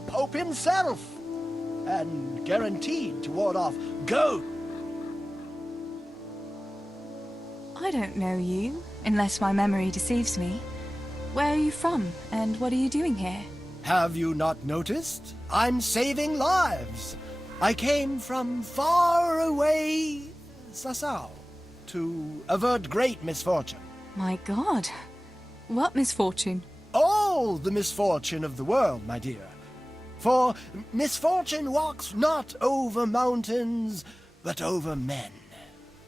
the Pope himself, and guaranteed to ward off ghosts. I don't know you, unless my memory deceives me. Where are you from, and what are you doing here? Have you not noticed? I'm saving lives. I came from far away Sasau to avert great misfortune. My God, what misfortune? All the misfortune of the world, my dear. For misfortune walks not over mountains, but over men.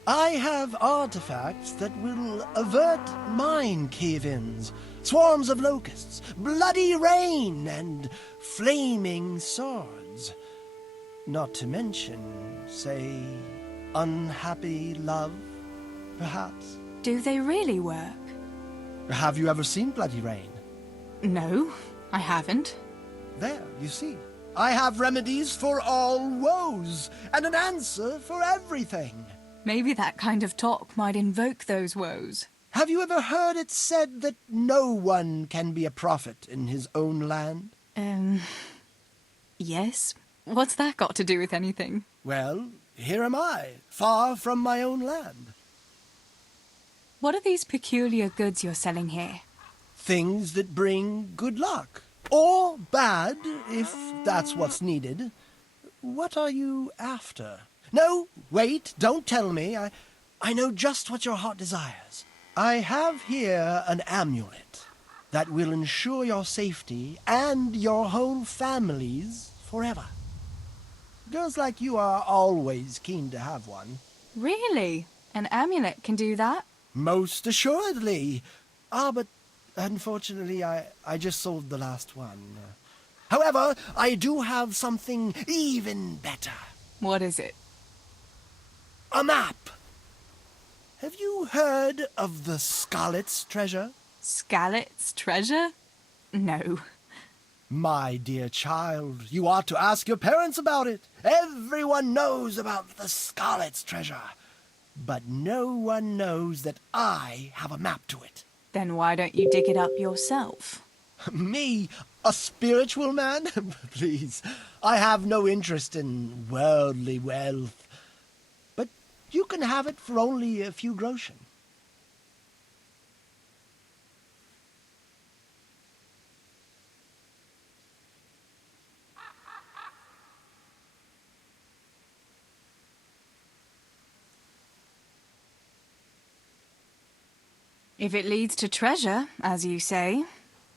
I have artifacts that will avert mine cave-ins, swarms of locusts, bloody rain, and flaming swords. Not to mention, say, unhappy love, perhaps. Do they really work? Have you ever seen bloody rain? No, I haven't. There, you see. I have remedies for all woes, and an answer for everything. Maybe that kind of talk might invoke those woes. Have you ever heard it said that no one can be a prophet in his own land? Yes. What's that got to do with anything? Well, here am I, far from my own land. What are these peculiar goods you're selling here? Things that bring good luck. Or bad, if that's what's needed. What are you after? No, wait, don't tell me. I know just what your heart desires. I have here an amulet that will ensure your safety and your whole family's forever. Girls like you are always keen to have one. Really? An amulet can do that? Most assuredly. But unfortunately I just sold the last one. However, I do have something even better. What is it? A map. Have you heard of the Scarlet's treasure? Scarlet's treasure? No. My dear child, you ought to ask your parents about it. Everyone knows about the Scarlet's treasure. But no one knows that I have a map to it. Then why don't you dig it up yourself? Me? A spiritual man? Please, I have no interest in worldly wealth. But you can have it for only a few groschen. If it leads to treasure, as you say,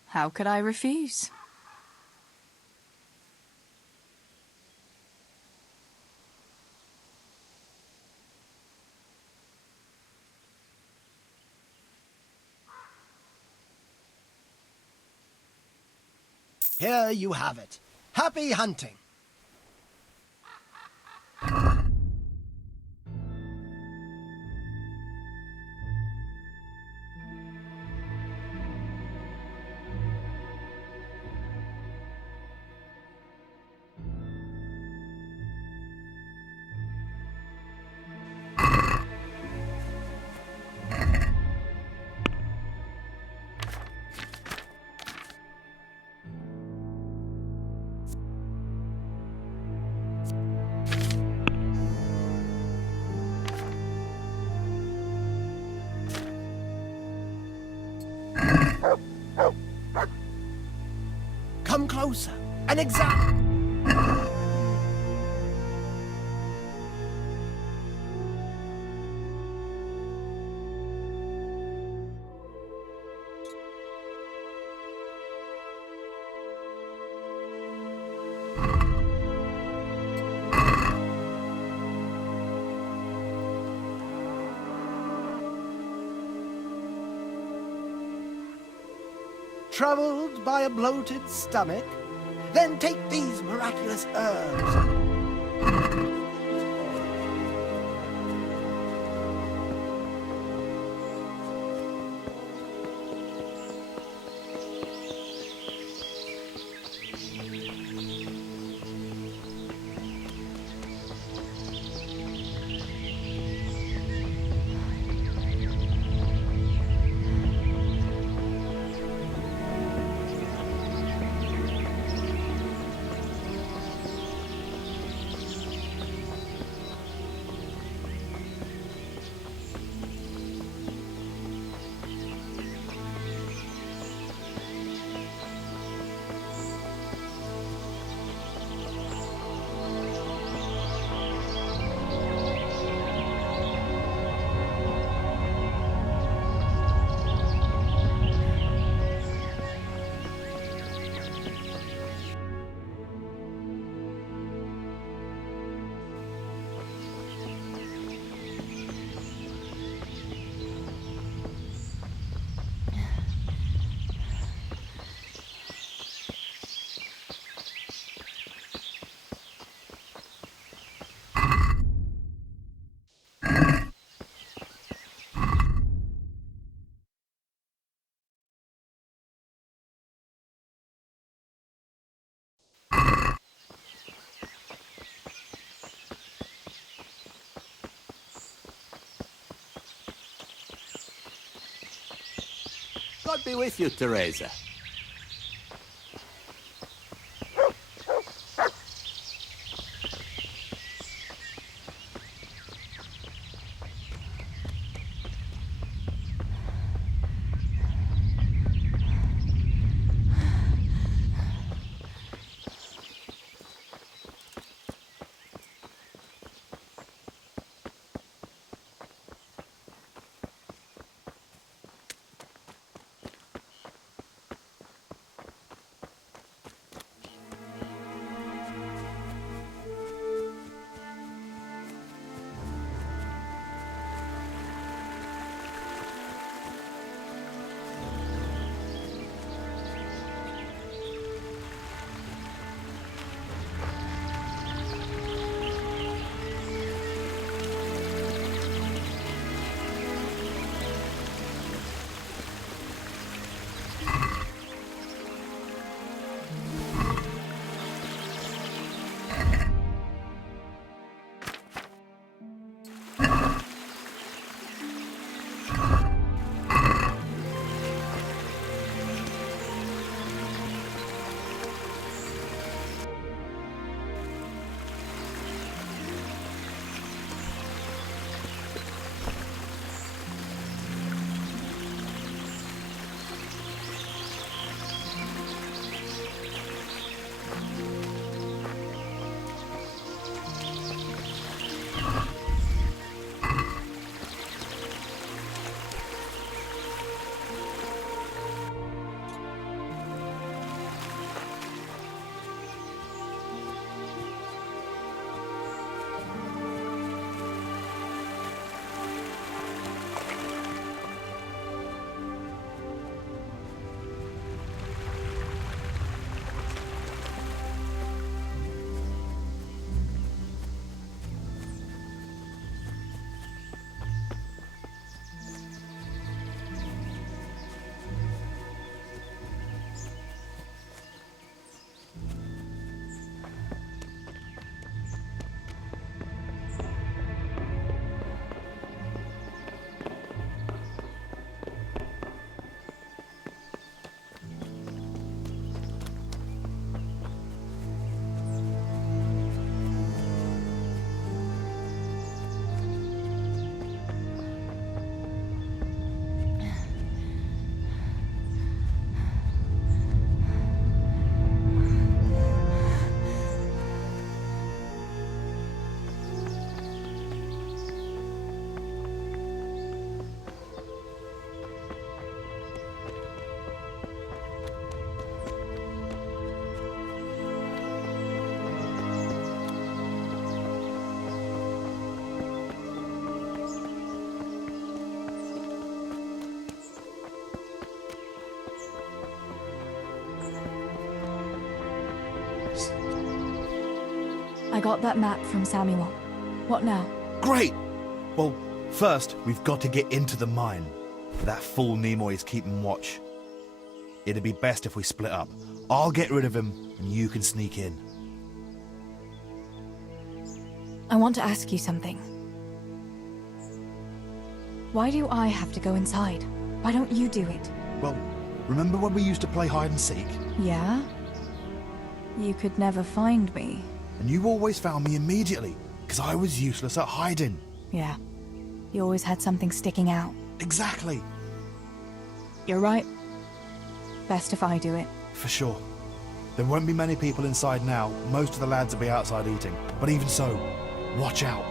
how could I refuse? Here you have it. Happy hunting. Come closer and examine. Troubled by a bloated stomach? Then take these miraculous herbs. God be with you, Teresa. I got that map from Samuel. What now? Great! Well, first, we've got to get into the mine. That fool Nimoy is keeping watch. It'd be best if we split up. I'll get rid of him, and you can sneak in. I want to ask you something. Why do I have to go inside? Why don't you do it? Well, remember when we used to play hide and seek? Yeah? You could never find me. And you always found me immediately, because I was useless at hiding. Yeah. You always had something sticking out. Exactly. You're right. Best if I do it. For sure. There won't be many people inside now. Most of the lads will be outside eating. But even so, watch out.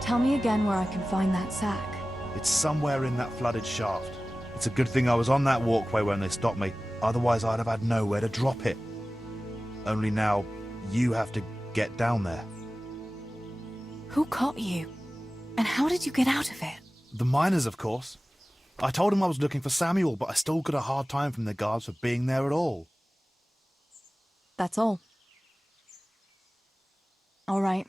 Tell me again where I can find that sack. It's somewhere in that flooded shaft. It's a good thing I was on that walkway when they stopped me. Otherwise, I'd have had nowhere to drop it. Only now, you have to get down there. Who caught you? And how did you get out of it? The miners, of course. I told him I was looking for Samuel, but I still got a hard time from the guards for being there at all. That's all. All right.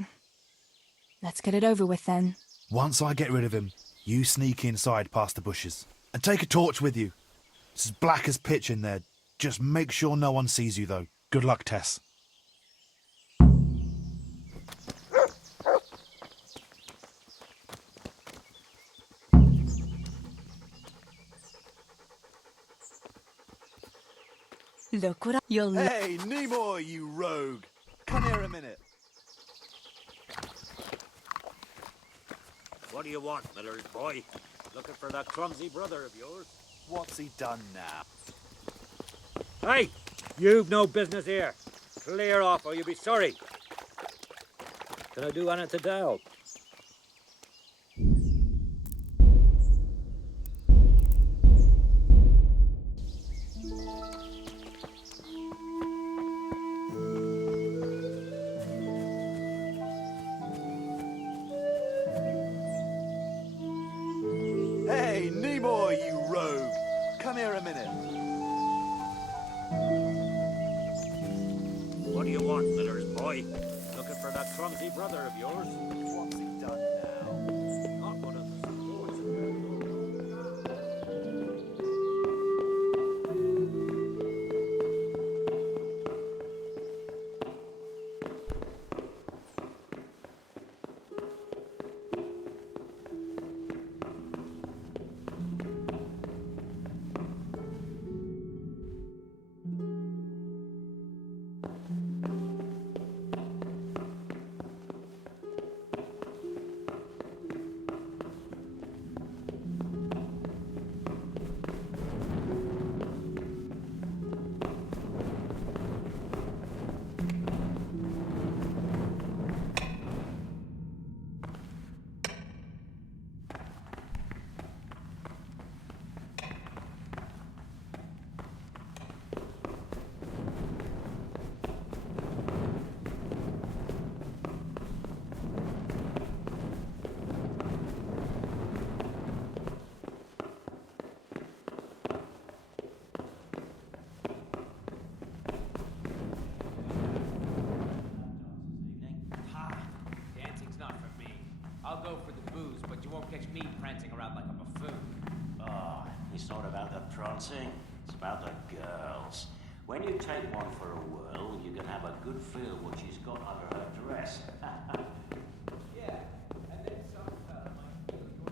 Let's get it over with then. Once I get rid of him, you sneak inside past the bushes. And take a torch with you. It's as black as pitch in there. Just make sure no one sees you, though. Good luck, Tess. Look what you'll Hey, Nimoy, you rogue! Come here a minute. What do you want, Miller's boy? Looking for that clumsy brother of yours? What's he done now? Hey! You've no business here. Clear off or you'll be sorry. Can I do anything to help? Hey, Nimoy, you rogue! Come here a minute. What do you want, Miller's boy? Looking for that clumsy brother of yours? What's he done now? Not one of the supports. Dancing's not for me. I'll go for the booze, but you won't catch me prancing around like a buffoon. Oh, it's not about the prancing, it's about the girls. When you take one for a whirl, you can have a good feel what she's got under her dress. Yeah, and then some fella might feel your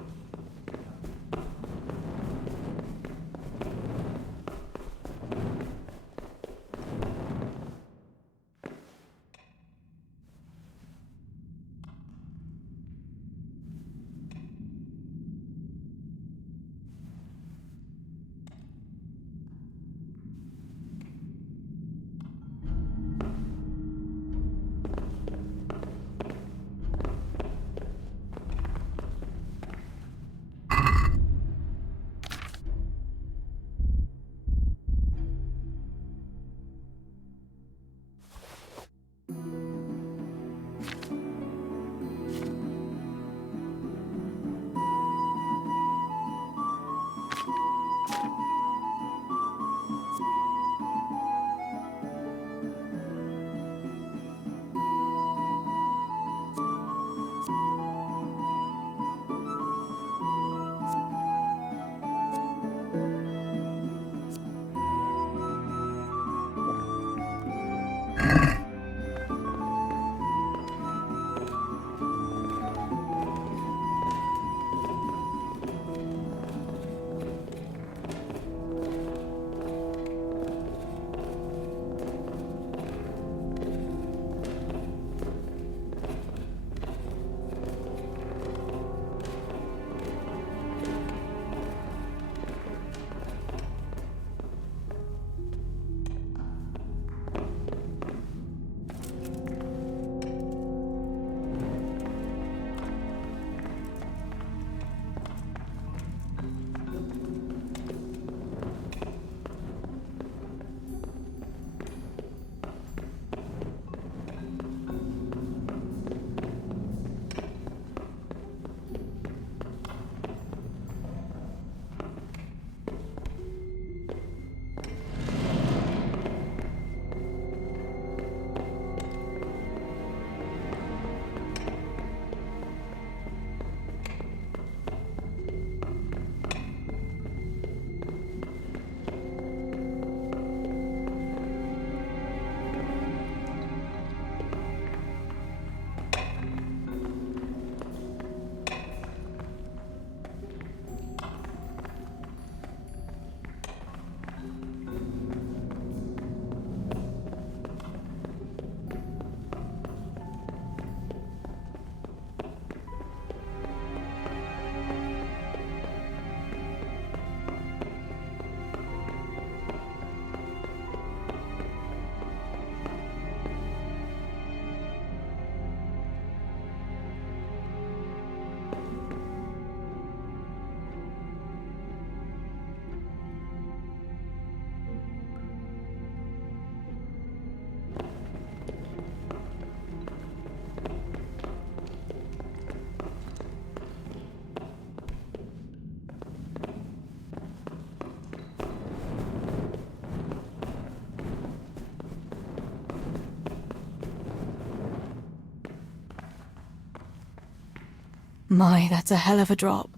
My, that's a hell of a drop.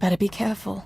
Better be careful.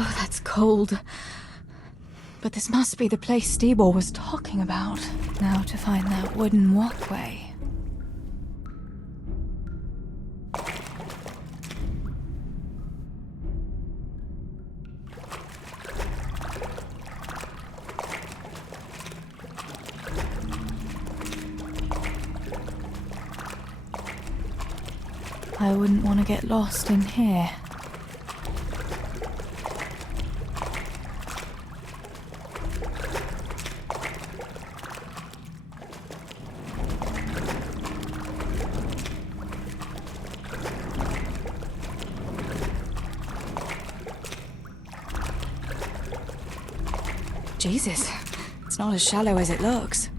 Oh, that's cold. But this must be the place Stebor was talking about. Now to find that wooden walkway. I wouldn't want to get lost in here. Jesus, it's not as shallow as it looks.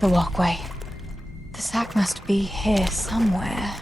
The walkway. The sack must be here somewhere.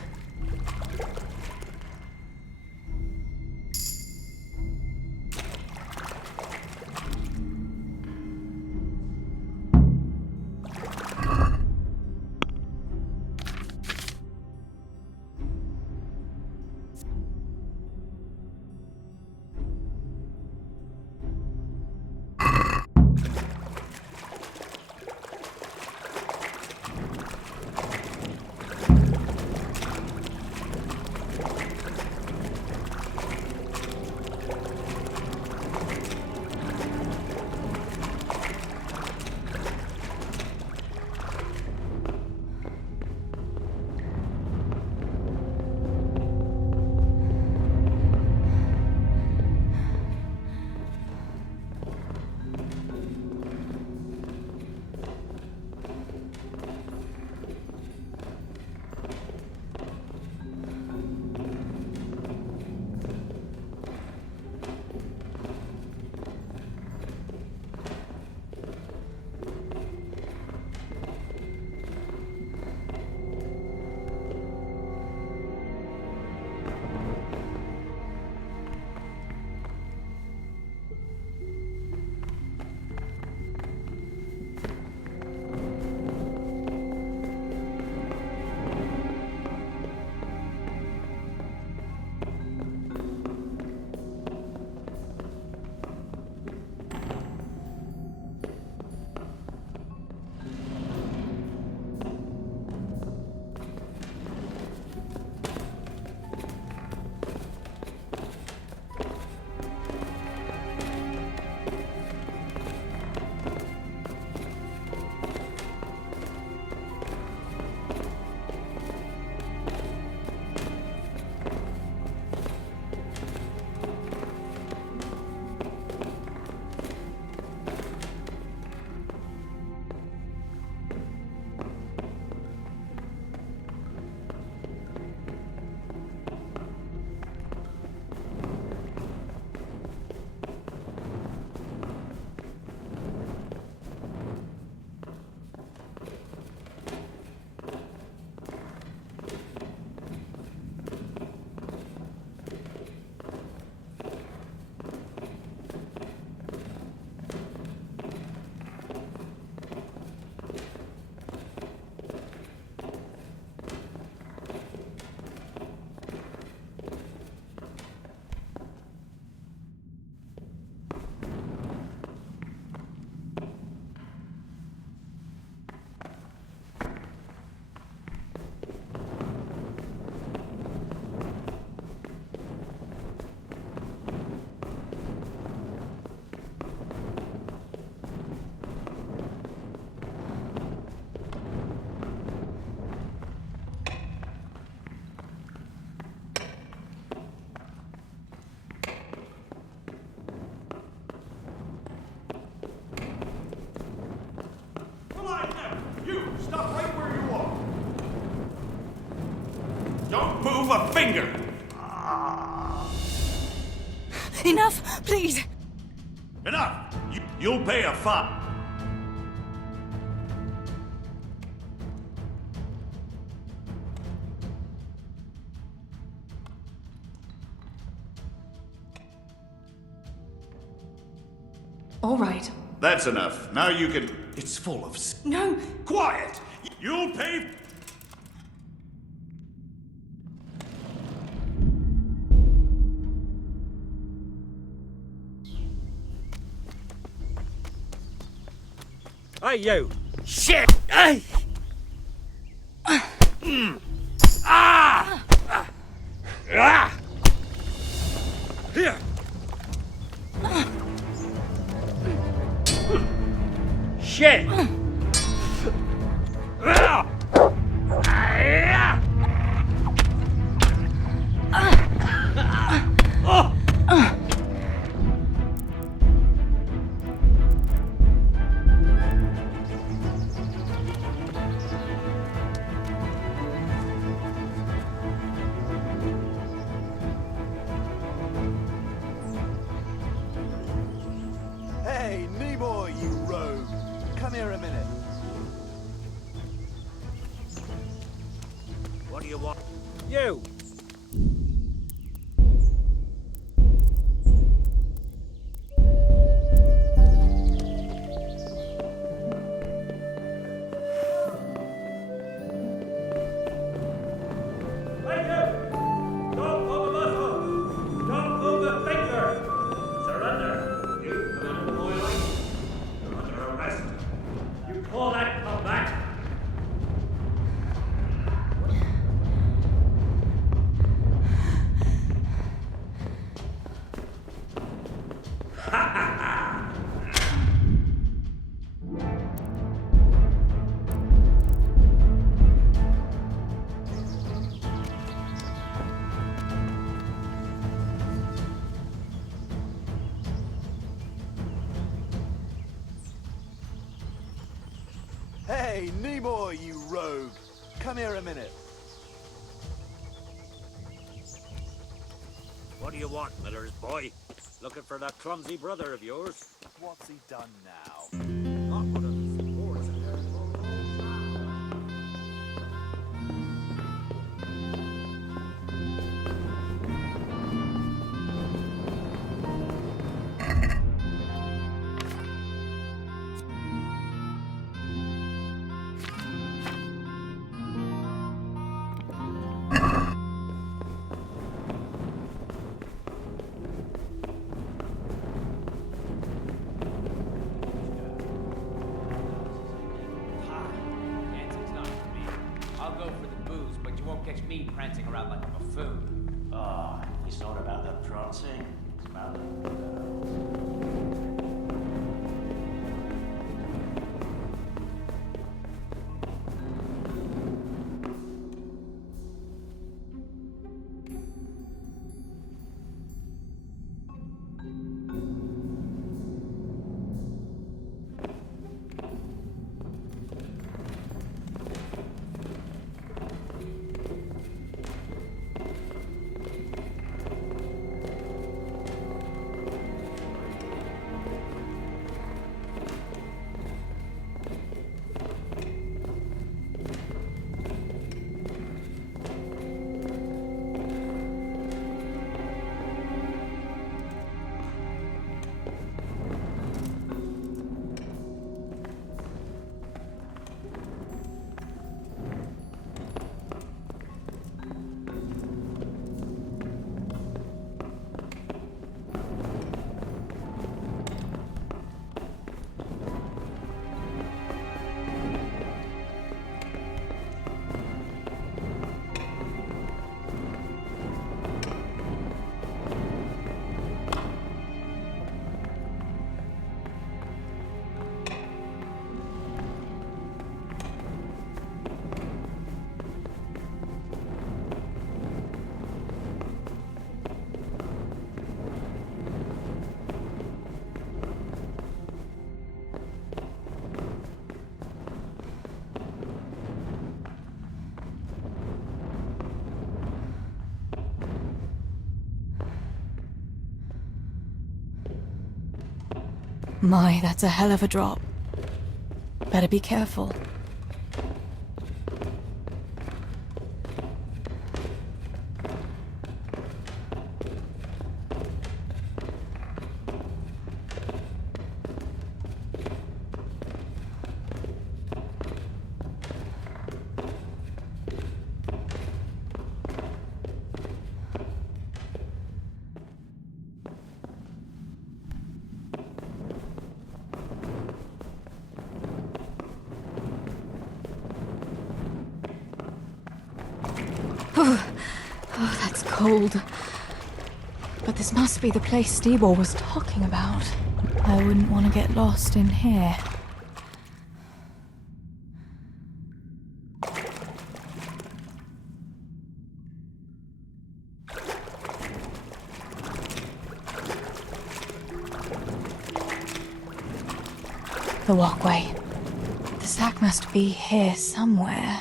a finger! Enough, please. Enough! You'll pay a fine. All right. That's enough. Now you can... It's full of... No. Quiet! You'll pay... Hey, you! Shit! Hey! Here! Shit! Hey, Nimoy, you rogue! Come here a minute. What do you want? You! Hey, Nimoy, you rogue! Come here a minute. What do you want, Miller's boy? Looking for that clumsy brother of yours? What's he done now? Not one of the supports in there. Dancing's not for me. I'll go for the booze, but you won't catch me prancing around like a buffoon. Ah, it's not about the prancing, it's about the girls. My, that's a hell of a drop. Better be careful. Oh, that's cold. But this must be the place Stibor was talking about. I wouldn't want to get lost in here. The walkway. The sack must be here somewhere.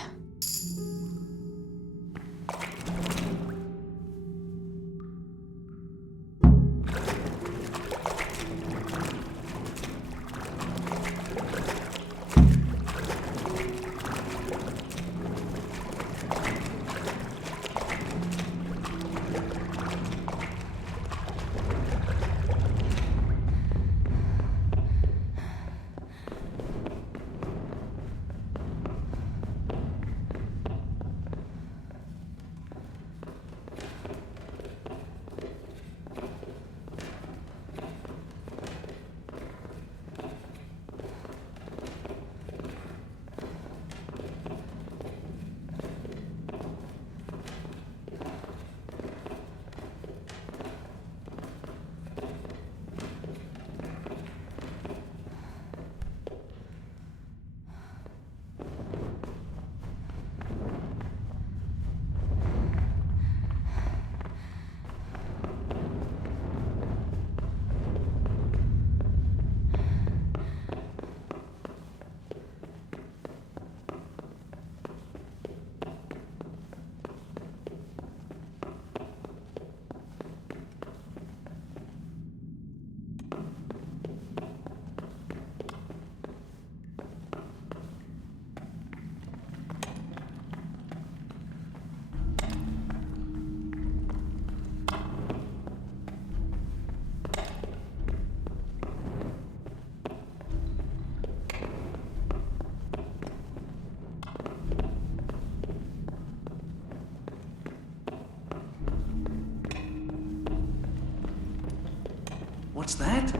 What's that?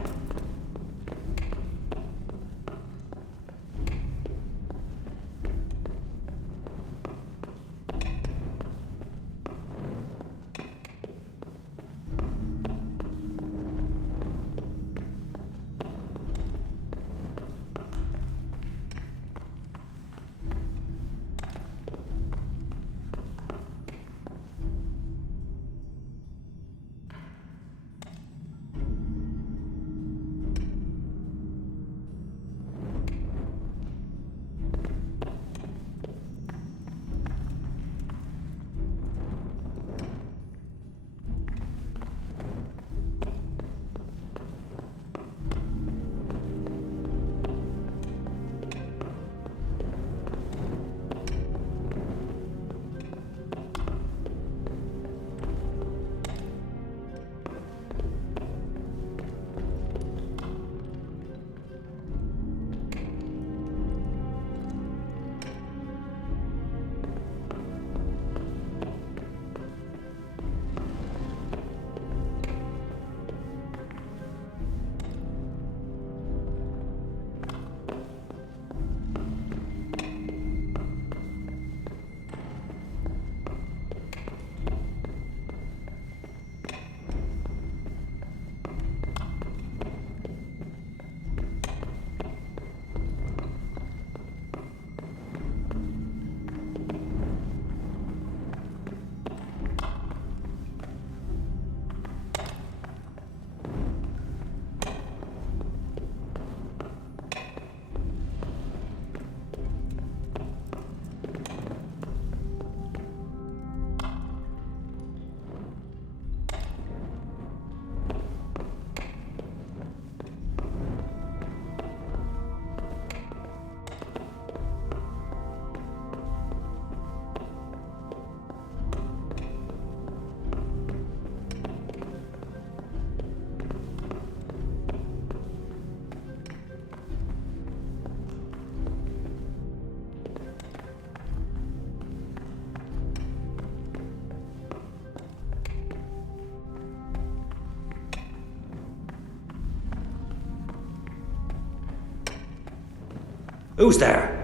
Who's there?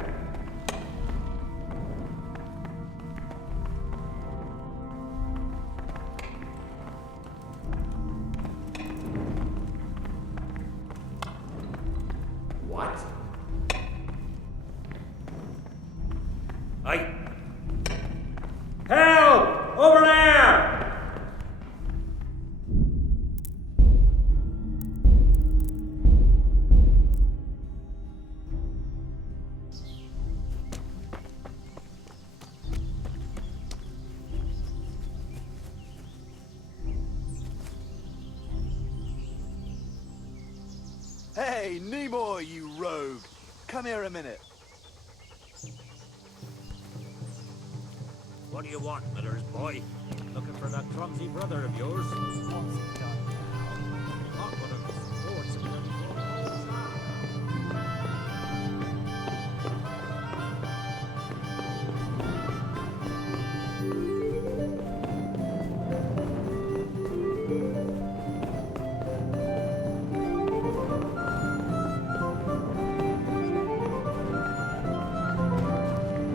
What? Help! Over there! Hey, Nimoy, you rogue! Come here a minute. What do you want, Miller's boy? Looking for that clumsy brother of yours? What's he done now? Not one of his sports and bloody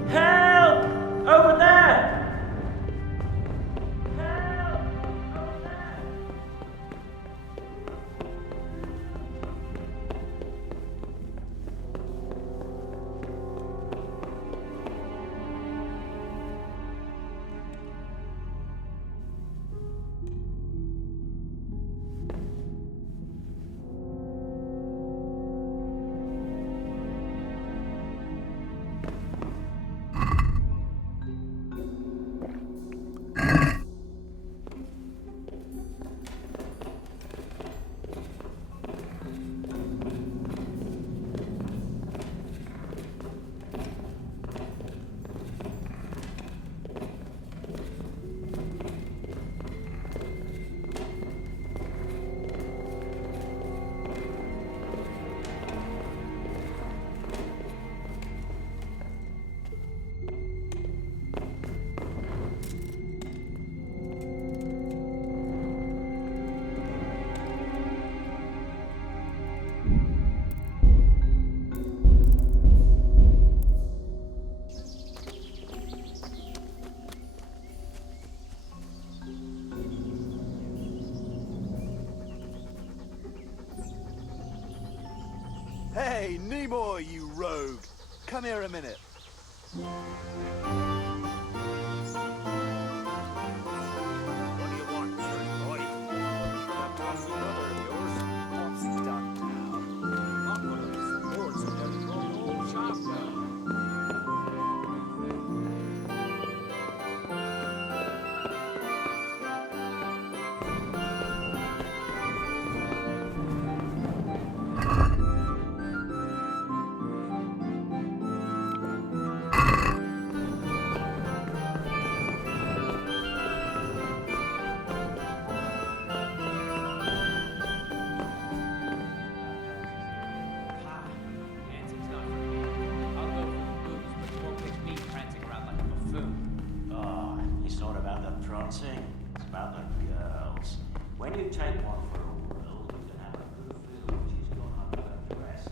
Help! Over there! Help! Over there! Hey, Nimoy, you rogue! Come here a minute. What do you want, Miller's boy? Looking for that clumsy brother of yours? What's he done now? Not one of his sports and bloody old shaft down. Dancing's not for me. I'll go for the booze, but you won't catch me prancing around like a buffoon. Oh, it's not about the prancing, it's about the girls. When you take one for a whirl, you can have a good feel what she's got under her dress.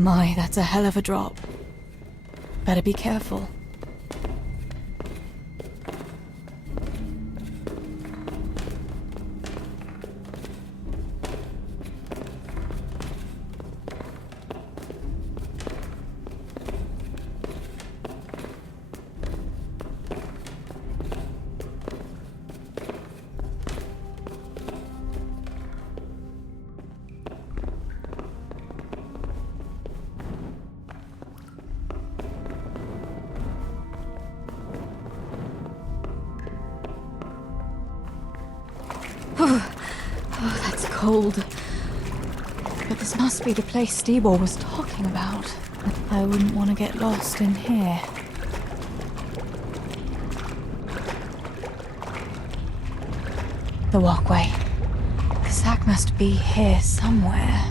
My, that's a hell of a drop. Better be careful. Oh, that's cold. But this must be the place Stebor was talking about. I wouldn't want to get lost in here. The walkway. The sack must be here somewhere.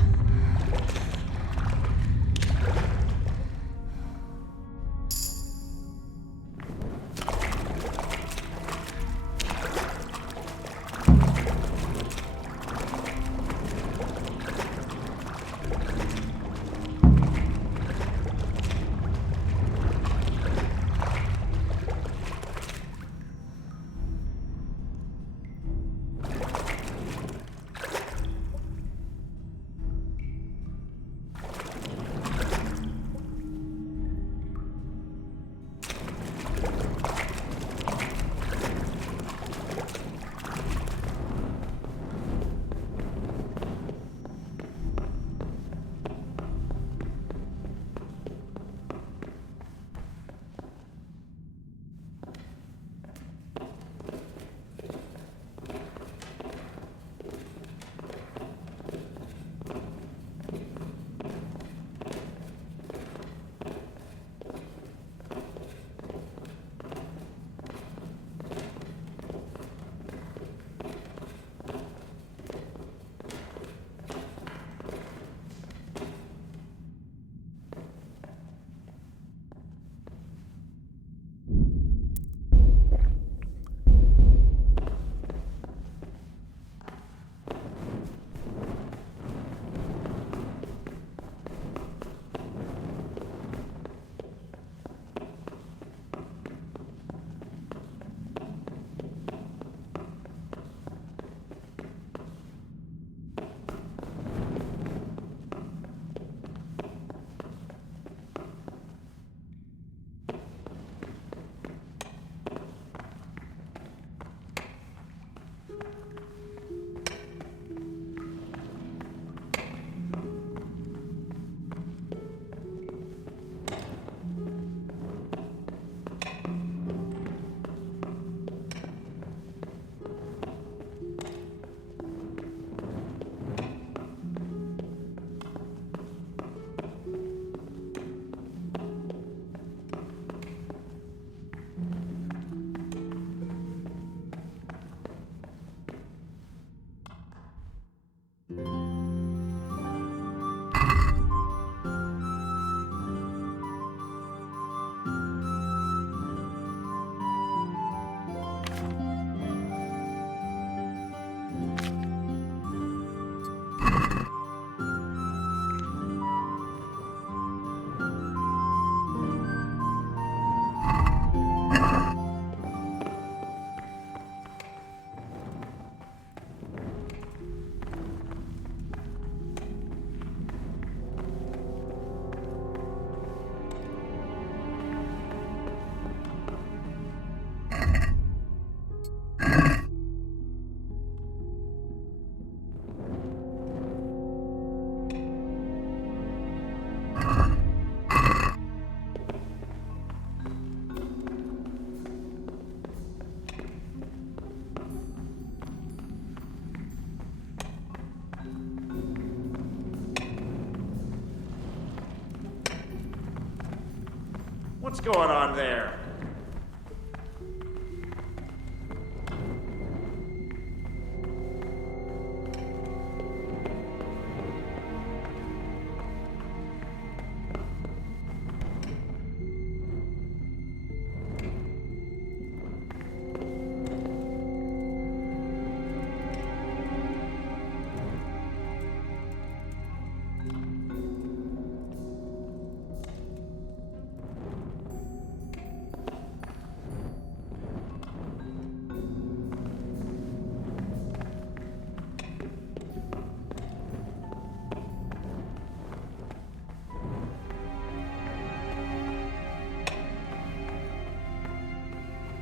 What's going on there?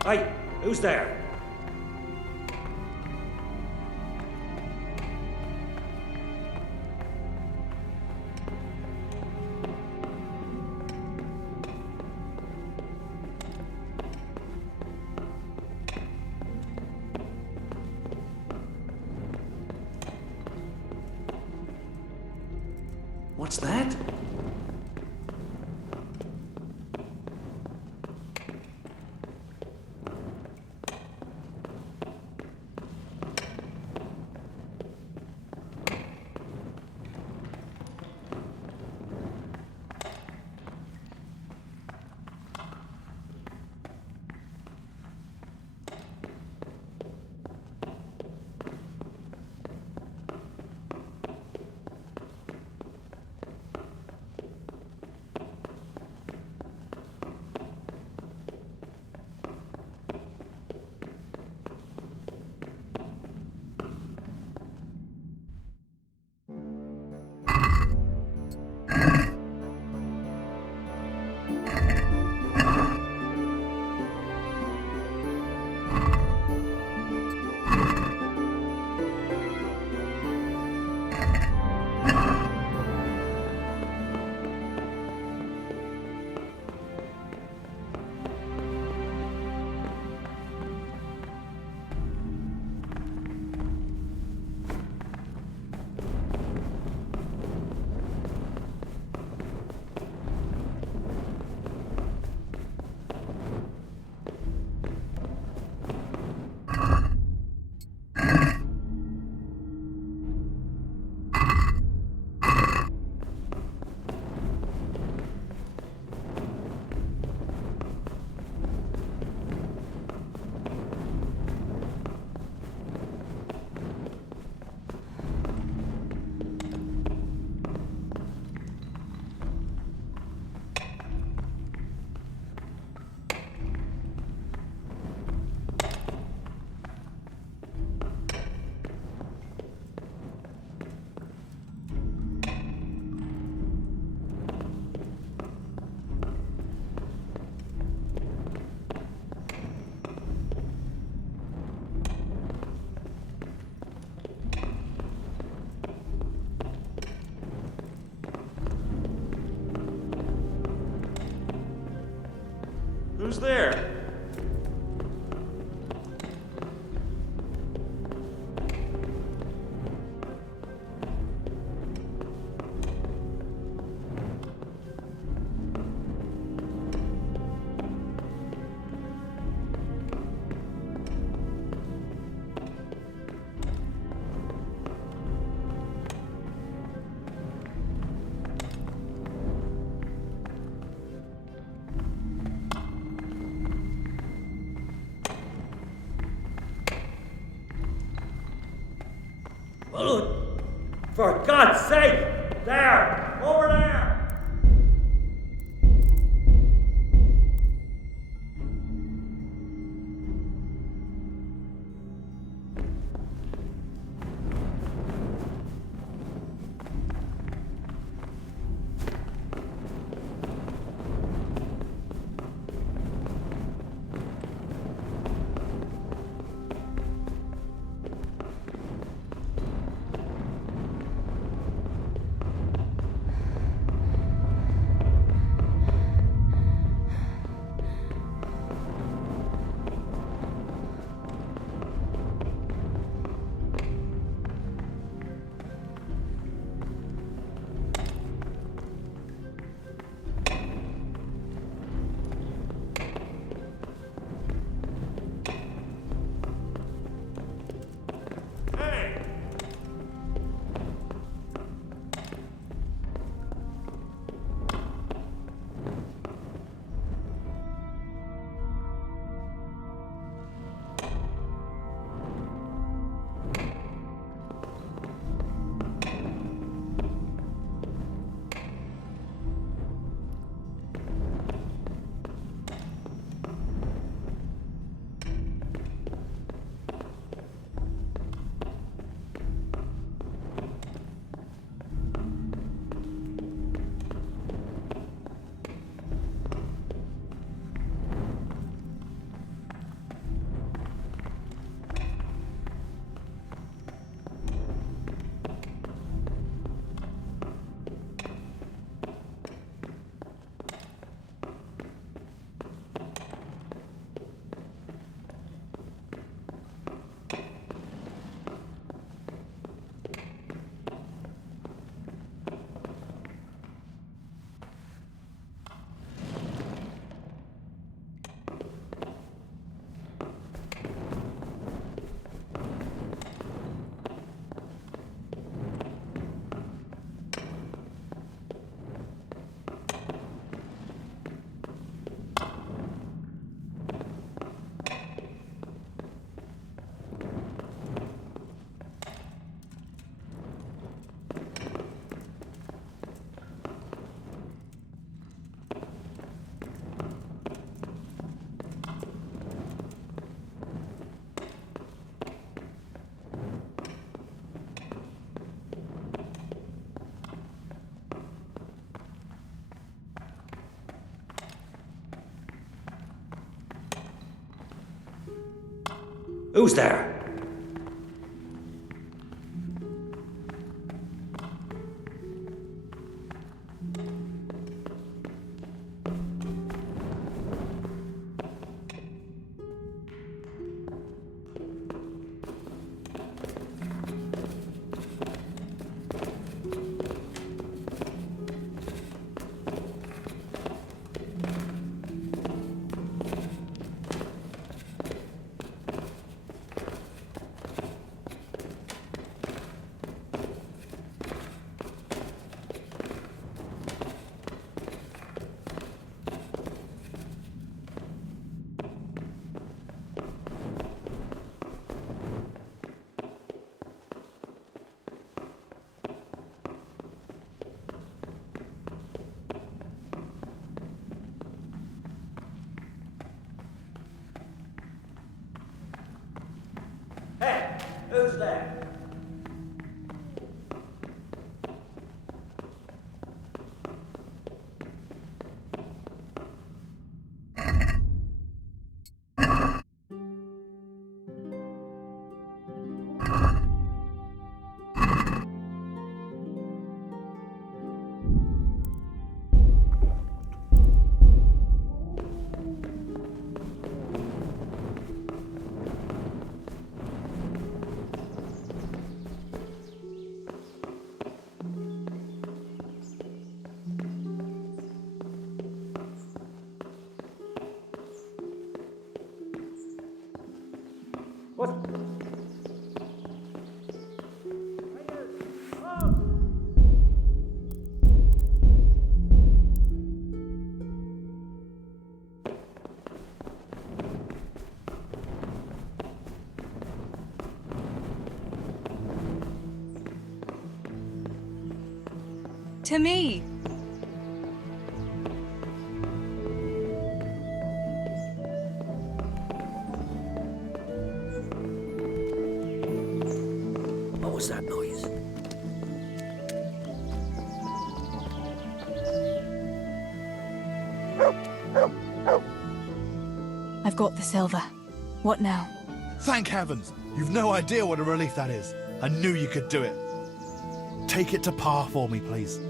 Hey, who's there? What's that? Who's there? Bullet! For God's sake! There! Over there! Who's there? Hey, who's there? What? To me. What was that noise? I've got the silver. What now? Thank heavens! You've no idea what a relief that is. I knew you could do it. Take it to Pa for me, please.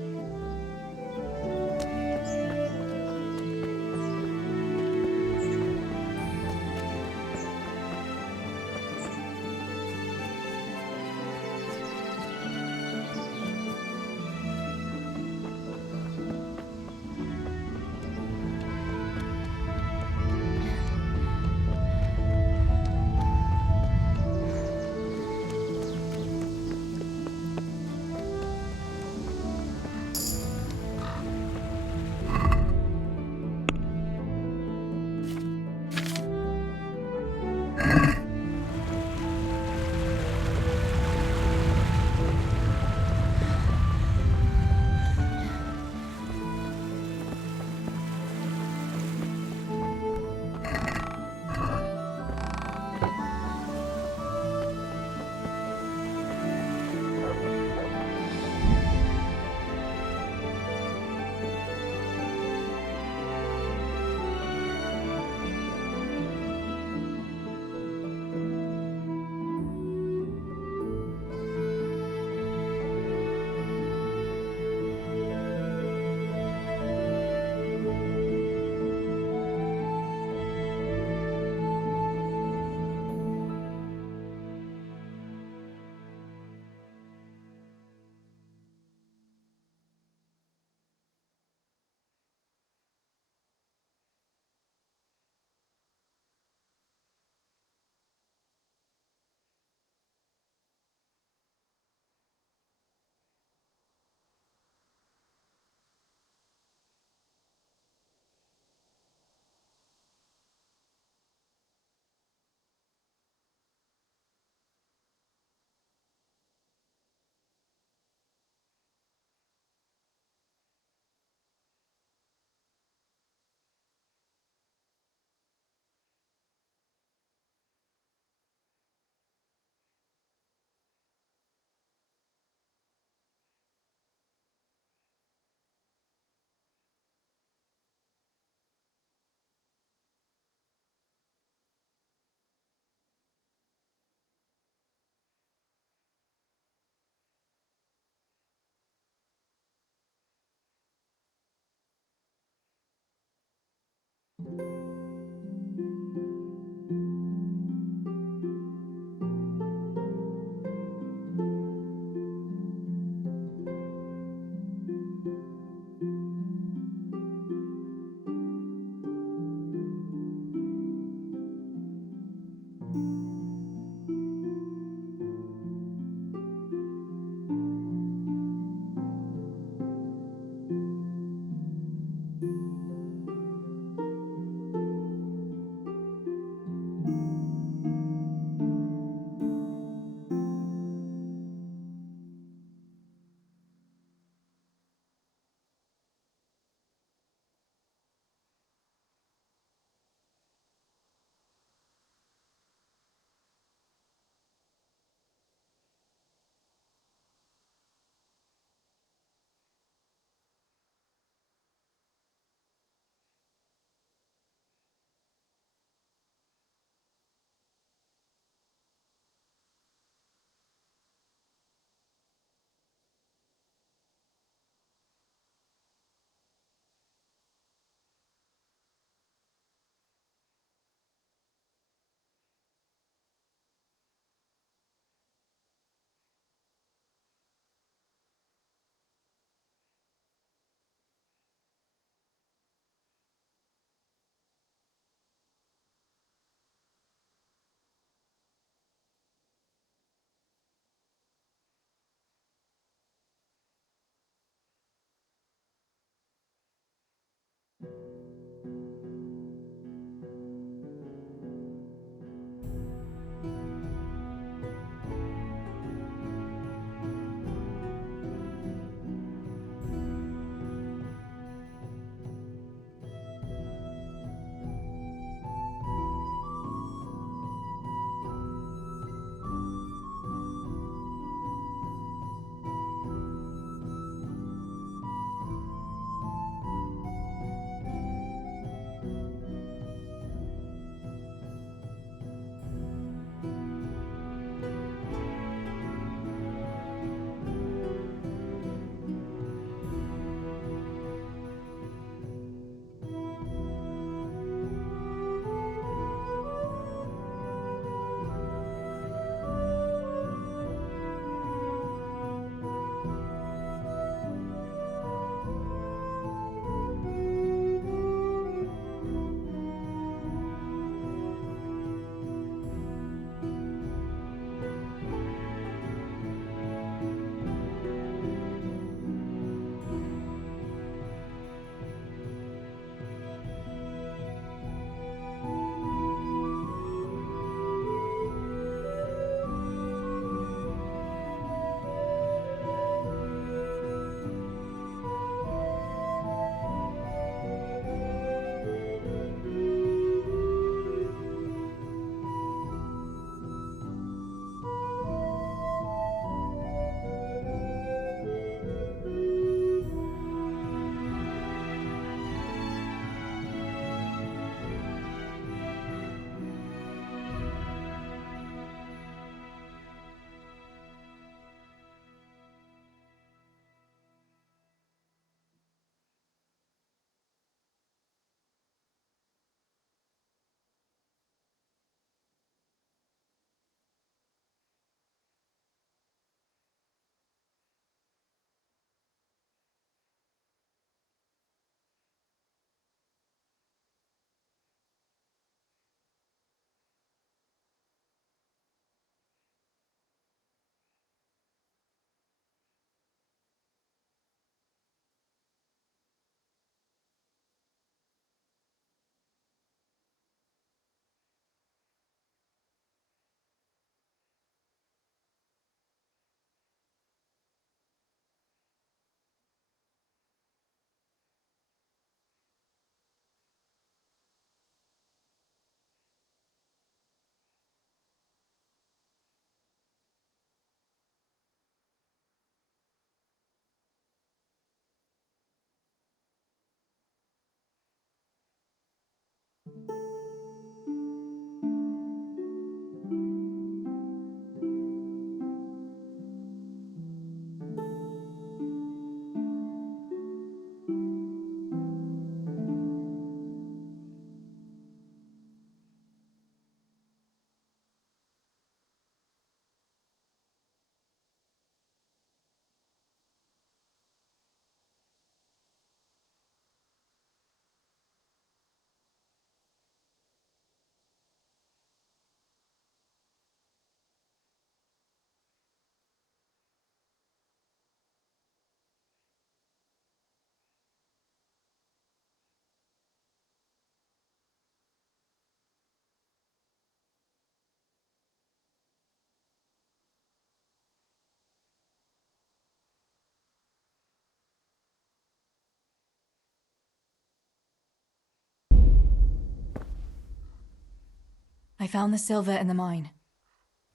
I found the silver in the mine.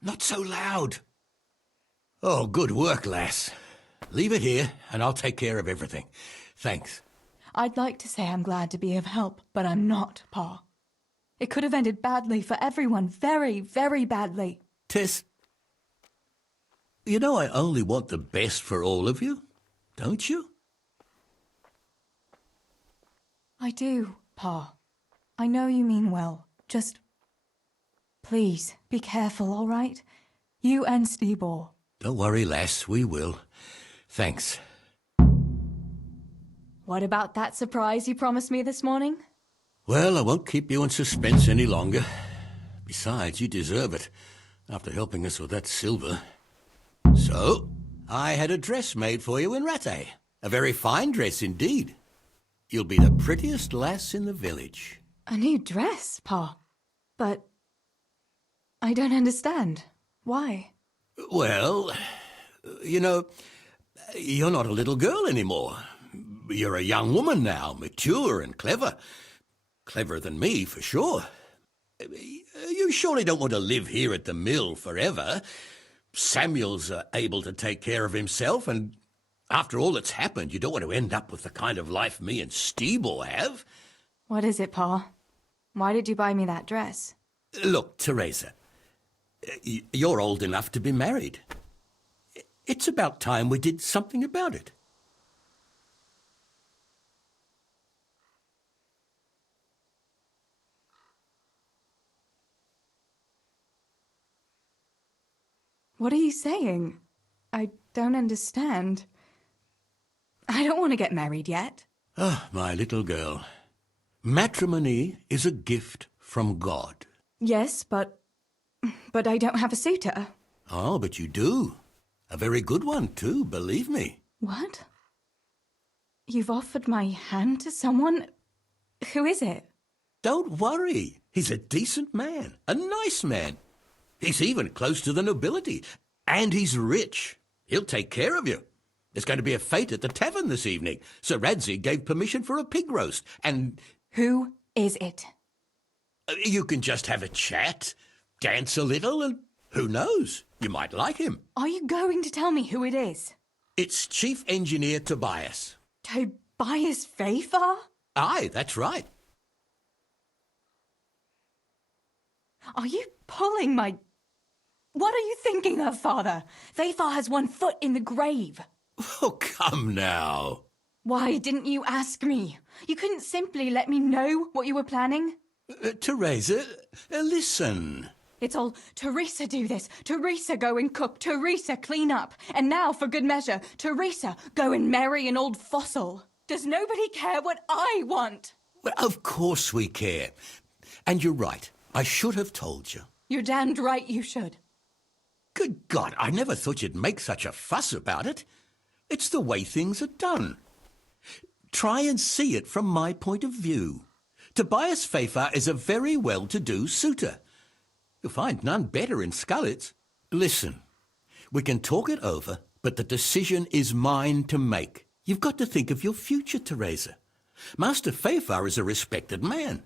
Not so loud. Oh, good work, lass. Leave it here, and I'll take care of everything. Thanks. I'd like to say I'm glad to be of help, but I'm not, Pa. It could have ended badly for everyone. Very, very badly. Tess, you know I only want the best for all of you, don't you? I do, Pa. I know you mean well. Just... please, be careful, all right? You and Stebor. Don't worry, lass, we will. Thanks. What about that surprise you promised me this morning? Well, I won't keep you in suspense any longer. Besides, you deserve it, after helping us with that silver. So, I had a dress made for you in Rattay. A very fine dress indeed. You'll be the prettiest lass in the village. A new dress, Pa. But... I don't understand. Why? Well, you know, you're not a little girl anymore. You're a young woman now, mature and clever. Cleverer than me, for sure. You surely don't want to live here at the mill forever. Samuel's able to take care of himself, and after all that's happened, you don't want to end up with the kind of life me and Stebor have. What is it, Pa? Why did you buy me that dress? Look, Teresa, you're old enough to be married. It's about time we did something about it. What are you saying? I don't understand. I don't want to get married yet. Ah, my little girl. Matrimony is a gift from God. Yes, but I don't have a suitor. Oh, but you do. A very good one, too, believe me. What? You've offered my hand to someone? Who is it? Don't worry. He's a decent man, a nice man. He's even close to the nobility, and he's rich. He'll take care of you. There's going to be a fete at the tavern this evening. Sir Radzig gave permission for a pig roast, and... Who is it? You can just have a chat, dance a little, and who knows? You might like him. Are you going to tell me who it is? It's Chief Engineer Tobias. Tobias Fafar? Aye, that's right. Are you pulling my... What are you thinking of, Father? Fafar has one foot in the grave. Oh, come now. Why didn't you ask me? You couldn't simply let me know what you were planning? Teresa, listen. It's all, Teresa do this, Teresa go and cook, Teresa clean up, and now, for good measure, Teresa go and marry an old fossil. Does nobody care what I want? Well, of course we care. And you're right. I should have told you. You're damned right you should. Good God, I never thought you'd make such a fuss about it. It's the way things are done. Try and see it from my point of view. Tobias Fafar is a very well-to-do suitor. You'll find none better in Scullets. Listen, we can talk it over, but the decision is mine to make. You've got to think of your future, Teresa. Master Fafar is a respected man,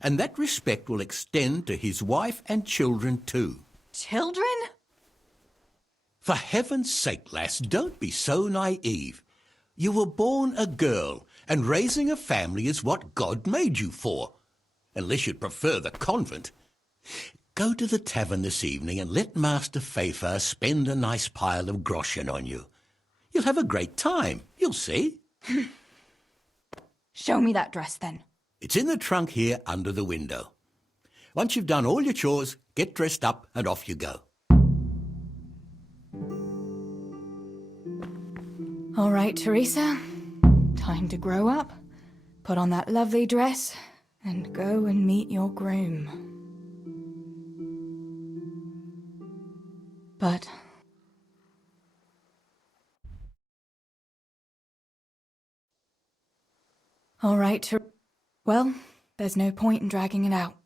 and that respect will extend to his wife and children too. Children? For heaven's sake, lass, don't be so naive. You were born a girl, and raising a family is what God made you for. Unless you'd prefer the convent. Go to the tavern this evening and let Master Fafar spend a nice pile of groschen on you. You'll have a great time, you'll see. Show me that dress, then. It's in the trunk here under the window. Once you've done all your chores, get dressed up and off you go. All right, Teresa. Time to grow up, put on that lovely dress, and go and meet your groom. But... All right, well, there's no point in dragging it out.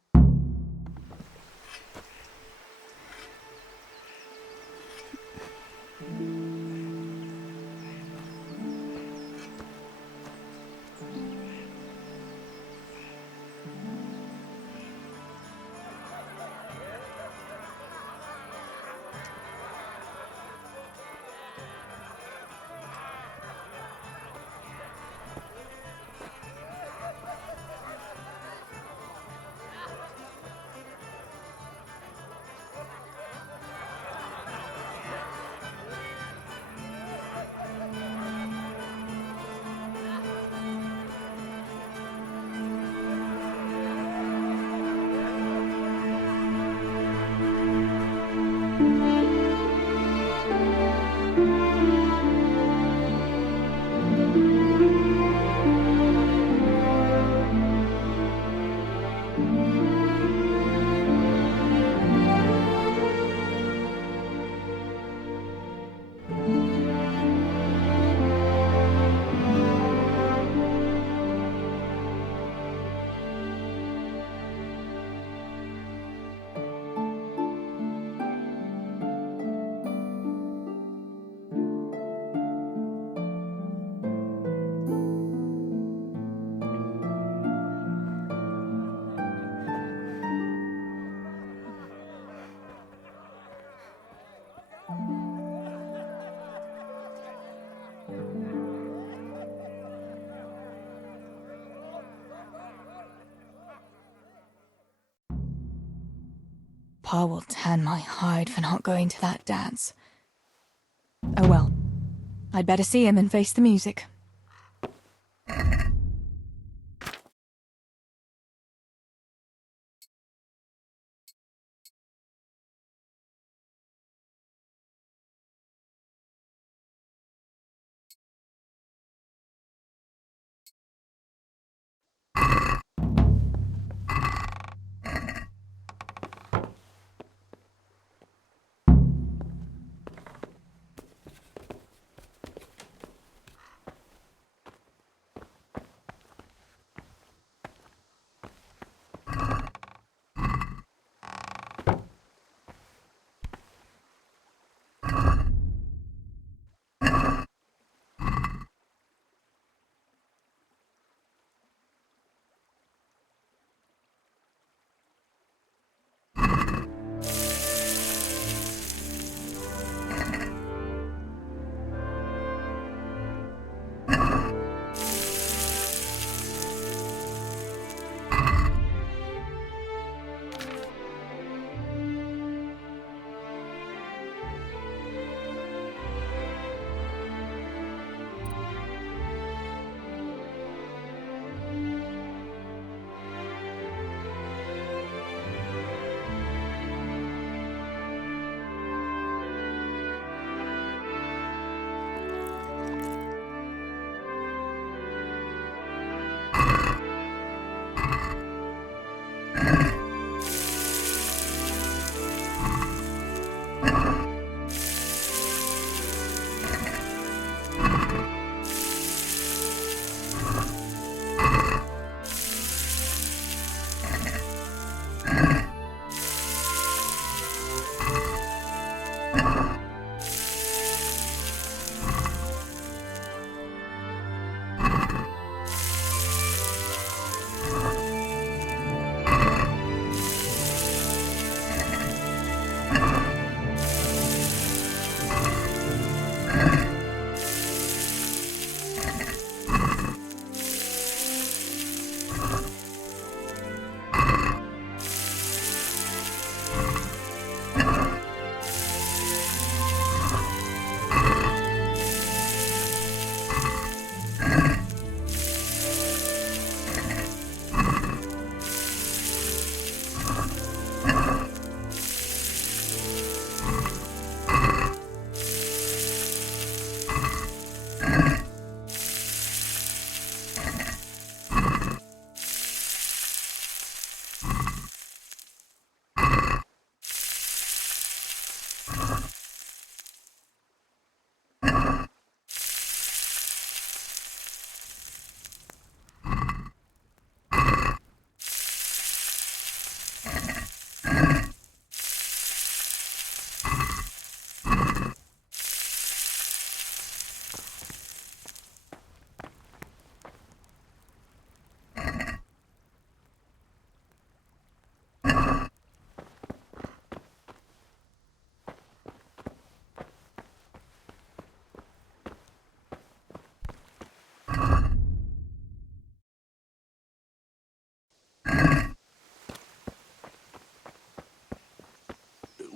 Pa will tan my hide for not going to that dance. Oh well. I'd better see him and face the music.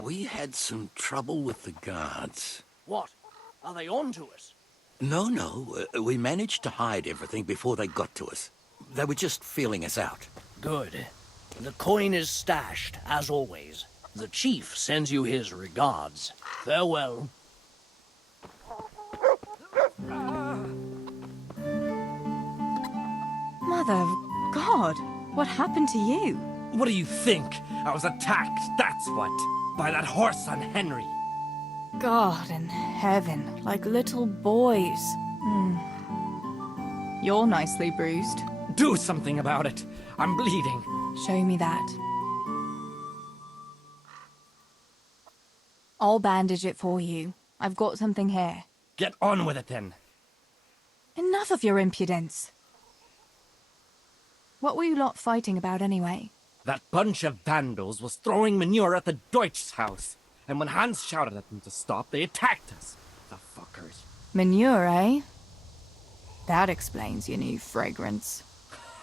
We had some trouble with the guards. What? Are they on to us? No. We managed to hide everything before they got to us. They were just feeling us out. Good. The coin is stashed, as always. The chief sends you his regards. Farewell. Mother of God, what happened to you? What do you think? I was attacked, that's what. By that horse on Henry. God in heaven, like little boys. You're nicely bruised. Do something about it. I'm bleeding. Show me that. I'll bandage it for you. I've got something here. Get on with it then. Enough of your impudence. What were you lot fighting about anyway? That bunch of vandals was throwing manure at the Deutsch's house. And when Hans shouted at them to stop, they attacked us. The fuckers. Manure, eh? That explains your new fragrance.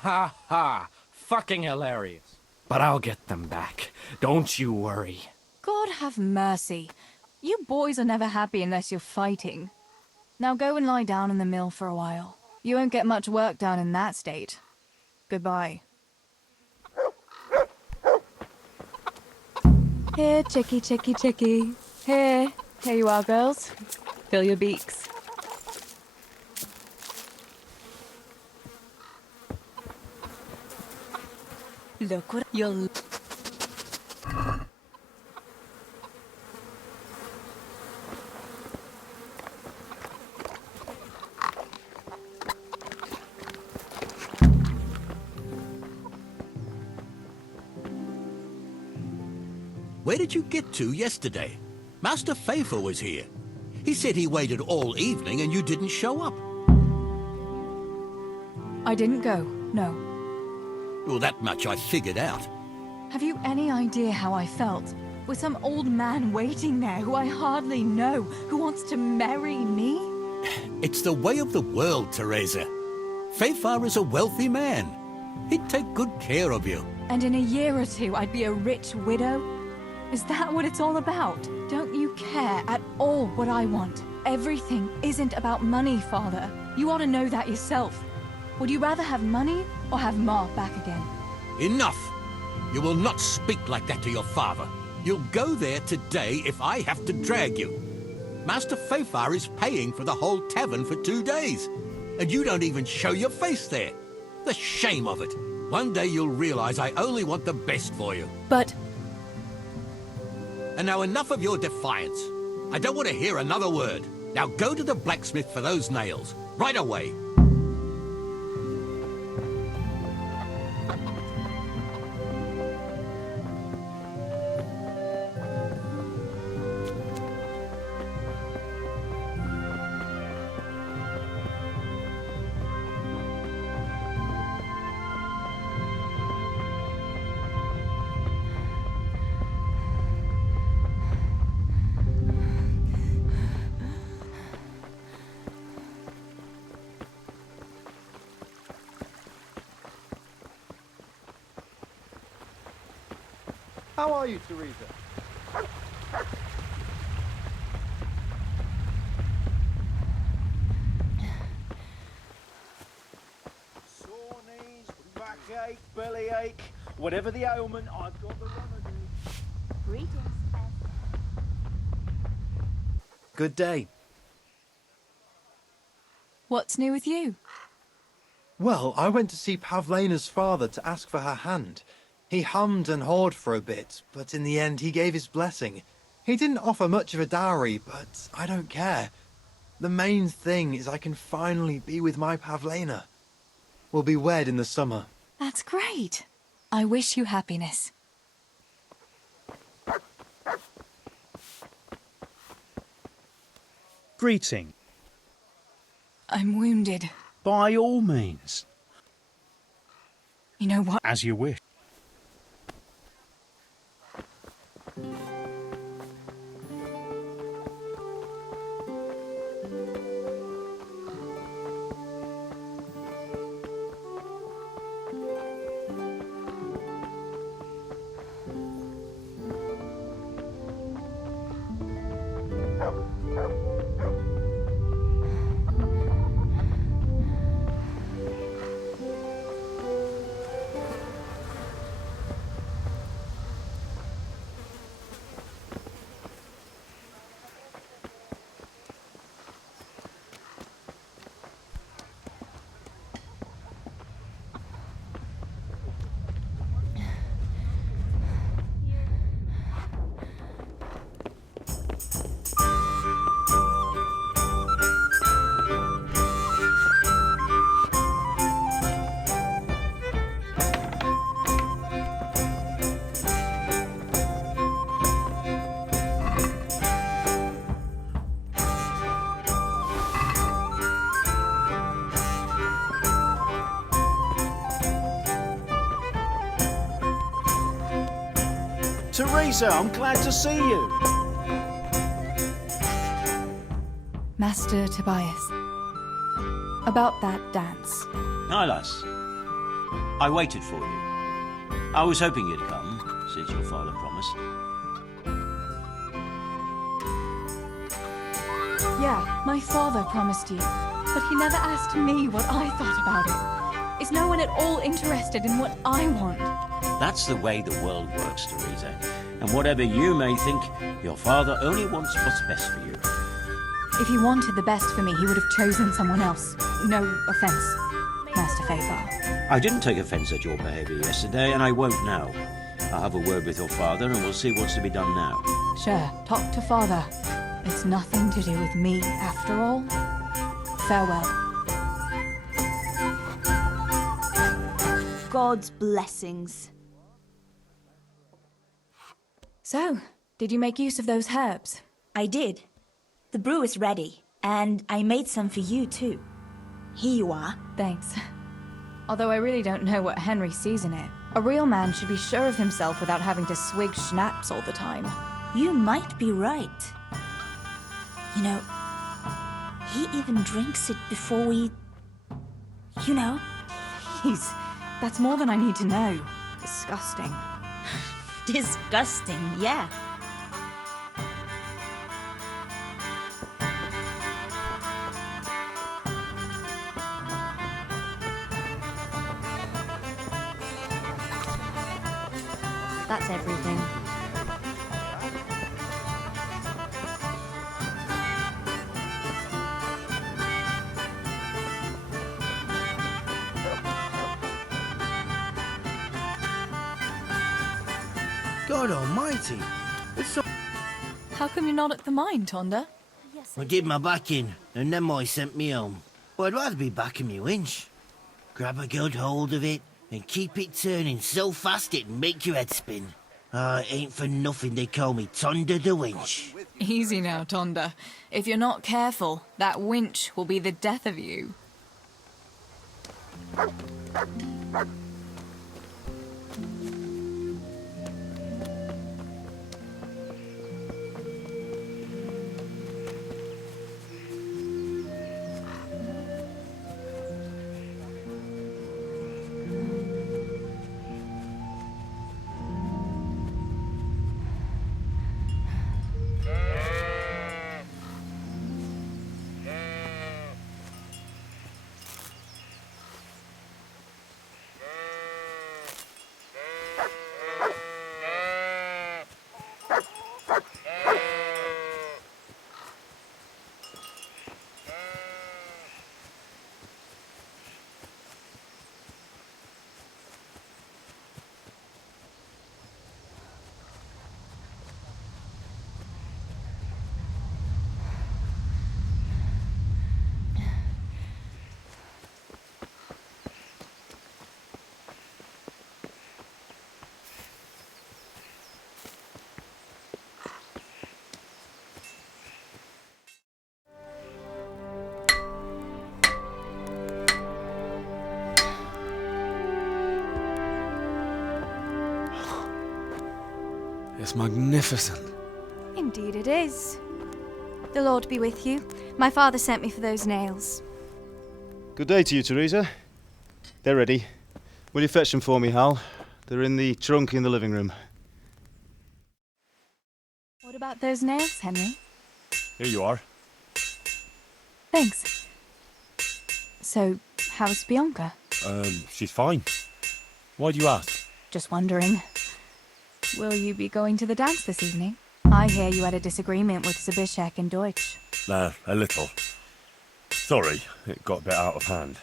Ha ha. Fucking hilarious. But I'll get them back. Don't you worry. God have mercy. You boys are never happy unless you're fighting. Now go and lie down in the mill for a while. You won't get much work done in that state. Goodbye. Here, chickie, chickie, chickie. Here you are, girls. Fill your beaks. Look what you'll... Where did you get to yesterday? Master Pfeiffer was here. He said he waited all evening and you didn't show up. I didn't go, no. Well, that much I figured out. Have you any idea how I felt? With some old man waiting there who I hardly know, who wants to marry me? It's the way of the world, Teresa. Pfeiffer is a wealthy man. He'd take good care of you. And in a year or two, I'd be a rich widow? Is that what it's all about? Don't you care at all what I want? Everything isn't about money, Father. You ought to know that yourself. Would you rather have money or have Ma back again? Enough! You will not speak like that to your father. You'll go there today if I have to drag you. Master Pfeiffer is paying for the whole tavern for 2 days. And you don't even show your face there. The shame of it. One day you'll realize I only want the best for you. But... And now enough of your defiance. I don't want to hear another word. Now go to the blacksmith for those nails. Right away. How are you, Teresa? Sore knees, backache, bellyache, whatever the ailment, I've got the remedy. Greetings. Good day. What's new with you? Well, I went to see Pavlena's father to ask for her hand. He hummed and hawed for a bit, but in the end he gave his blessing. He didn't offer much of a dowry, but I don't care. The main thing is I can finally be with my Pavlena. We'll be wed in the summer. That's great. I wish you happiness. Greeting. I'm wounded. By all means. You know what? As you wish. Teresa, I'm glad to see you. Master Tobias. About that dance. Hi, lass. I waited for you. I was hoping you'd come, since your father promised. Yeah, my father promised you. But he never asked me what I thought about it. Is no one at all interested in what I want? That's the way the world works, Teresa. And whatever you may think, your father only wants what's best for you. If he wanted the best for me, he would have chosen someone else. No offense, Master Fafar. I didn't take offense at your behavior yesterday, and I won't now. I'll have a word with your father, and we'll see what's to be done now. Sure, talk to father. It's nothing to do with me, after all. Farewell. God's blessings. So, did you make use of those herbs? I did. The brew is ready, and I made some for you too. Here you are. Thanks. Although I really don't know what Henry sees in it. A real man should be sure of himself without having to swig schnapps all the time. You might be right. You know, he even drinks it before we... You know. Please, that's more than I need to know. Disgusting. Disgusting, yeah. That's everything. God almighty. It's so... How come you're not at the mine, Tonda? I did my backing, and then I sent me home. But I'd rather be back in my winch. Grab a good hold of it, and keep it turning so fast it'd make your head spin. It ain't for nothing they call me Tonda the Winch. Easy now, Tonda. If you're not careful, that winch will be the death of you. It's magnificent. Indeed it is. The Lord be with you. My father sent me for those nails. Good day to you, Teresa. They're ready. Will you fetch them for me, Hal? They're in the trunk in the living room. What about those nails, Henry? Here you are. Thanks. So, how's Bianca? She's fine. Why do you ask? Just wondering. Will you be going to the dance this evening? I hear you had a disagreement with Zabishek and Deutsch. A little. Sorry, it got a bit out of hand.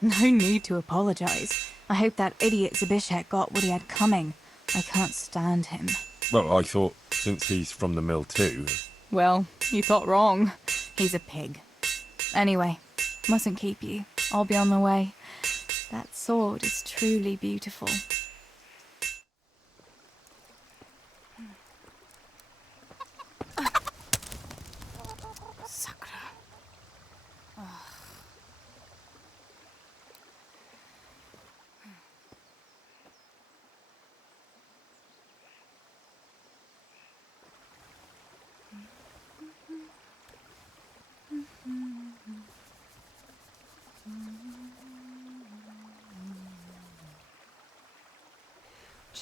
No need to apologise. I hope that idiot Zabishek got what he had coming. I can't stand him. Well, I thought, since he's from the mill too... Well, you thought wrong. He's a pig. Anyway, mustn't keep you. I'll be on the way. That sword is truly beautiful.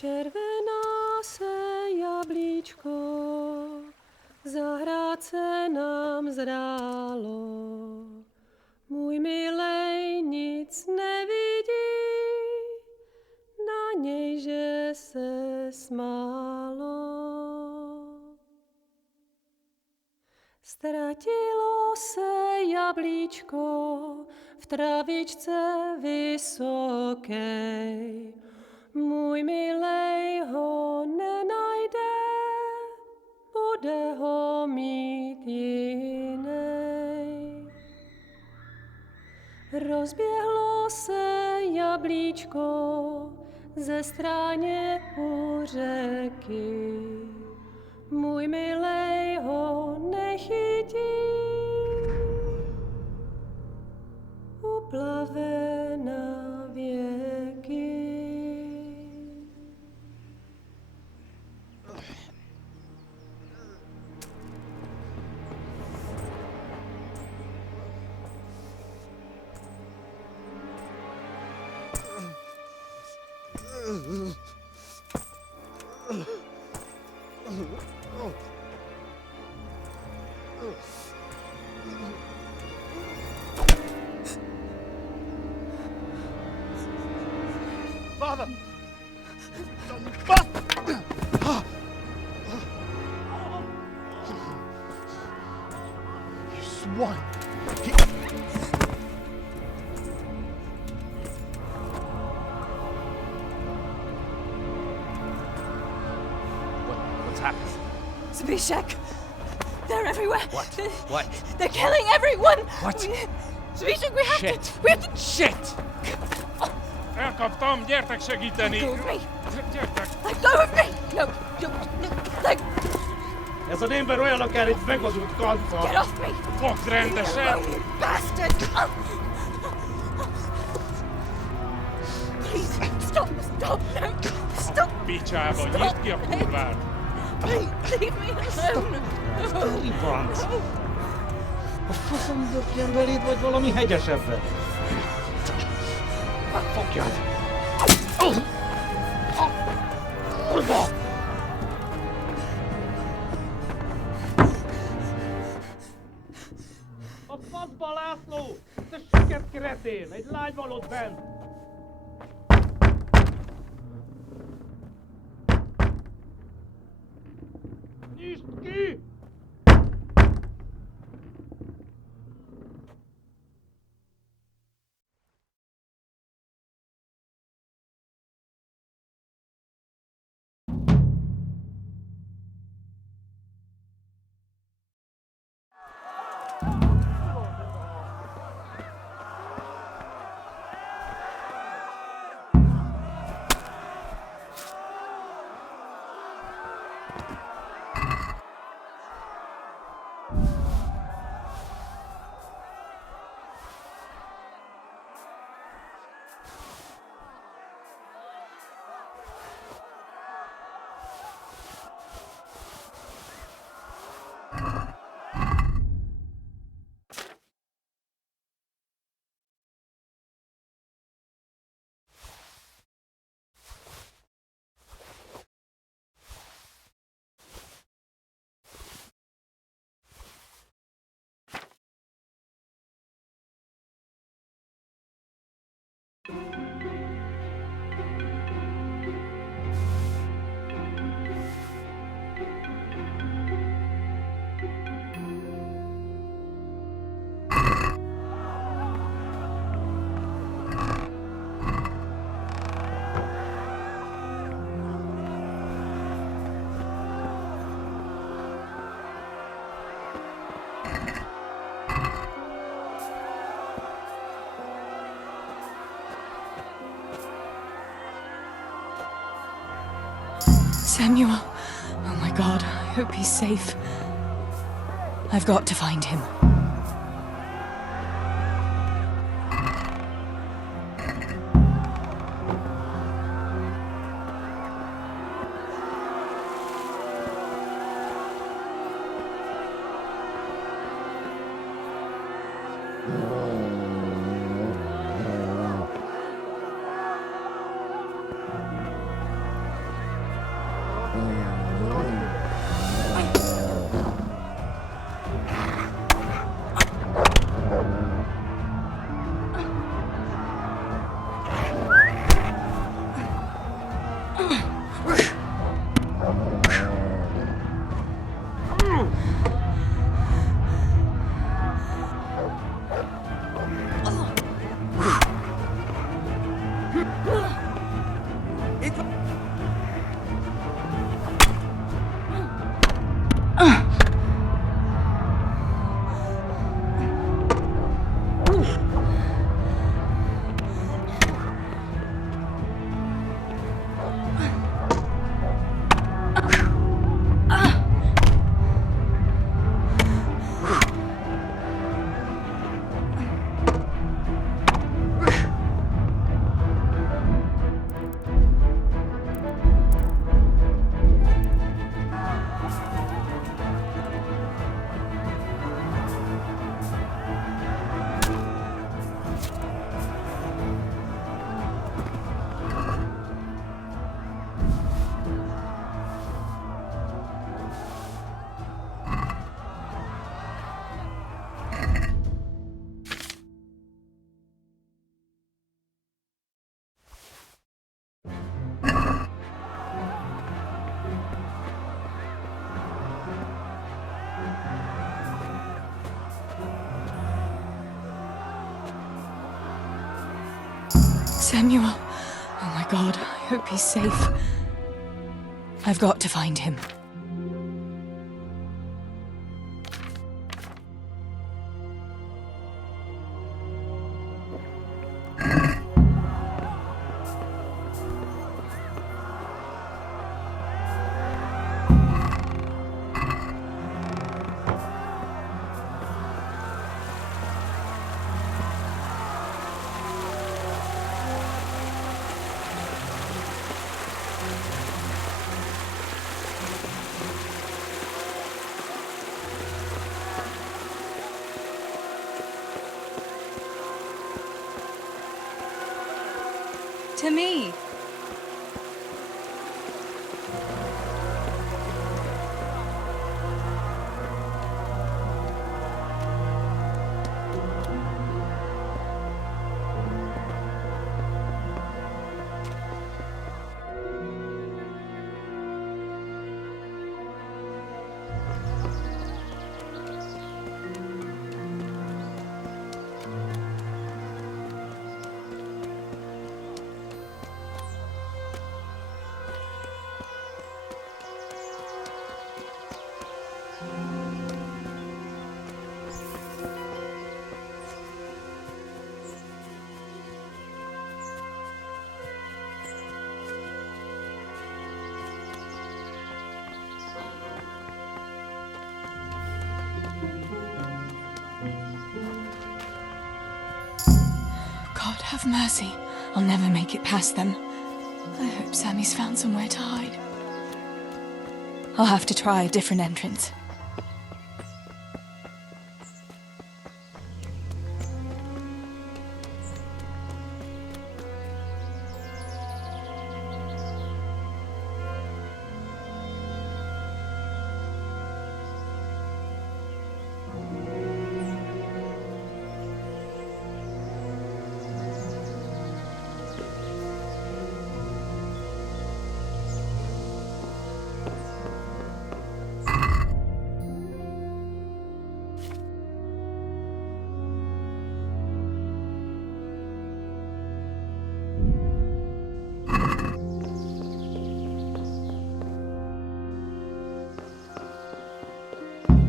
Červená se jablíčko, zahrát se nám zrálo. Můj milej nic nevidí, na něj, že se smálo. Ztratilo se jablíčko v travičce vysokej. Můj milej ho nenajde, bude ho mít jinej. Rozběhlo se jablíčko ze stráně u řeky. Můj milej ho nechytí, uplave na věky. Father! You swine! What's happened? Zbyszek! They're everywhere! What? They're killing everyone! What? Zbyszek, we have Shit! to... We have to... Shit! Elkaptam, gyertek segíteni! Let go of me! Gyertek! Let go of me! No, let... Ez az ember olyan akár egy megadott kanca. Get off me! Fogd rendesen! You bastard! Please, stop! No! Stop! Picsába, nyisd ki a kurvát! Please, leave me alone! Deliverance! A faszom döpjen beléd, vagy valami hegyesebbre? Fogjad! Kurva! A faszba, László! Te süket kretén! Egy lány van ott bent! Nyisd ki! Samuel. Oh my God, I hope he's safe. I've got to find him. Samuel. Oh my God, I hope he's safe. I've got to find him. To me. God have mercy. I'll never make it past them. I hope Sammy's found somewhere to hide. I'll have to try a different entrance.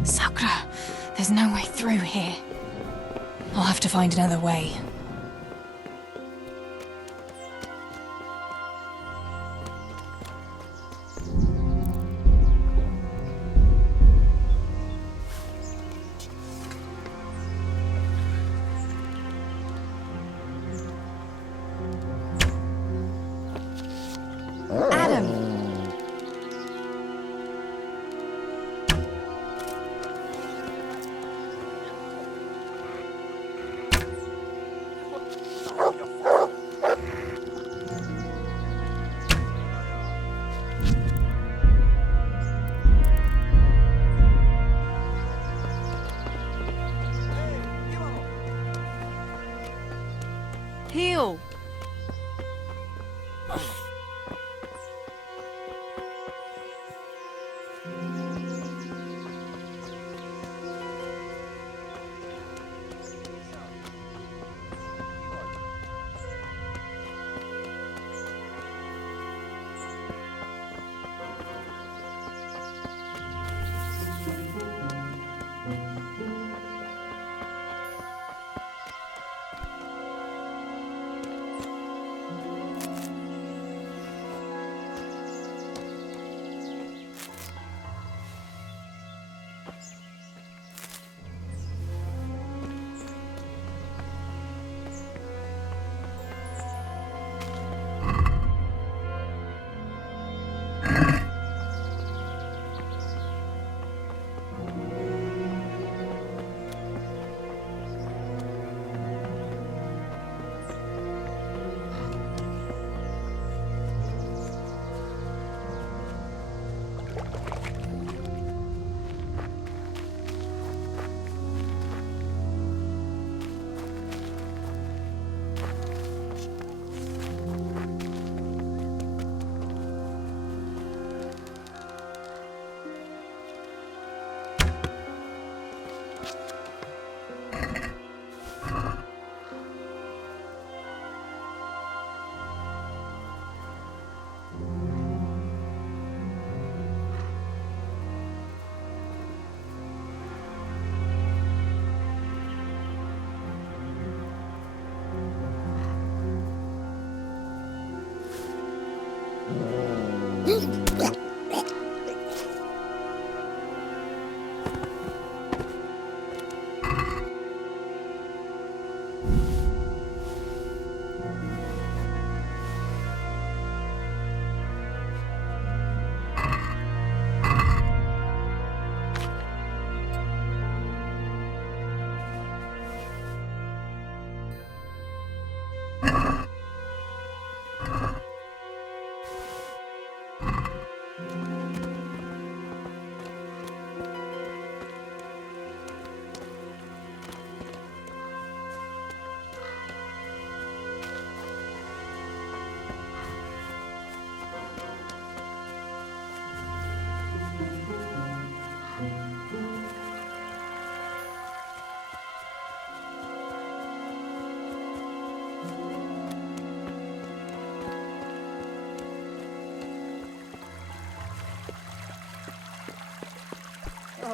Sakura, there's no way through here. I'll have to find another way. Adam!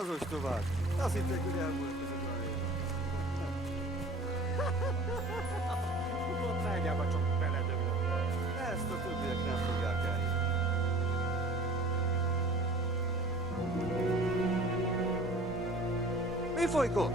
Az ostobák, azt hitték, hogy elmúlt ez a baj. Botrágyába csak beledöglök. Ezt a többiek nem fogják elhinni. Mi folyik ott?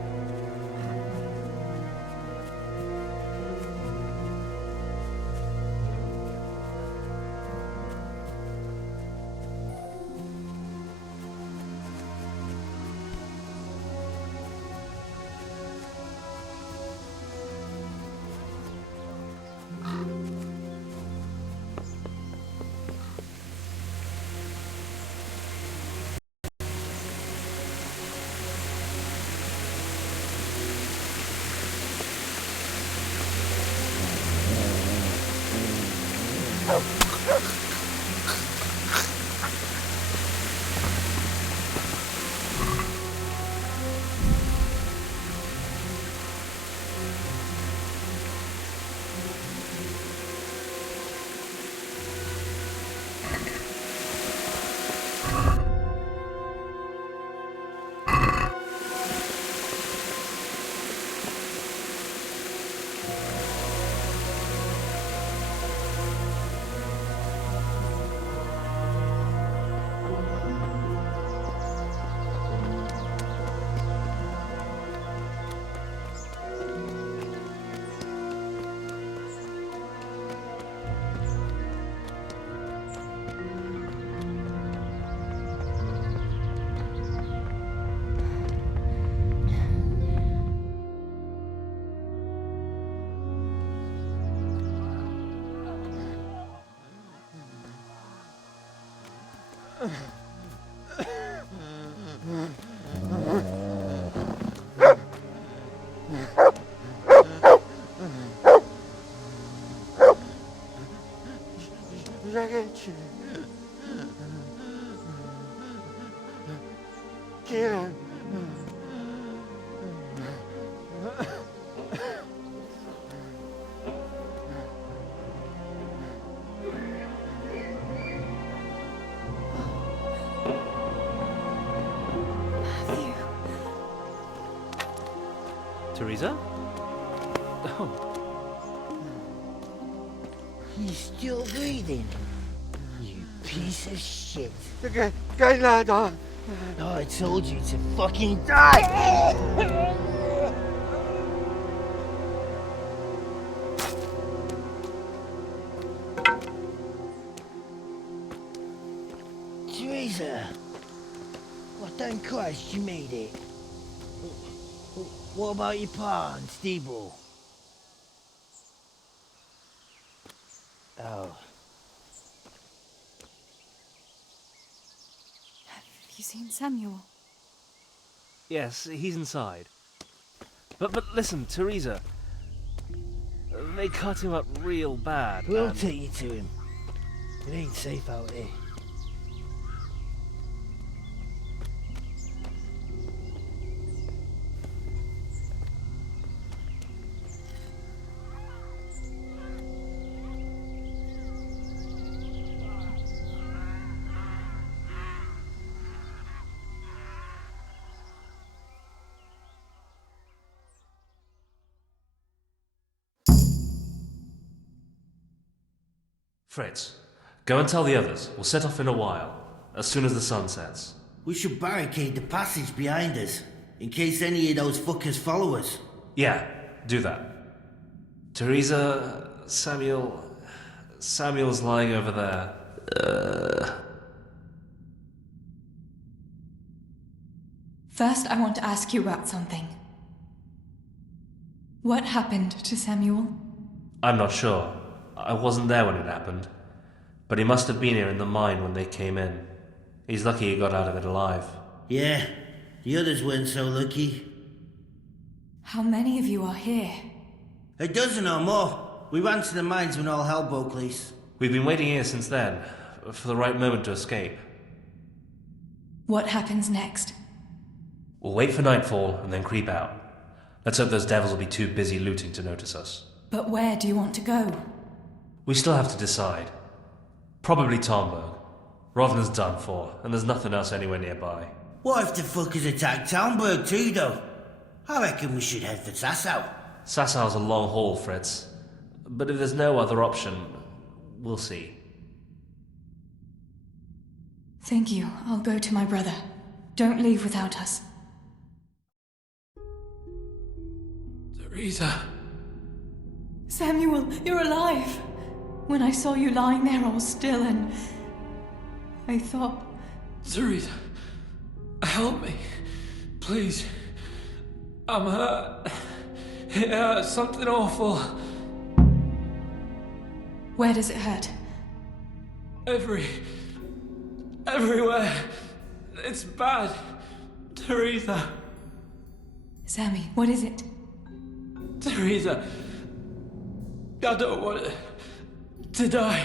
Segítség! Kérem! Teresa? Oh. He's still breathing. You piece of shit. Get that on! Oh, I told you to fucking die! Teresa! Well, thank Christ you made it. What about your pa and Steve-Bro? Oh. Have you seen Samuel? Yes, he's inside. But listen, Teresa. They cut him up real bad. We'll take you to him. It ain't safe out here. Fritz, Go and tell the others. We'll set off in a while, as soon as the sun sets. We should barricade the passage behind us, in case any of those fuckers follow us. Yeah, do that. Teresa, Samuel's lying over there. First, I want to ask you about something. What happened to Samuel? I'm not sure. I wasn't there when it happened. But he must have been here in the mine when they came in. He's lucky he got out of it alive. Yeah, the others weren't so lucky. How many of you are here? A dozen or more. We ran to the mines when all hell broke loose. We've been waiting here since then, for the right moment to escape. What happens next? We'll wait for nightfall and then creep out. Let's hope those devils will be too busy looting to notice us. But where do you want to go? We still have to decide. Probably Tomberg. Rovna's done for, and there's nothing else anywhere nearby. What if the fuckers attack Townburg too, though? I reckon we should head for Sasau. Sassau's a long haul, Fritz. But if there's no other option, we'll see. Thank you. I'll go to my brother. Don't leave without us. Teresa. Samuel, you're alive! When I saw you lying there all still and... I thought... Teresa, help me. Please. I'm hurt. It hurts something awful. Where does it hurt? Everywhere. It's bad. Teresa. Sammy, what is it? Teresa. I don't want to die.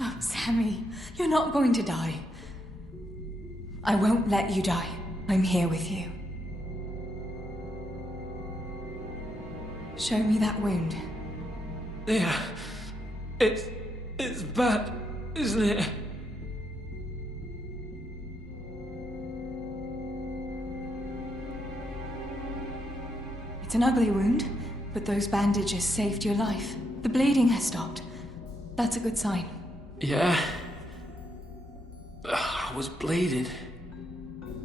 Oh, Sammy, you're not going to die. I won't let you die. I'm here with you. Show me that wound. Yeah. It's bad, isn't it? It's an ugly wound, but those bandages saved your life. The bleeding has stopped. That's a good sign. Yeah. I was bleeding.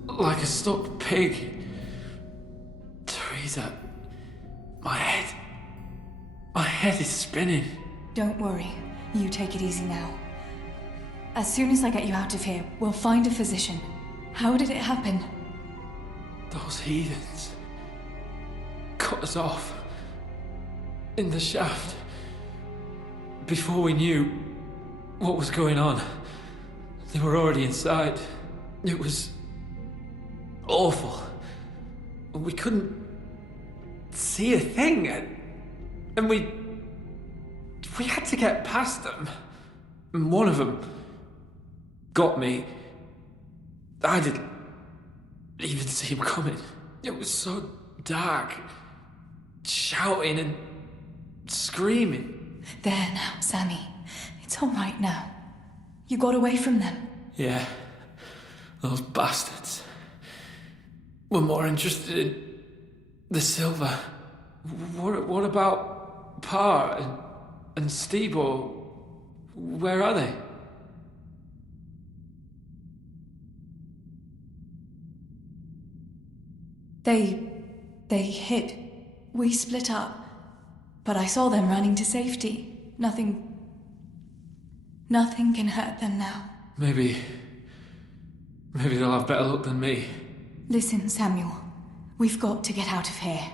Like a stuck pig. Teresa, my head is spinning. Don't worry. You take it easy now. As soon as I get you out of here, we'll find a physician. How did it happen? Those heathens cut us off in the shaft before we knew what was going on. They were already inside. It was awful. We couldn't see a thing, and we had to get past them. And one of them got me. I didn't even see him coming. It was so dark. Shouting and screaming. There now, Sammy. It's all right now. You got away from them. Yeah. Those bastards were more interested in the silver. What about Pa and Stebo? Where are they? They hid. We split up. But I saw them running to safety. Nothing can hurt them now. Maybe they'll have better luck than me. Listen, Samuel. We've got to get out of here.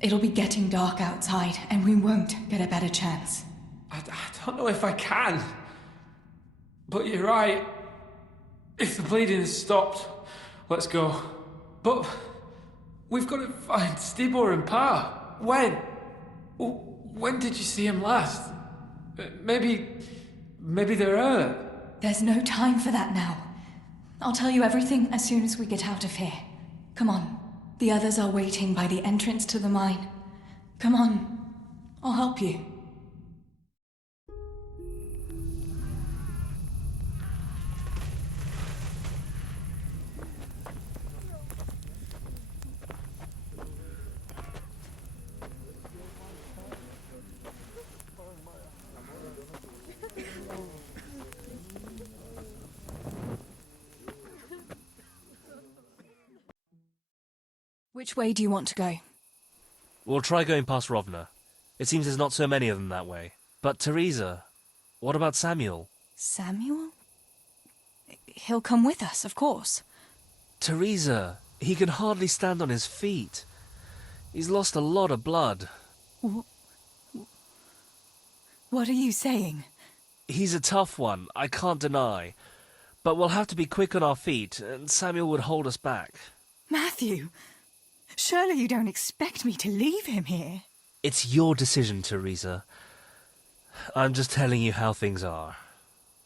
It'll be getting dark outside, and we won't get a better chance. I don't know if I can. But you're right. If the bleeding has stopped, let's go. But we've got to find Stibor and Pa. When did you see him last? Maybe they're hurt. There's no time for that now. I'll tell you everything as soon as we get out of here. Come on. The others are waiting by the entrance to the mine. Come on. I'll help you. Which way do you want to go? We'll try going past Rovna. It seems there's not so many of them that way. But Teresa, what about Samuel? Samuel? He'll come with us, of course. Teresa, he can hardly stand on his feet. He's lost a lot of blood. What are you saying? He's a tough one, I can't deny. But we'll have to be quick on our feet, and Samuel would hold us back. Matthew, surely you don't expect me to leave him here? It's your decision, Teresa. I'm just telling you how things are.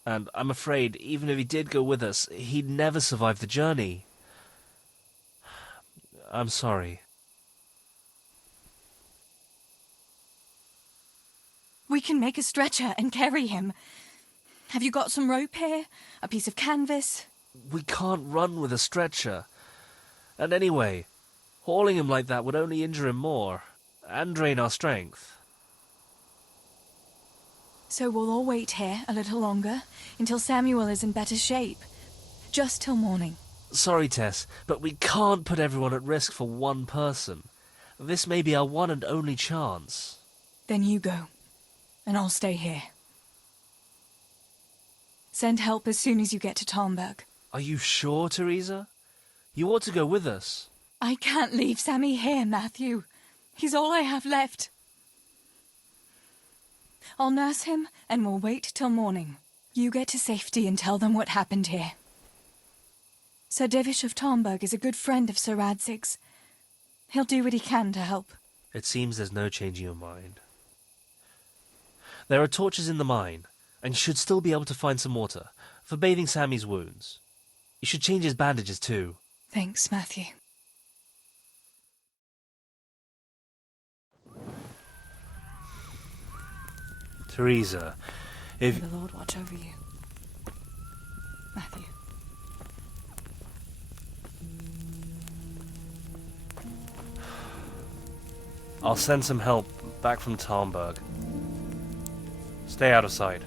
And I'm afraid, even if he did go with us, he'd never survive the journey. I'm sorry. We can make a stretcher and carry him. Have you got some rope here? A piece of canvas? We can't run with a stretcher. And anyway, hauling him like that would only injure him more, and drain our strength. So we'll all wait here a little longer, until Samuel is in better shape. Just till morning. Sorry, Tess, but we can't put everyone at risk for one person. This may be our one and only chance. Then you go, and I'll stay here. Send help as soon as you get to Talmberg. Are you sure, Teresa? You ought to go with us. I can't leave Sammy here, Matthew. He's all I have left. I'll nurse him, and we'll wait till morning. You get to safety and tell them what happened here. Sir Divish of Talmberg is a good friend of Sir Radzig's. He'll do what he can to help. It seems there's no changing your mind. There are torches in the mine, and you should still be able to find some water for bathing Sammy's wounds. You should change his bandages too. Thanks, Matthew. Teresa, if... May the Lord watch over you. Matthew. I'll send some help back from Talmberg. Stay out of sight.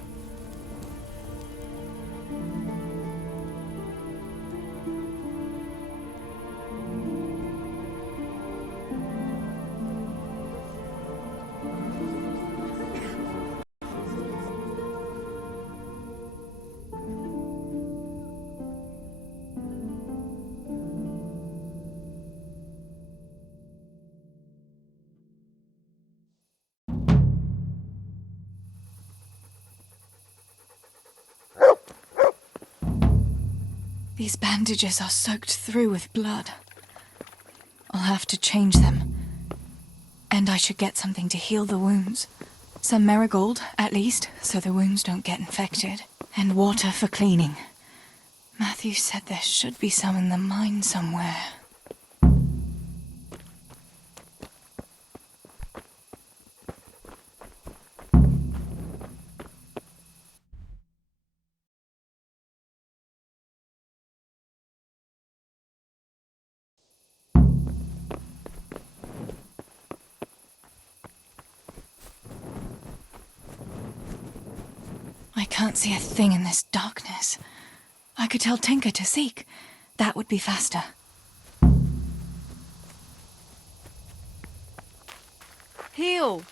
These bandages are soaked through with blood. I'll have to change them. And I should get something to heal the wounds. Some marigold, at least, so the wounds don't get infected. And water for cleaning. Matthew said there should be some in the mine somewhere. I can't see a thing in this darkness. I could tell Tinker to seek. That would be faster. Heal!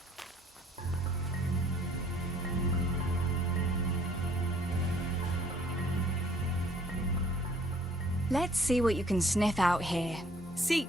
Let's see what you can sniff out here. Seek!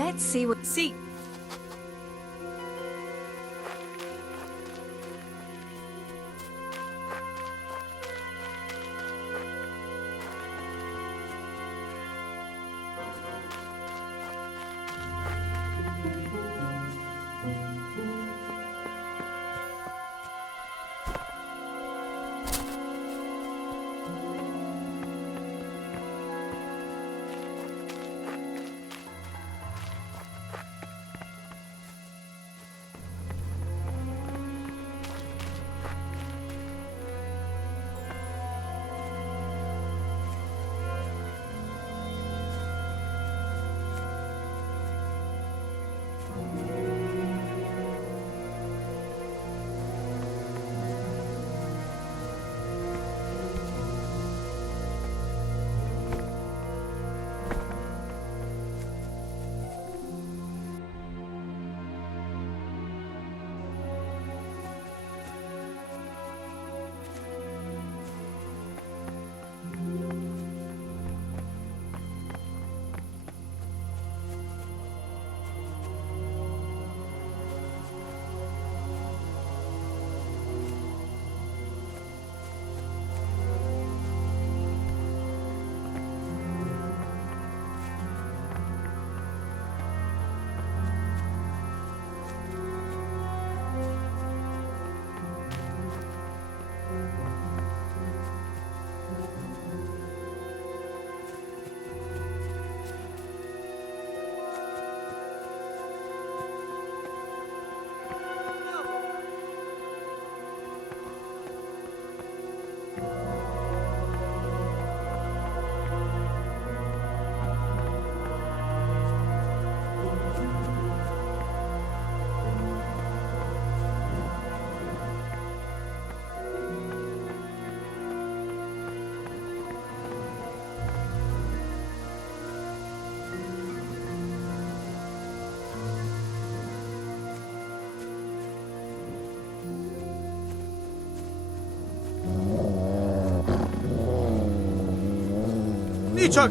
Let's see what... See...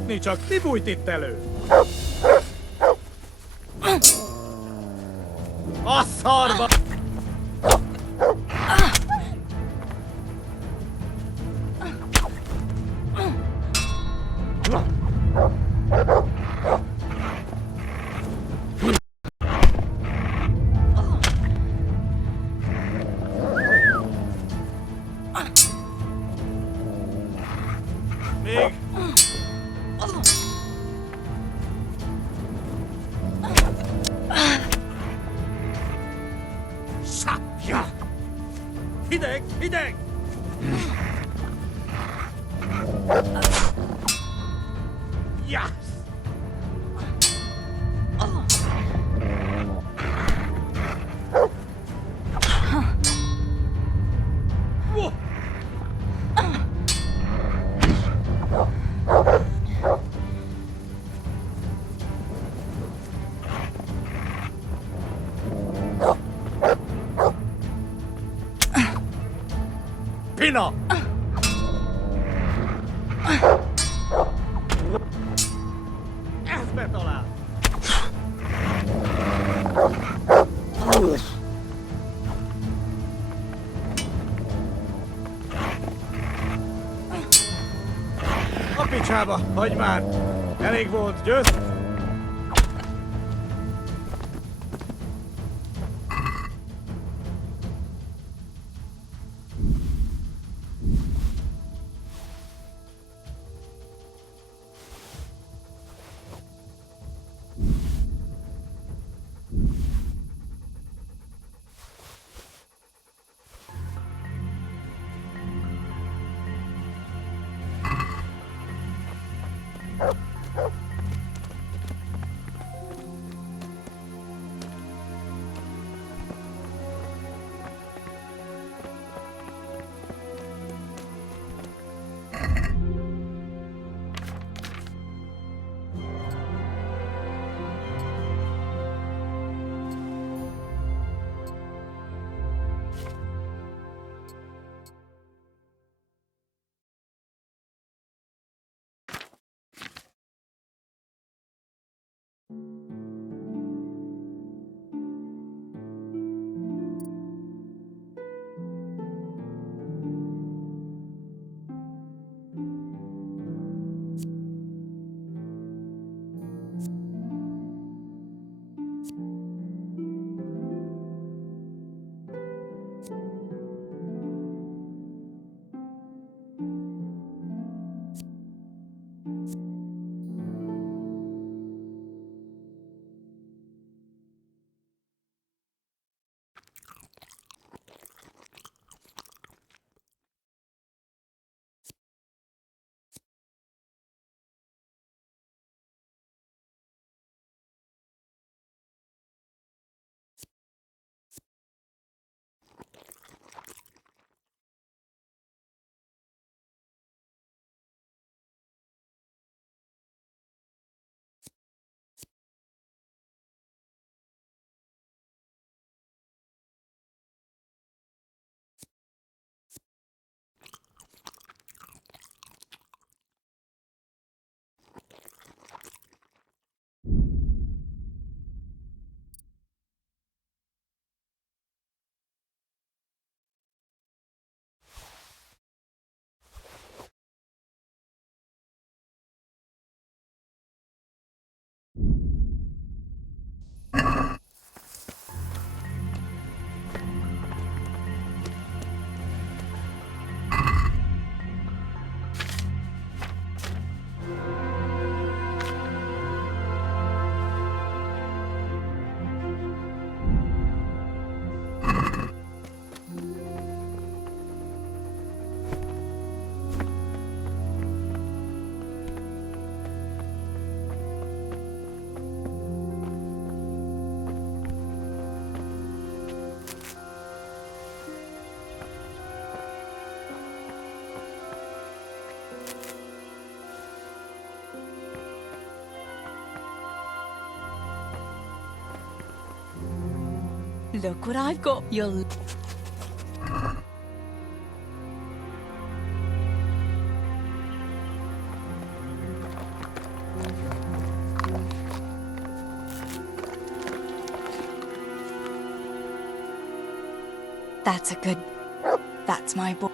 Nicsak, mi bújt itt elő? A szarba! Még! Szapja! Hideg! Hideg! Yes! Pina! Ez betalál! A picsába, hagyd már! Elég volt, győz! Look what I've got. You'll... That's a good... That's my boy.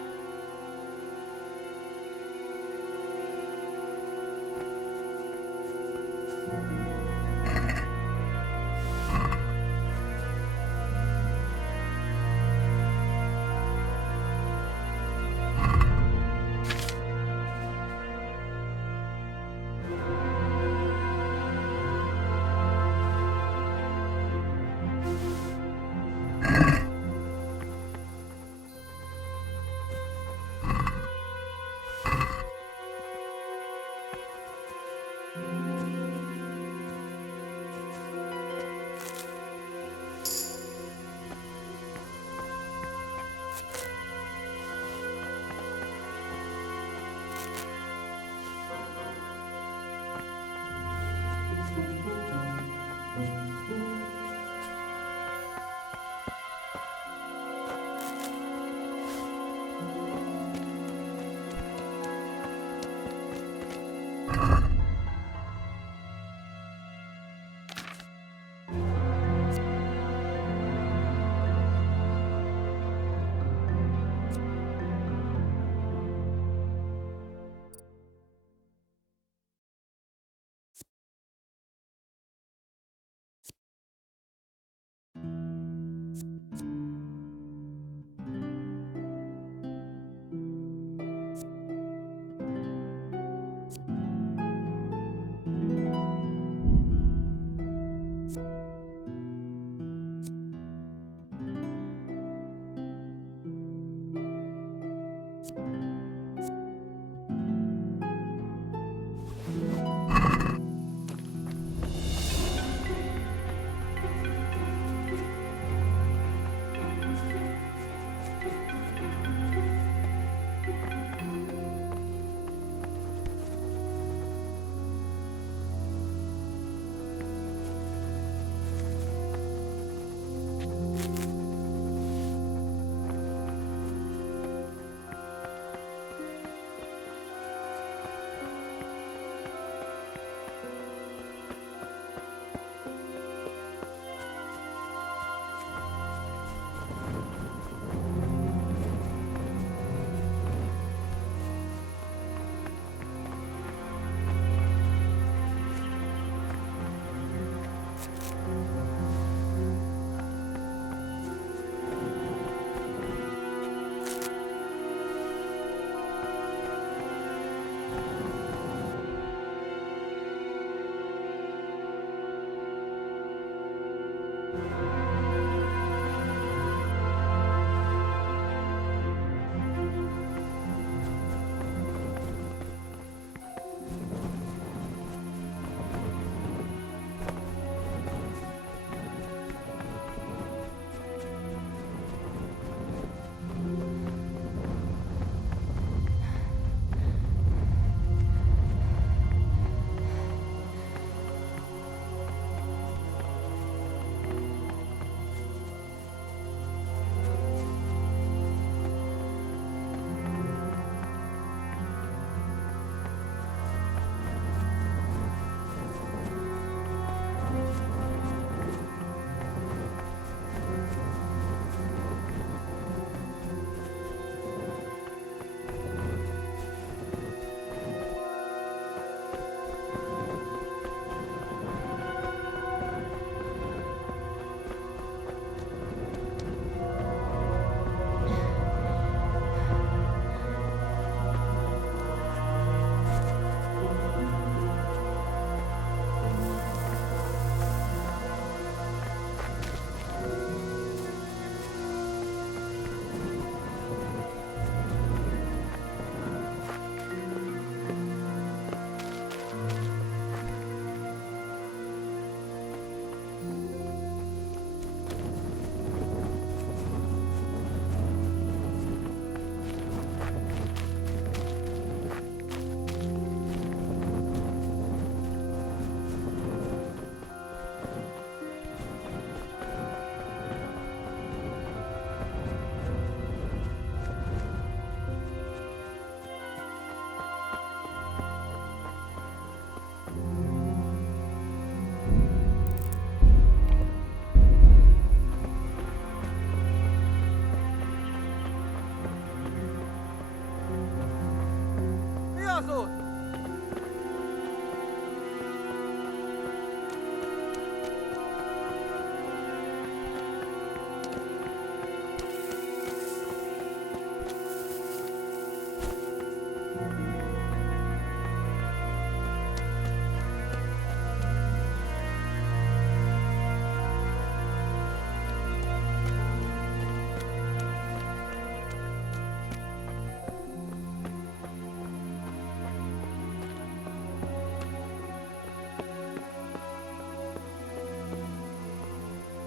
názor!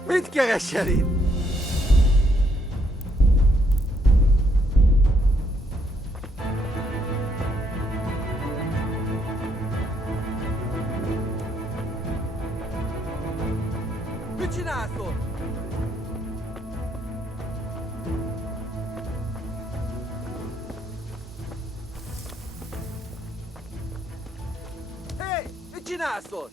Mit keresel itt? Mit csinálsz ott? Hé! Mit csinálsz ott?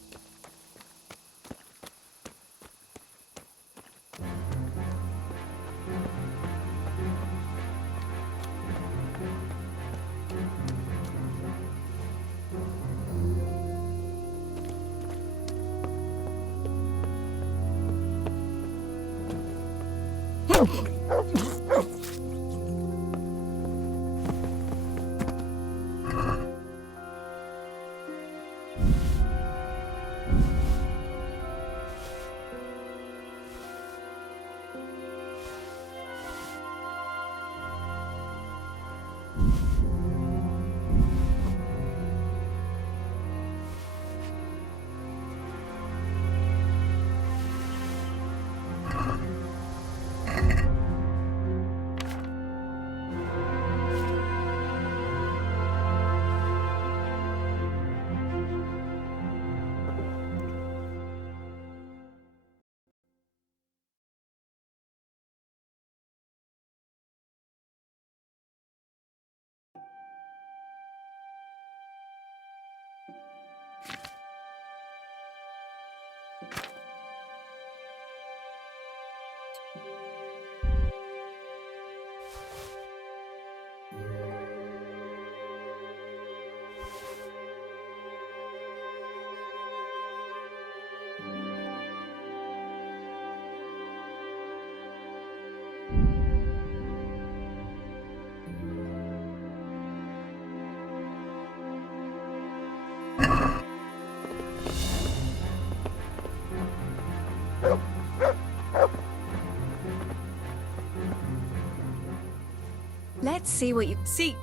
Let's see what you see.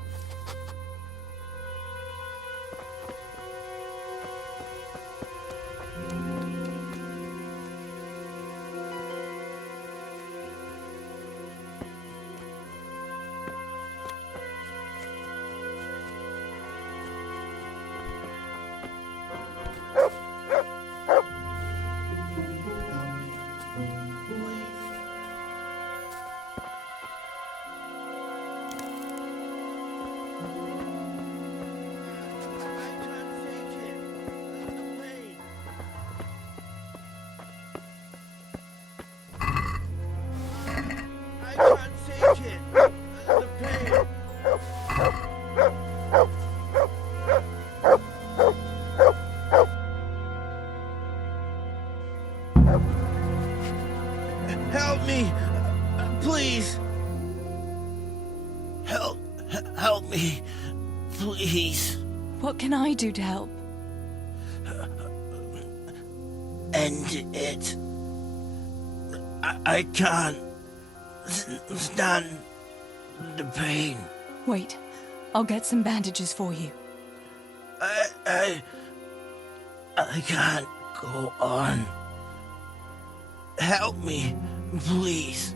Help me! Please! Help me! Please! What can I do to help? End it. I can't stand the pain. Wait, I'll get some bandages for you. I can't go on. Help me, please.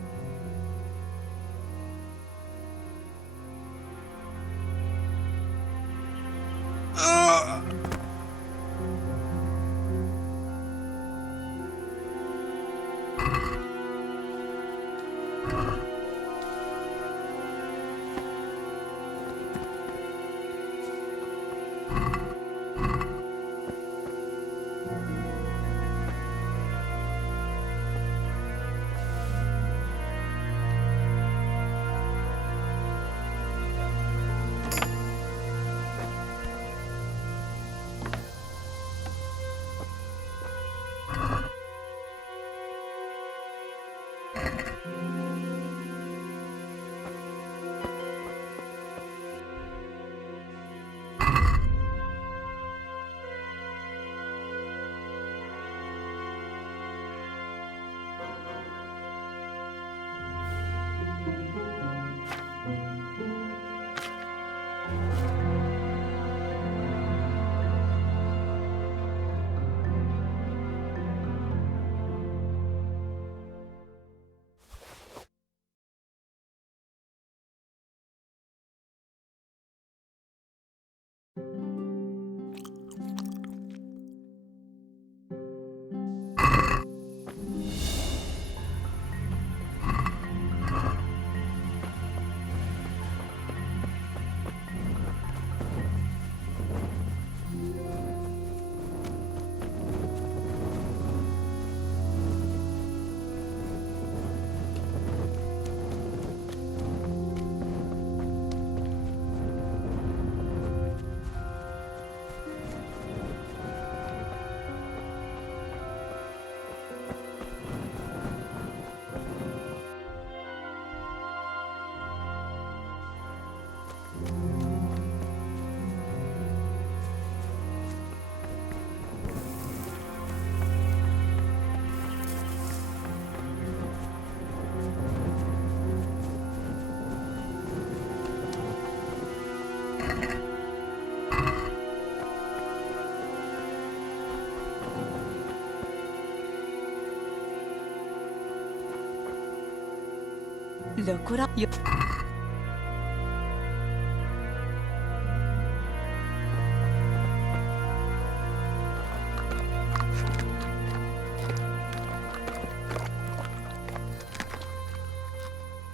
Look what you.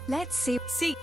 Let's see.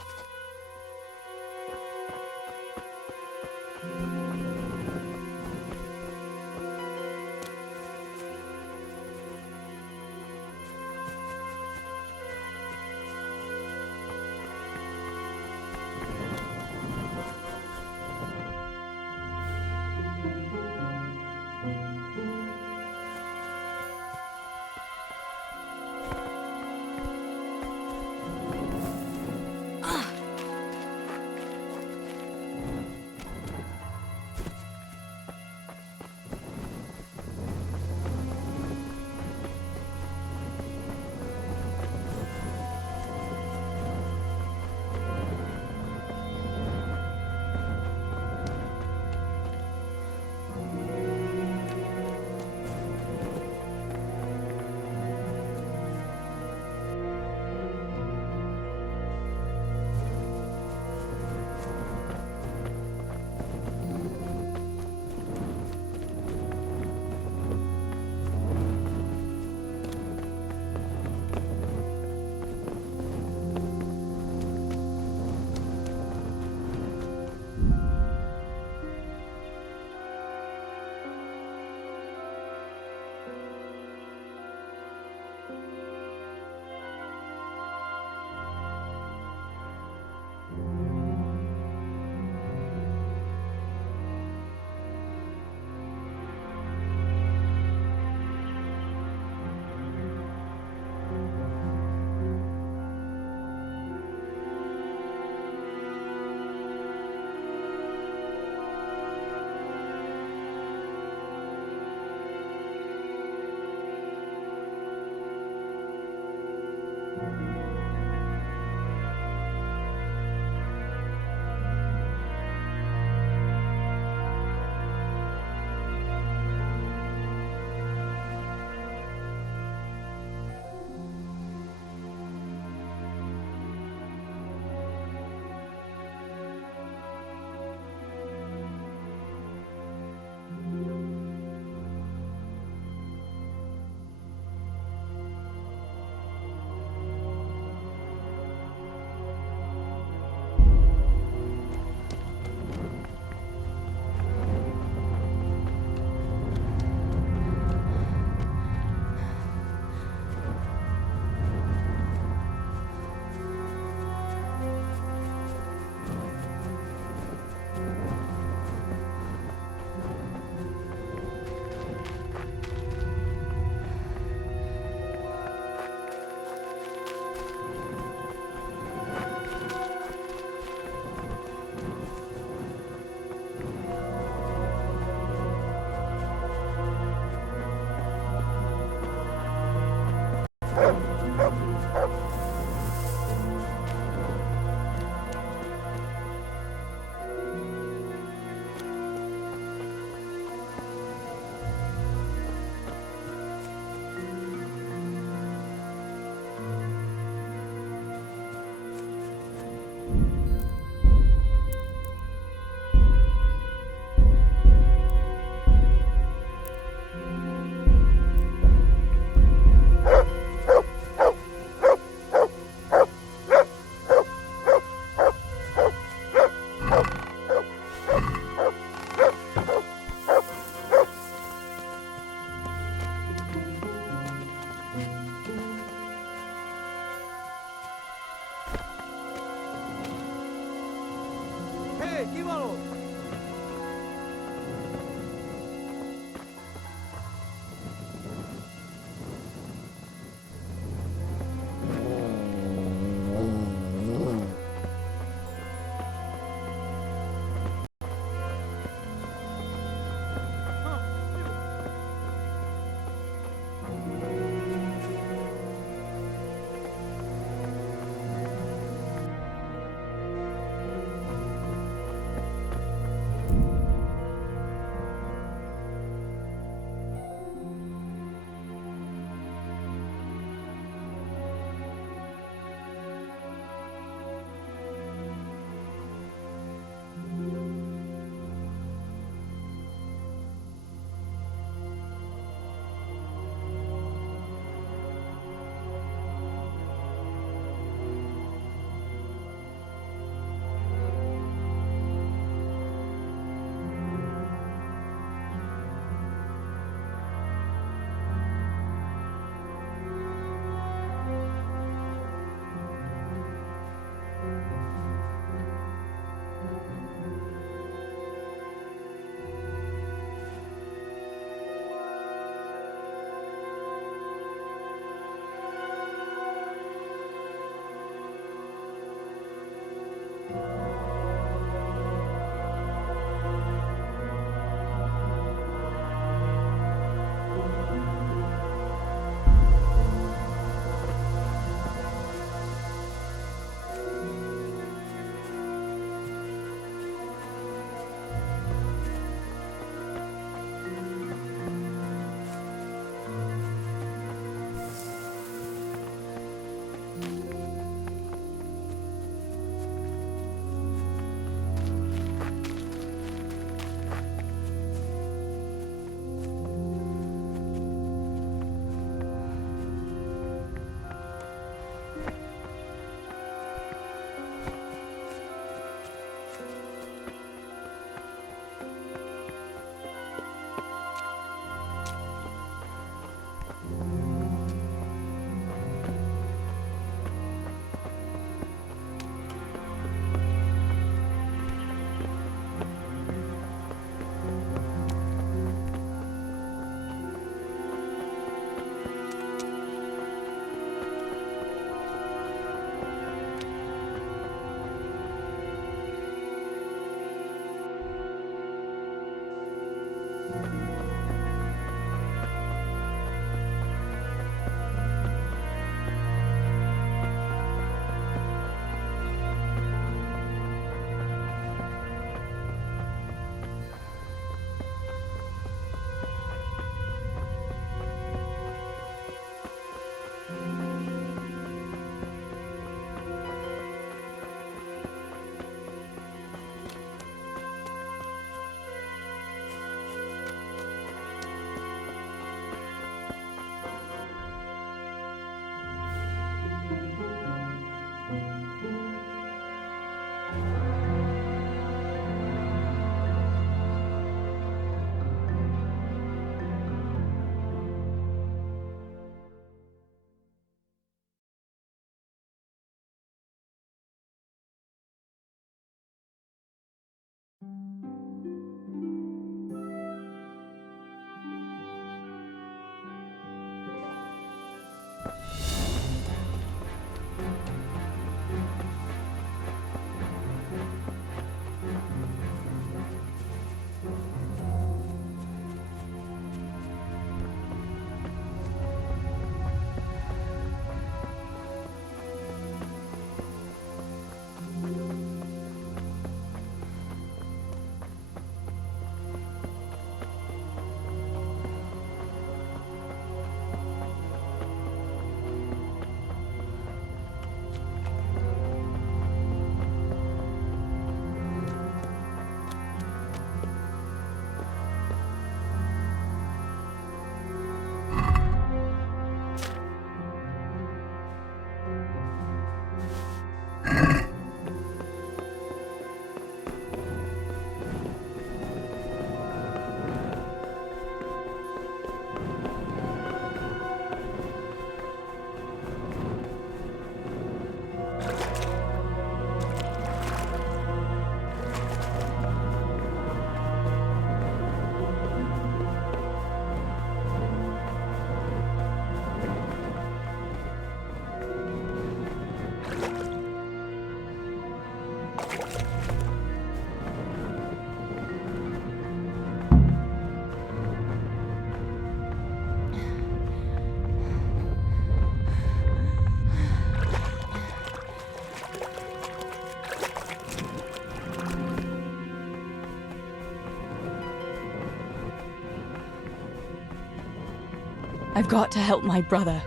I've got to help my brother.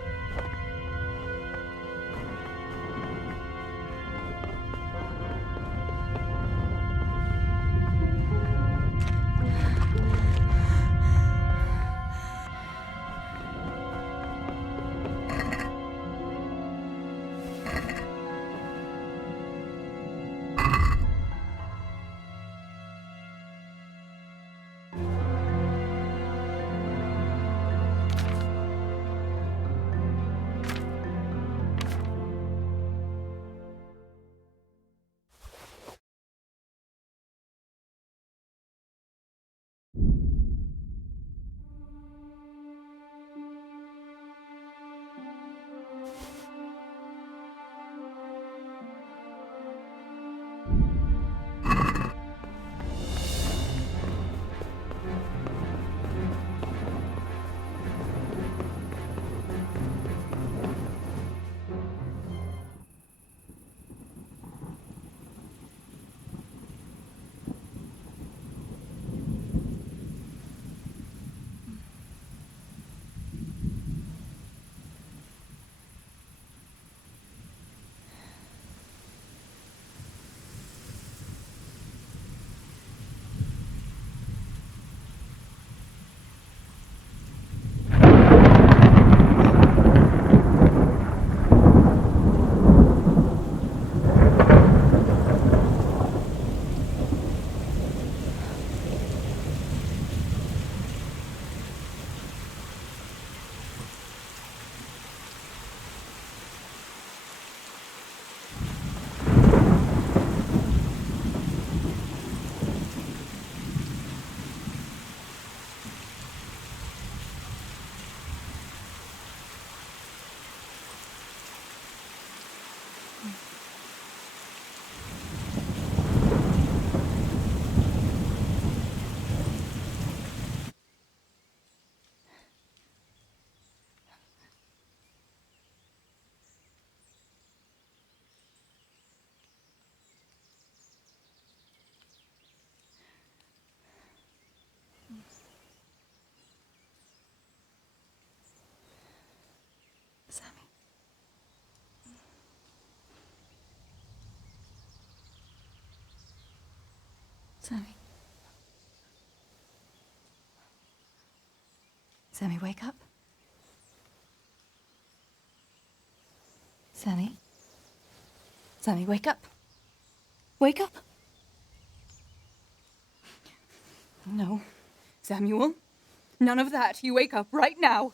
Sammy. Sammy, wake up. Sammy. Sammy, wake up. Wake up. No. Samuel. None of that. You wake up right now.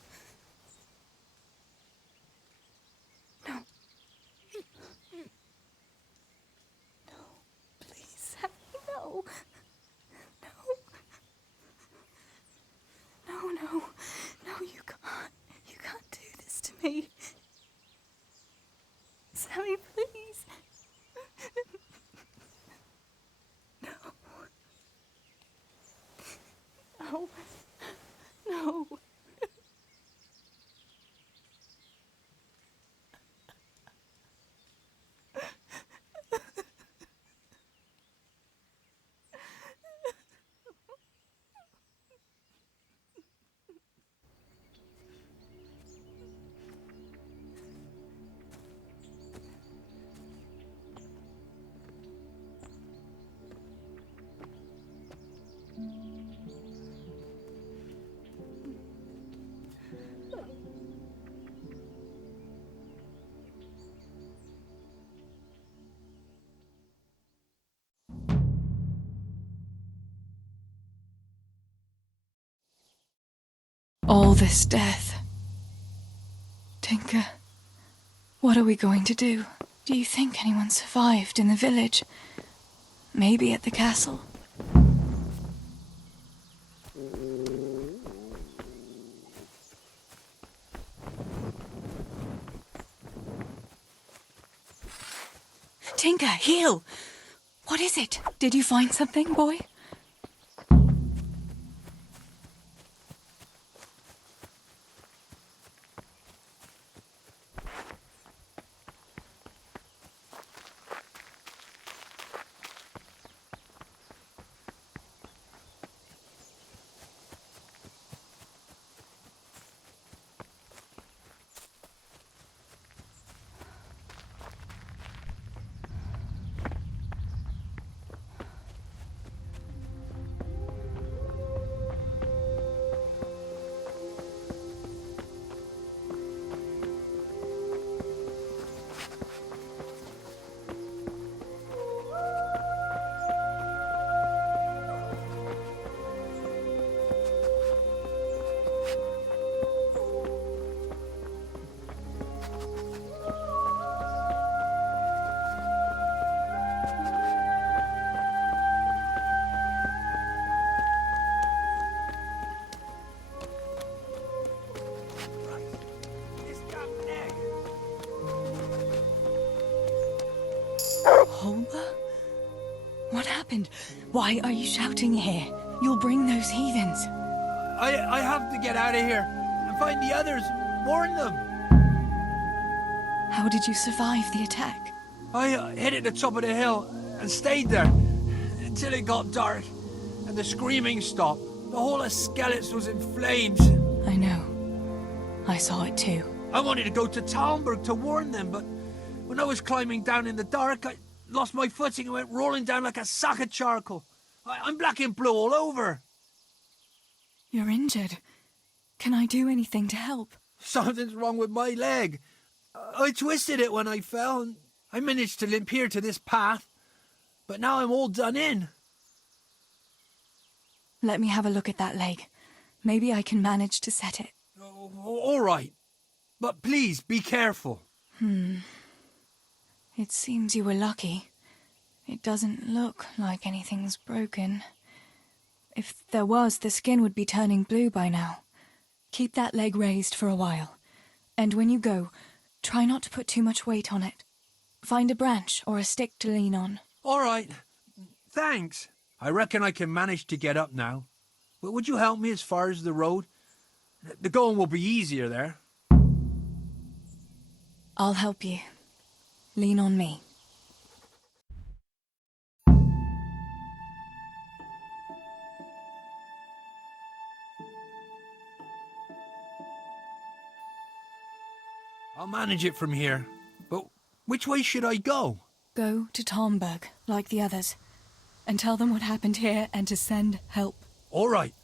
No. No. Please, Sammy, no. No. No, you can't. You can't do this to me. Sammy, please. No. No. No. All this death. Tinker, what are we going to do? Do you think anyone survived in the village? Maybe at the castle? Tinker, heel! What is it? Did you find something, boy? Holber? What happened? Why are you shouting here? You'll bring those heathens. I have to get out of here and find the others. Warn them. How did you survive the attack? I hid at the top of the hill and stayed there until it got dark and the screaming stopped. The whole of Skellets was in flames. I know. I saw it too. I wanted to go to Talmberg to warn them, but when I was climbing down in the dark, I lost my footing and went rolling down like a sack of charcoal. I'm black and blue all over. You're injured. Can I do anything to help? Something's wrong with my leg. I twisted it when I fell, and I managed to limp here to this path. But now I'm all done in. Let me have a look at that leg. Maybe I can manage to set it. All right. But please, be careful. It seems you were lucky. It doesn't look like anything's broken. If there was, the skin would be turning blue by now. Keep that leg raised for a while. And when you go, try not to put too much weight on it. Find a branch or a stick to lean on. All right. Thanks. I reckon I can manage to get up now. But would you help me as far as the road? The going will be easier there. I'll help you. Lean on me. I'll manage it from here. But which way should I go? Go to Talmberg, like the others. and tell them what happened here and to send help. All right.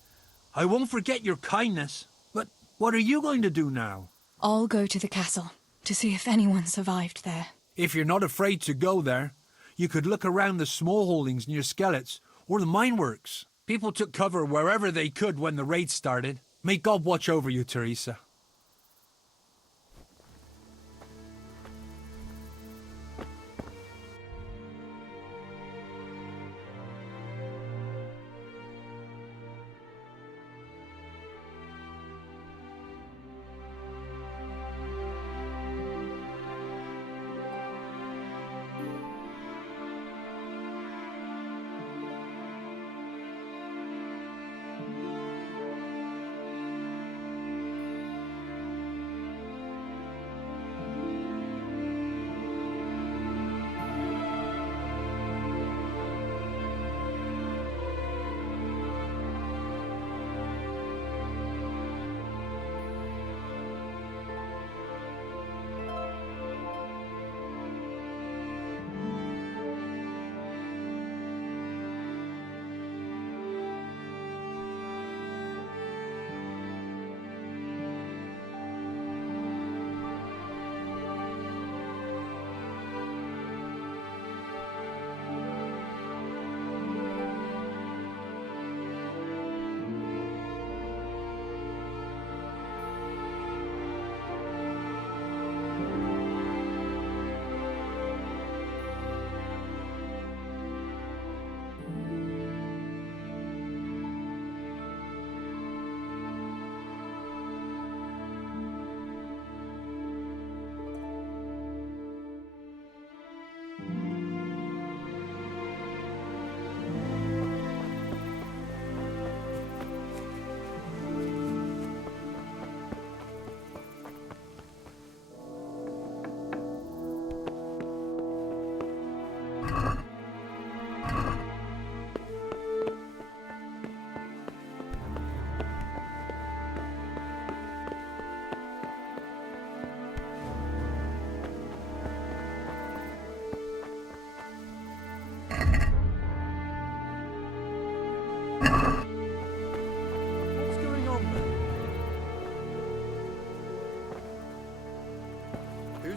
I won't forget your kindness. But what are you going to do now? I'll go to the castle to see if anyone survived there. If you're not afraid to go there, you could look around the small holdings near Skelet's or the mine works. People took cover wherever they could when the raid started. May God watch over you, Teresa.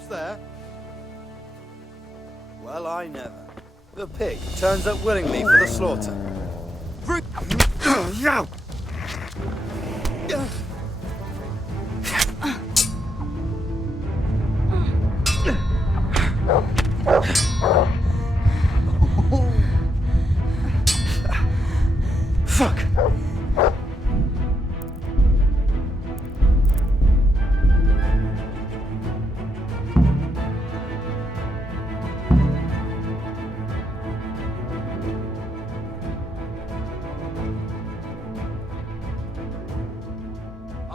There? Well, I never. The pig turns up willingly for the slaughter. Fuck!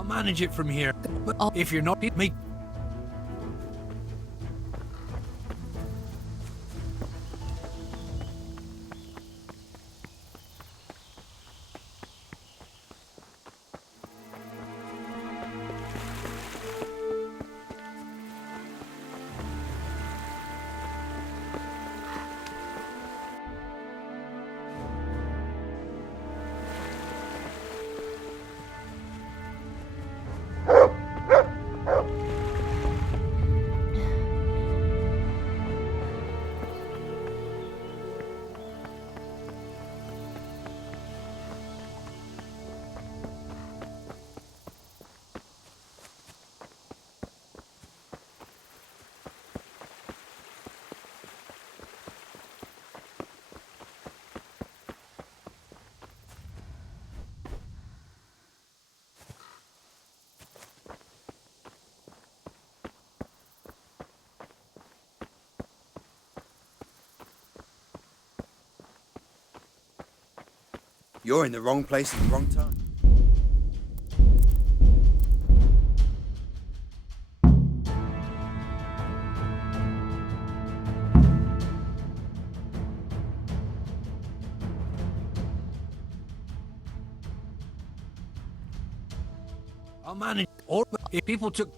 Manage it from here. But if you're not, make. You're in the wrong place at the wrong time. I'll manage. Or if people took.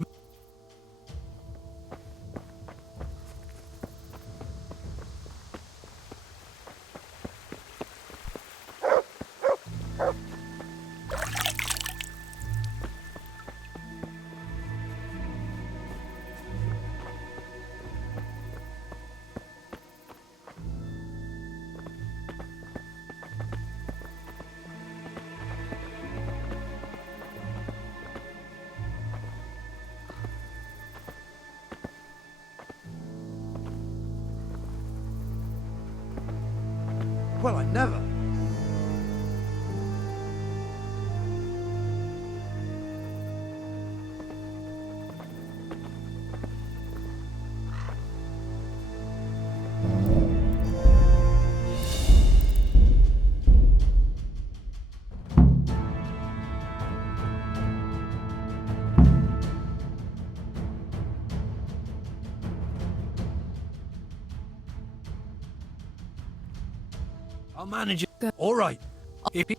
Well, I never. I'll manage it. All right. If it...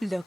Look.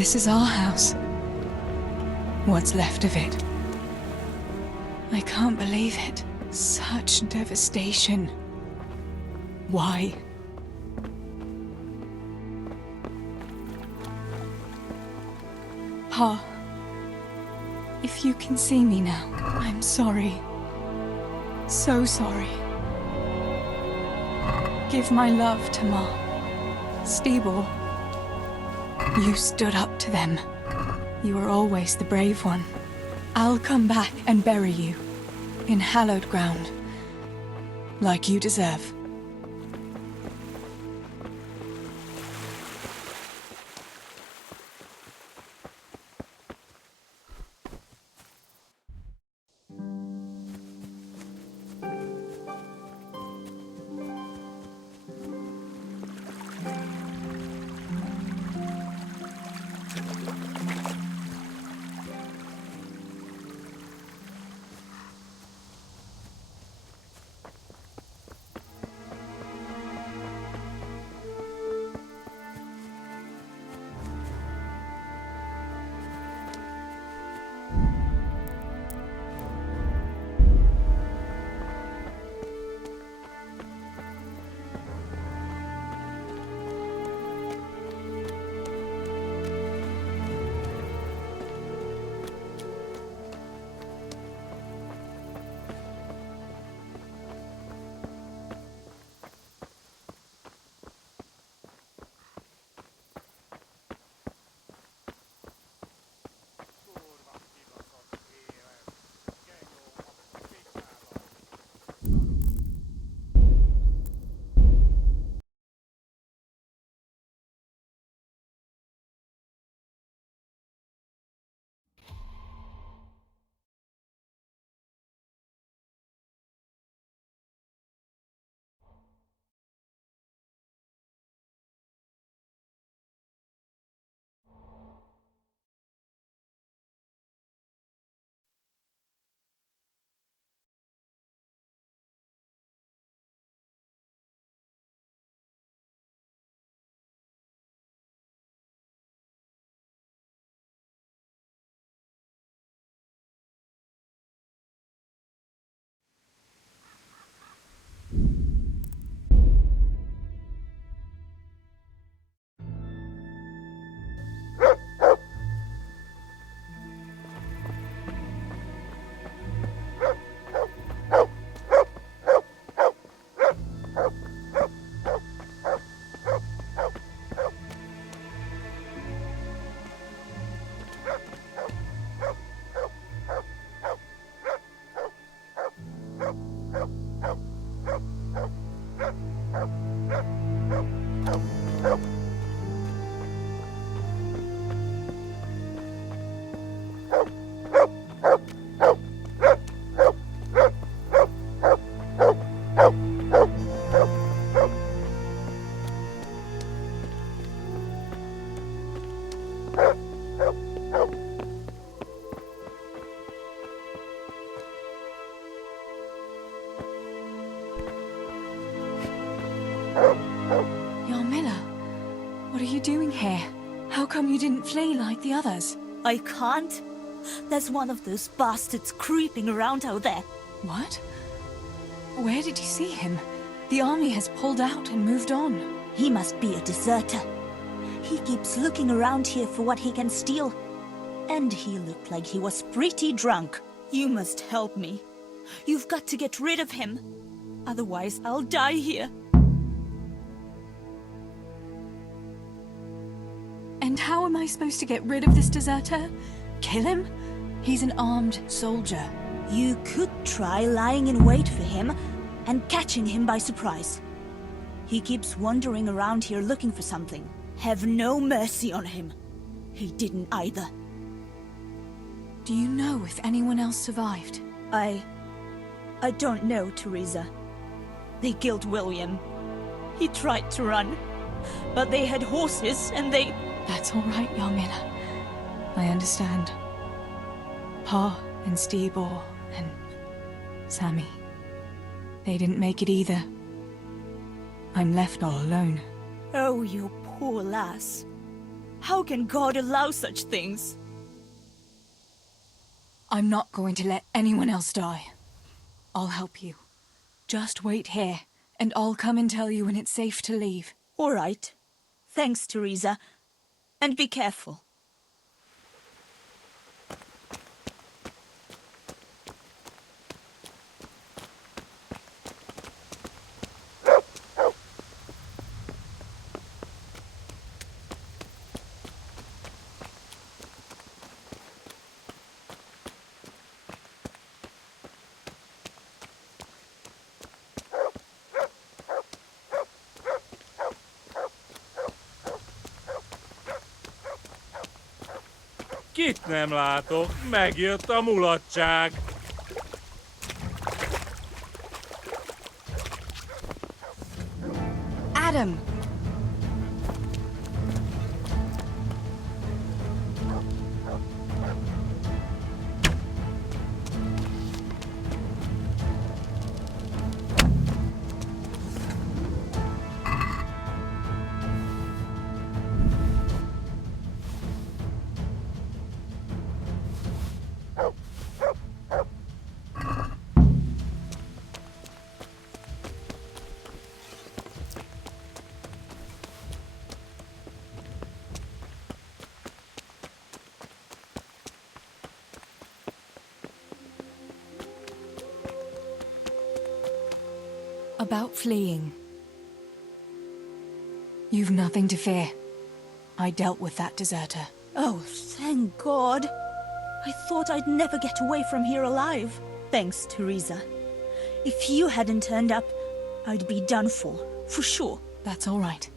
This is our house. What's left of it. I can't believe it. Such devastation. Why? Pa, if you can see me now, I'm sorry. So sorry. Give my love to Ma. Stibor, you stood up to them. You were always the brave one. I'll come back and bury you in hallowed ground, like you deserve. What are you doing here? How come you didn't flee like the others? I can't. There's one of those bastards creeping around out there. What? Where did you see him? The army has pulled out and moved on. He must be a deserter. He keeps looking around here for what he can steal. And he looked like he was pretty drunk. You must help me. You've got to get rid of him. Otherwise, I'll die here. And how am I supposed to get rid of this deserter? Kill him? He's an armed soldier. You could try lying in wait for him and catching him by surprise. He keeps wandering around here looking for something. Have no mercy on him. He didn't either. Do you know if anyone else survived? I don't know, Teresa. They killed William. He tried to run, but they had horses and they... That's all right, Yarmila. I understand. Pa and Stibor and Sammy. They didn't make it either. I'm left all alone. Oh, you poor lass. How can God allow such things? I'm not going to let anyone else die. I'll help you. Just wait here, and I'll come and tell you when it's safe to leave. All right. Thanks, Teresa. And be careful. Kit nem látok, megjött a mulatság. Adam! About fleeing. You've nothing to fear. I dealt with that deserter. Oh, thank God. I thought I'd never get away from here alive. Thanks, Teresa. If you hadn't turned up, I'd be done for sure. That's all right.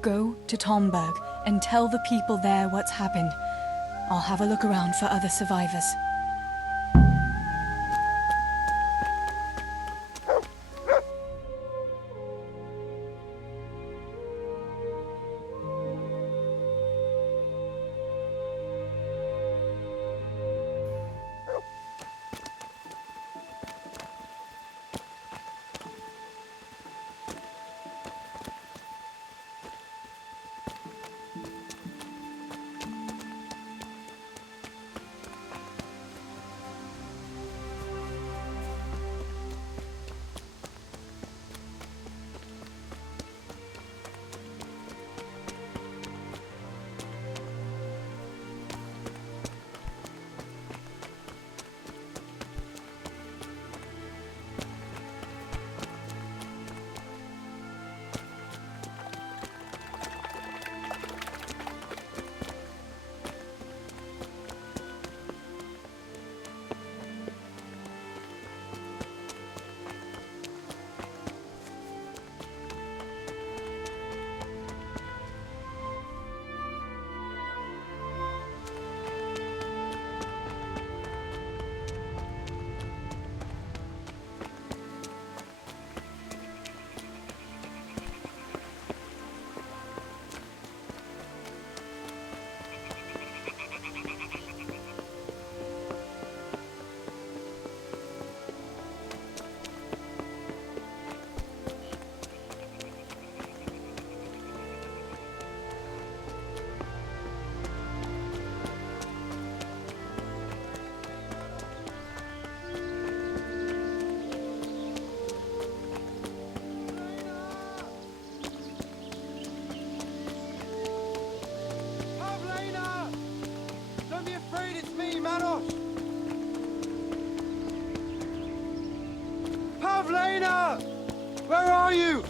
Go to Tomberg and tell the people there what's happened. I'll have a look around for other survivors. Pavlena! Where are you?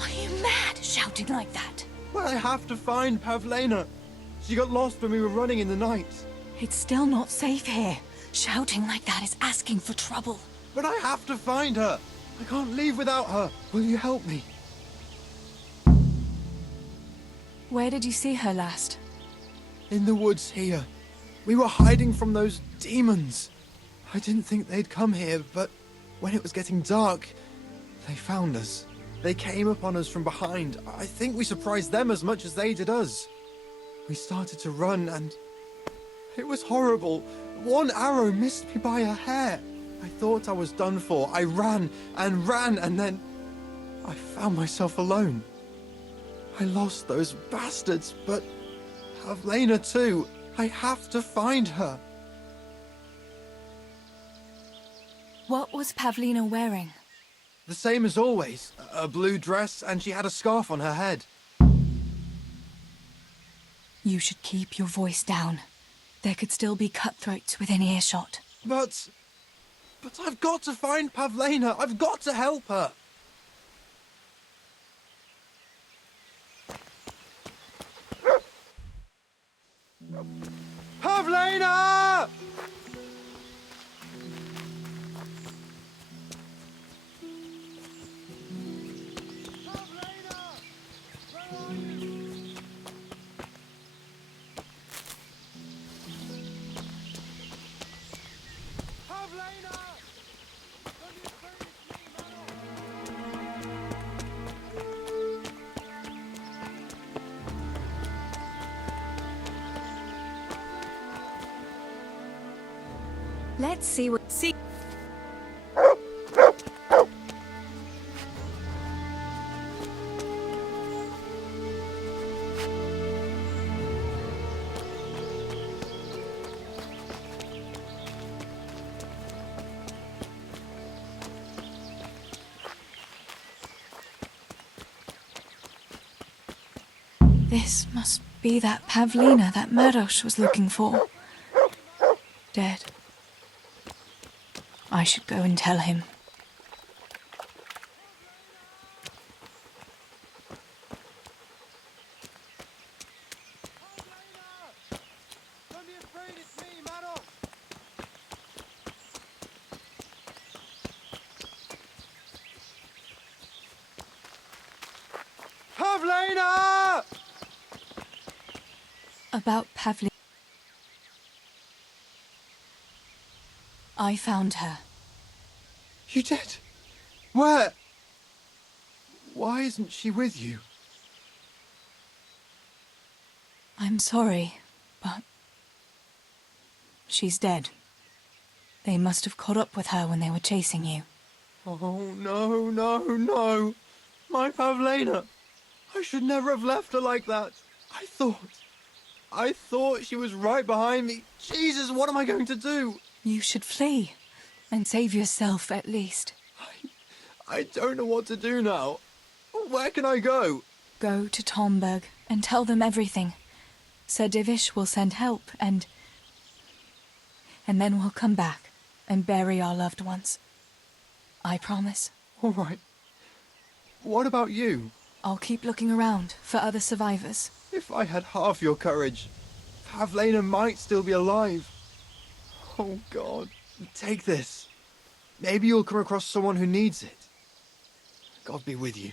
Are you mad, shouting like that? Well, I have to find Pavlena. She got lost when we were running in the night. It's still not safe here. Shouting like that is asking for trouble. But I have to find her. I can't leave without her. Will you help me? Where did you see her last? In the woods here. We were hiding from those demons. I didn't think they'd come here, but when it was getting dark, they found us. They came upon us from behind. I think we surprised them as much as they did us. We started to run and it was horrible. One arrow missed me by a hair. I thought I was done for. I ran and ran and then I found myself alone. I lost those bastards, but Pavlena too. I have to find her. What was Pavlina wearing? The same as always. A blue dress, and she had a scarf on her head. You should keep your voice down. There could still be cutthroats within earshot. But I've got to find Pavlena. I've got to help her. Pavlena! Let's see what... This must be that Pavlina that Merosh was looking for. Dead. I should go and tell him. Pavlena! About Pavlina. I found her. You did? Where? Why isn't she with you? I'm sorry, but... she's dead. They must have caught up with her when they were chasing you. Oh, no, no, no. My Pavlena. I should never have left her like that. I thought she was right behind me. Jesus, what am I going to do? You should flee. And save yourself, at least. I don't know what to do now. Where can I go? Go to Tomberg and tell them everything. Sir Divish will send help and then we'll come back and bury our loved ones. I promise. All right. What about you? I'll keep looking around for other survivors. If I had half your courage, Pavlena might still be alive. Oh, God. Take this. Maybe you'll come across someone who needs it. God be with you.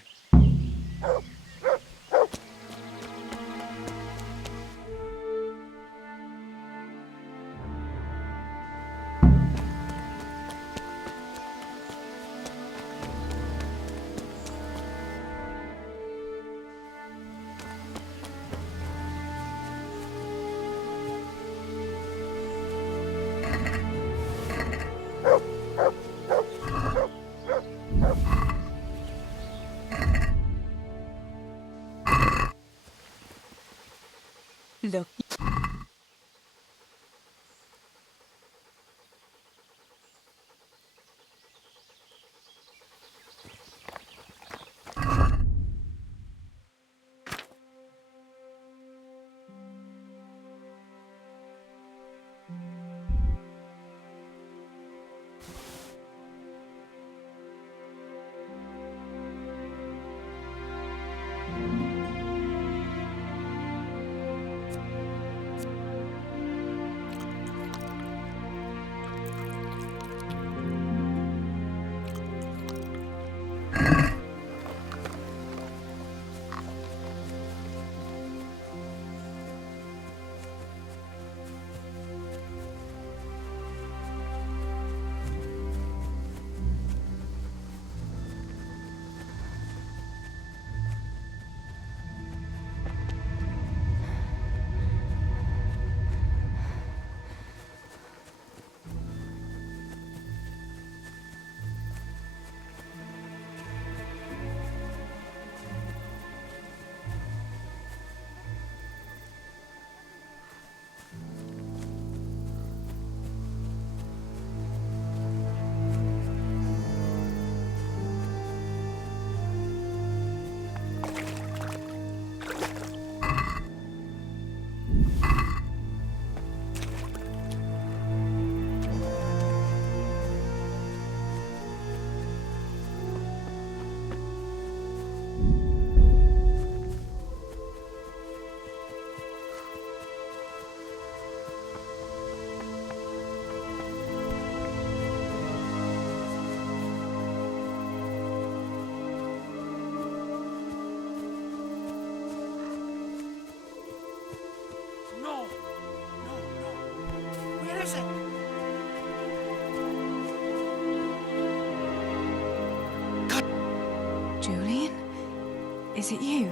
Is it you?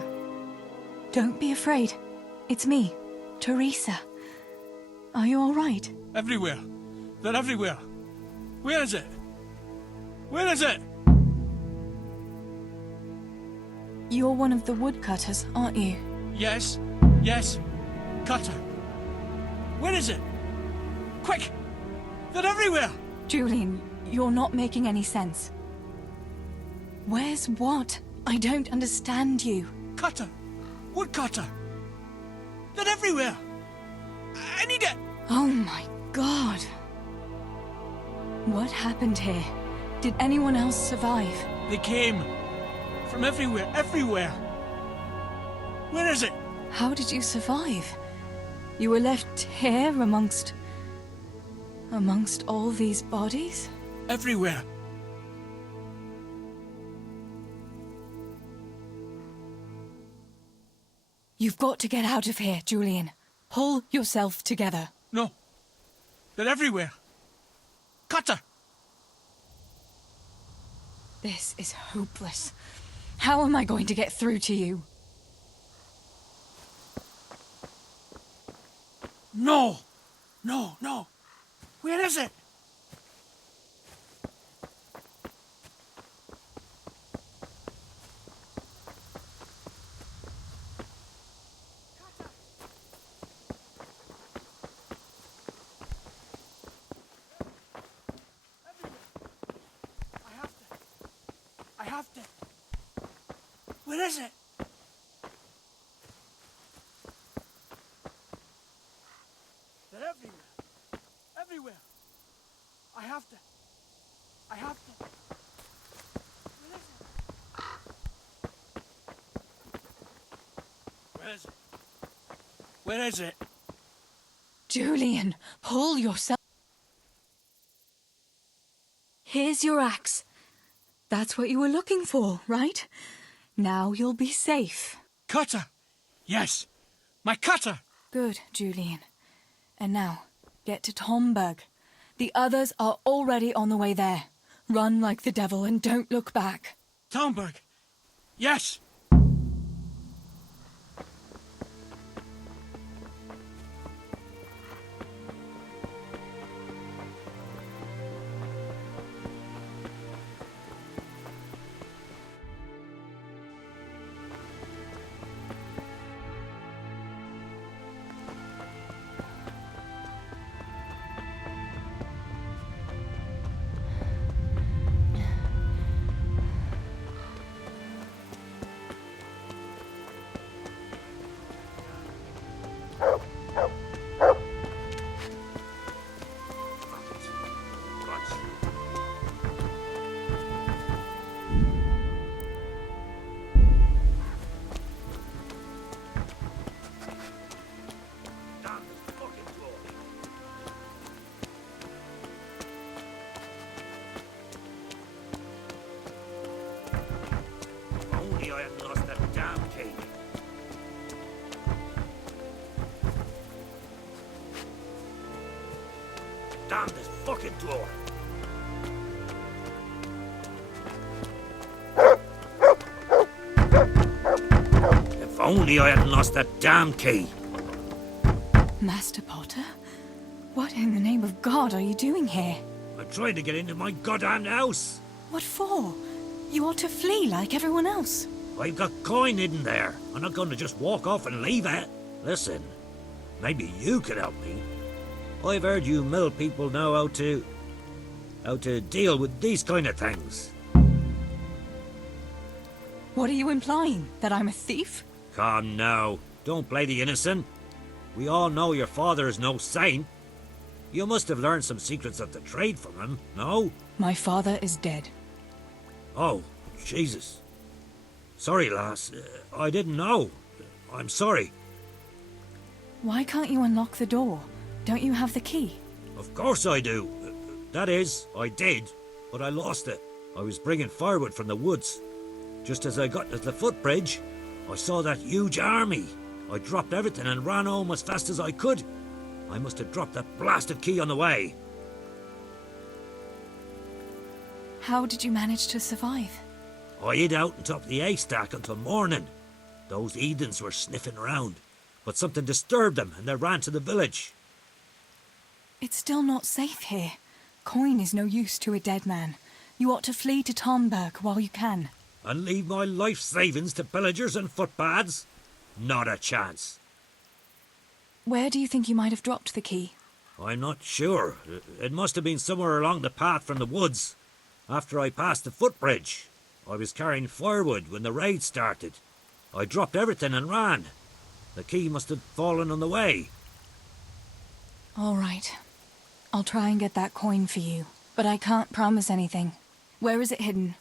Don't be afraid. It's me, Teresa. Are you all right? Everywhere. They're everywhere. Where is it? Where is it? You're one of the woodcutters, aren't you? Yes. Yes. Cutter. Where is it? Quick! They're everywhere! Julian, you're not making any sense. Where's what? I don't understand you. Cutter! Woodcutter! They're everywhere! I need it! Oh my god. What happened here? Did anyone else survive? They came. From everywhere, everywhere! Where is it? How did you survive? You were left here amongst all these bodies? Everywhere. You've got to get out of here, Julian. Pull yourself together. No. They're everywhere. Cutter! This is hopeless. How am I going to get through to you? No! No, no! Where is it? I have to. Where is it? They're everywhere. Everywhere. I have to. Where is it? Where is it? Julian, pull yourself. Here's your axe. That's what you were looking for, right? Now you'll be safe. Cutter! Yes! My cutter! Good, Julian. And now, get to Tomberg. The others are already on the way there. Run like the devil and don't look back. Tomberg! Yes! Only I hadn't lost that damn key. Damn this fucking door. If only I hadn't lost that damn key. Master Potter? What in the name of God are you doing here? I tried to get into my goddamn house. What for? You ought to flee like everyone else. I've got coin hidden there. I'm not going to just walk off and leave it. Listen, maybe you could help me. I've heard you mill people know how to deal with these kind of things. What are you implying? That I'm a thief? Come now, don't play the innocent. We all know your father is no saint. You must have learned some secrets of the trade from him, no? My father is dead. Oh, Jesus. Sorry, lass. I didn't know. I'm sorry. Why can't you unlock the door? Don't you have the key? Of course I do. That is, I did, but I lost it. I was bringing firewood from the woods. Just as I got to the footbridge, I saw that huge army. I dropped everything and ran home as fast as I could. I must have dropped that blasted key on the way. How did you manage to survive? I hid out on top of the haystack until morning. Those heathens were sniffing around, but something disturbed them and they ran to the village. It's still not safe here. Coin is no use to a dead man. You ought to flee to Tomberg while you can. And leave my life savings to pillagers and footpads? Not a chance. Where do you think you might have dropped the key? I'm not sure. It must have been somewhere along the path from the woods. After I passed the footbridge, I was carrying firewood when the raid started. I dropped everything and ran. The key must have fallen on the way. All right. I'll try and get that coin for you, but I can't promise anything. Where is it hidden?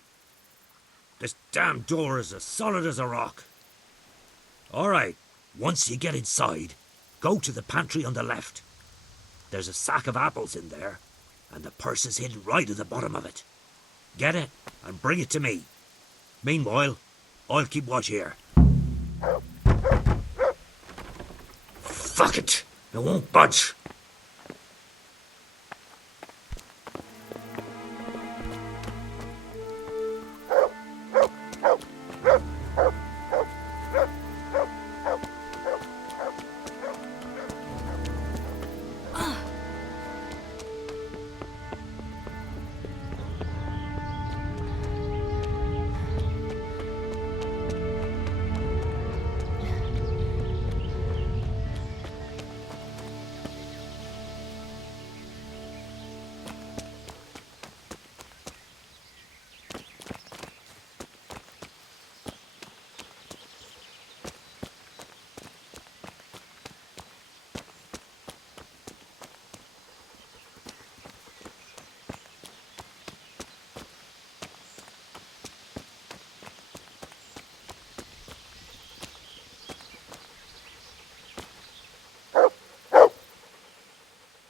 This damn door is as solid as a rock. All right, once you get inside, go to the pantry on the left. There's a sack of apples in there, and the purse is hidden right at the bottom of it. Get it, and bring it to me. Meanwhile, I'll keep watch here. Fuck it! It won't budge.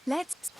Let's...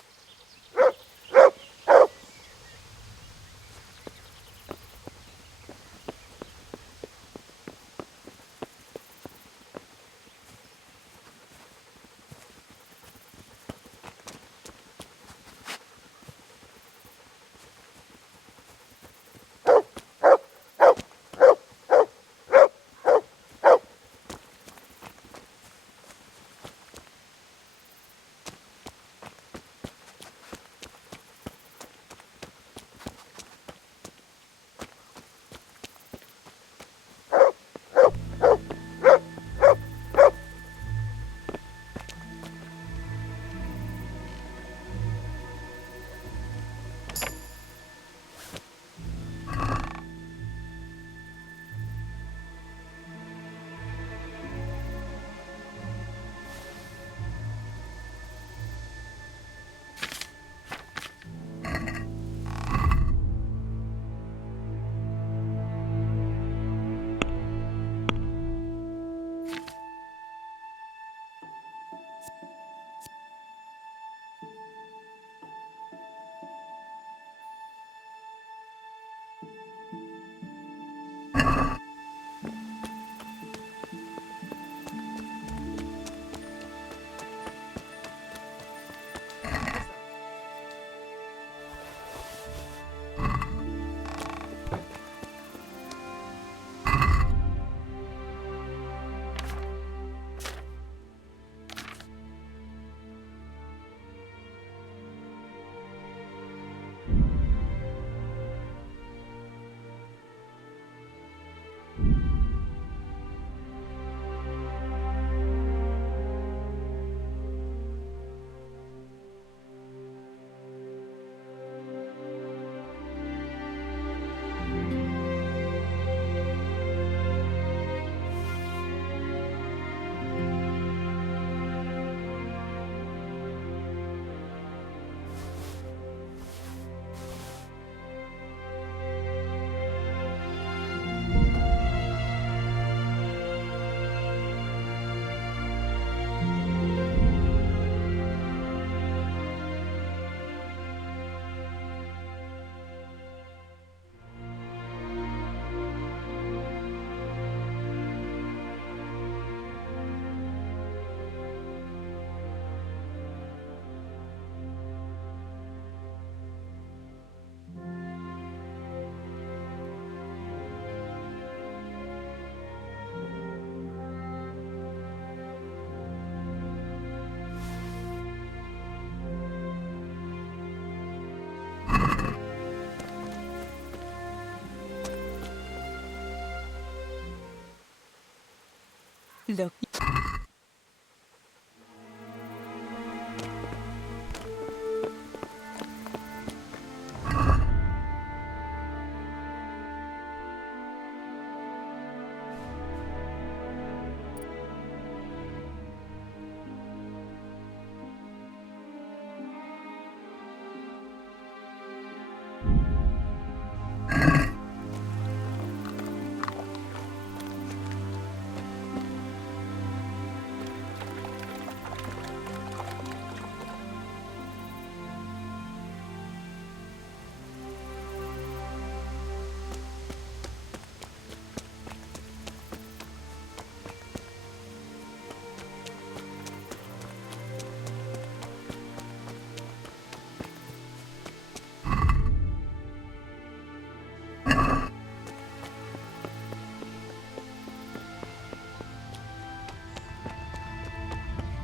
Look.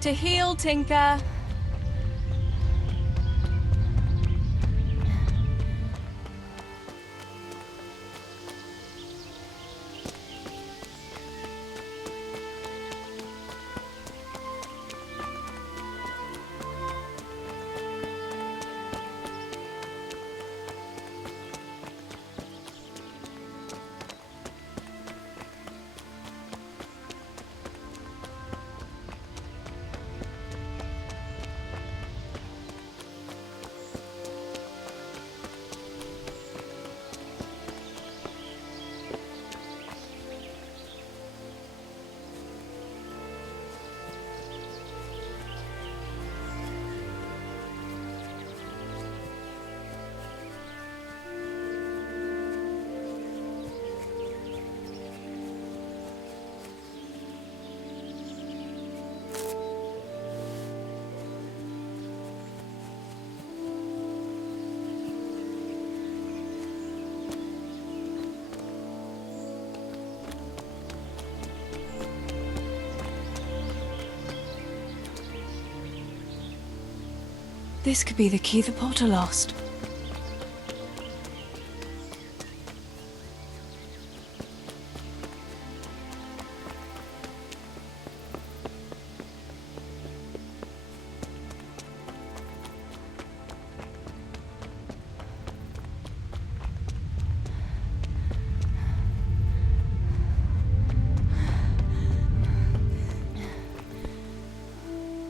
To heal, Tinker. This could be the key the porter lost.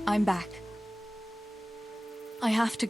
I'm back. I have to...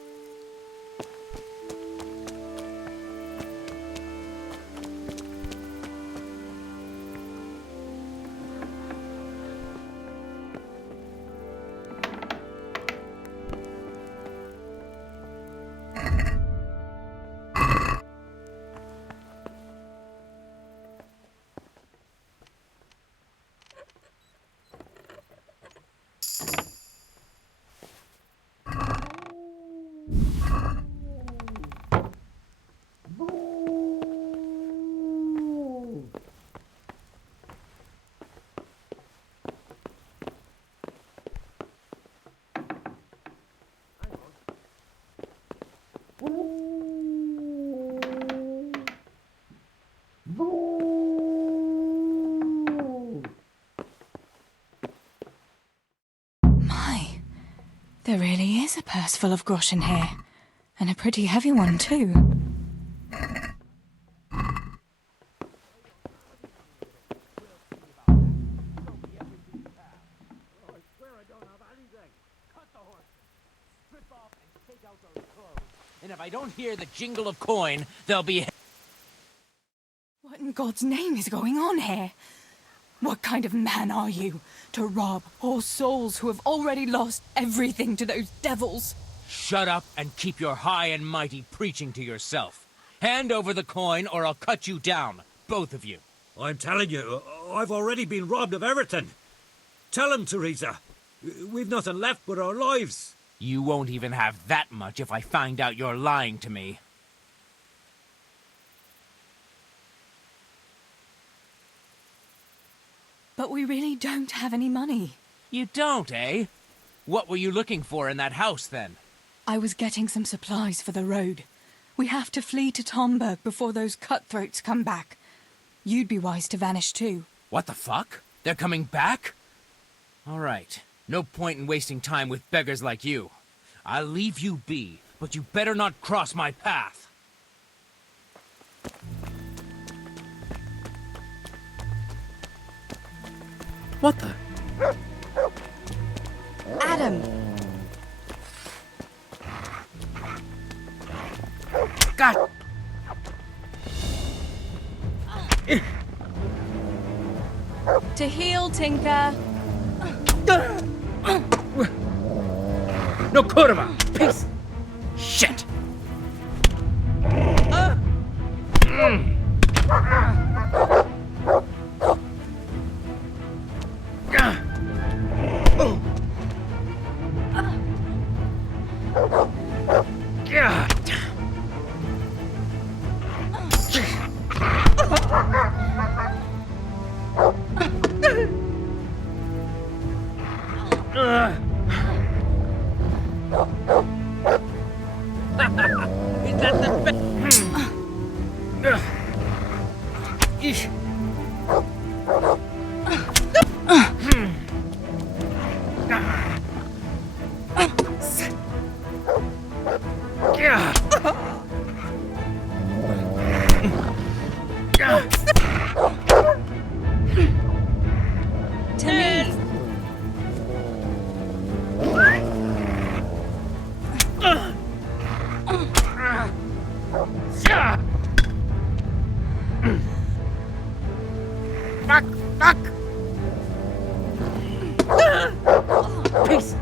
There really is a purse full of grosh in here. And a pretty heavy one, too. And if I don't hear the jingle of coin, there'll be... What in God's name is going on here? What kind of man are you, to rob poor souls who have already lost everything to those devils? Shut up and keep your high and mighty preaching to yourself. Hand over the coin or I'll cut you down, both of you. I'm telling you, I've already been robbed of everything. Tell him, Teresa. We've nothing left but our lives. You won't even have that much if I find out you're lying to me. But we really don't have any money. You don't, eh? What were you looking for in that house, then? I was getting some supplies for the road. We have to flee to Tomberg before those cutthroats come back. You'd be wise to vanish too. What the fuck? They're coming back? All right. No point in wasting time with beggars like you. I'll leave you be, but you better not cross my path. What the? Adam! God! To heal, Tinker. No kurwa! Peace! Shit! Is that the Eesh. To me. Fuck! Fuck! Peace!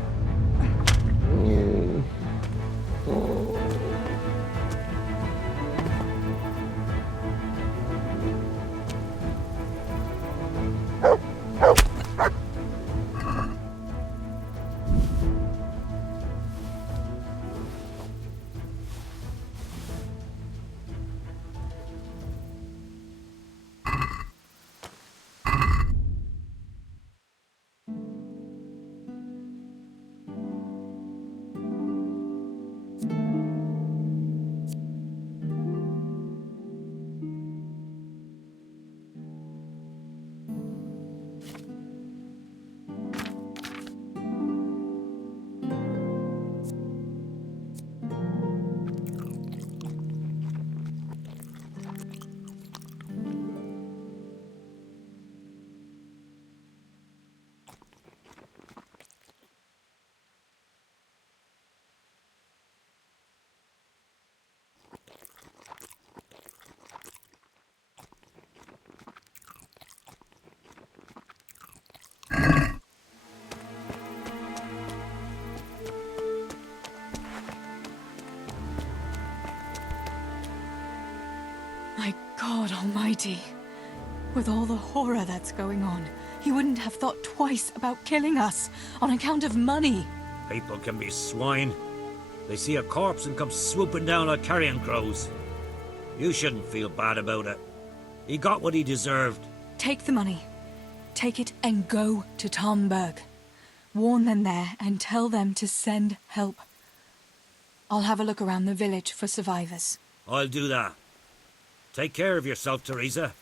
My God Almighty. With all the horror that's going on, he wouldn't have thought twice about killing us on account of money. People can be swine. They see a corpse and come swooping down like carrion crows. You shouldn't feel bad about it. He got what he deserved. Take the money. Take it and go to Tomberg. Warn them there and tell them to send help. I'll have a look around the village for survivors. I'll do that. Take care of yourself, Teresa.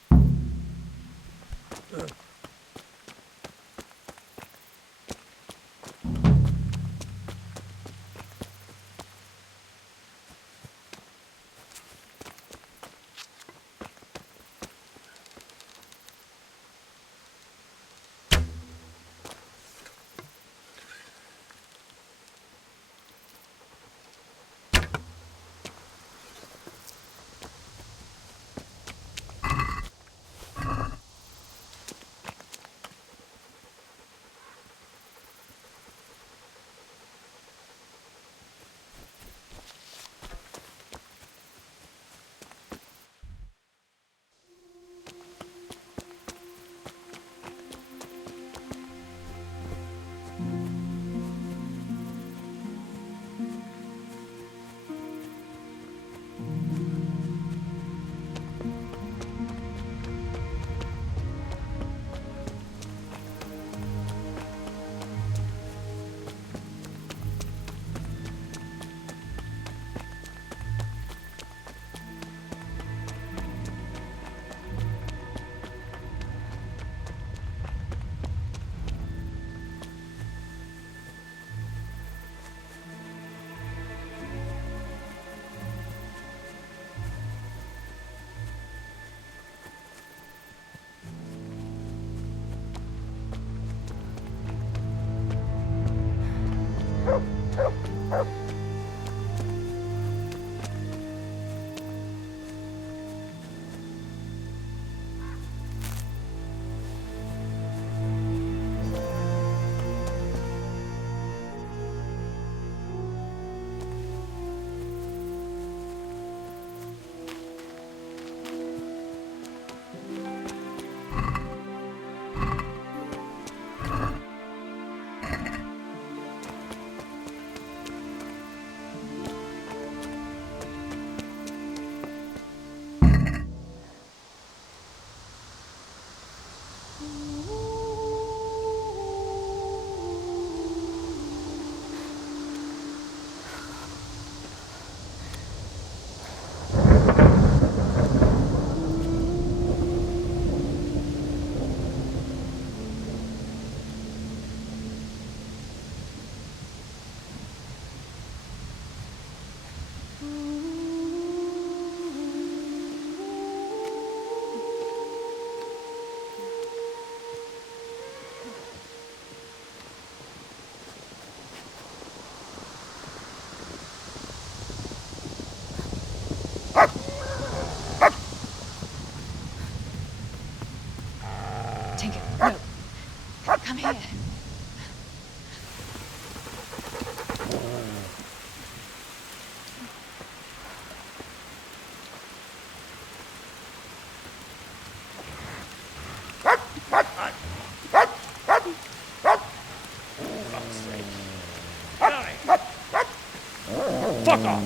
Fuck off!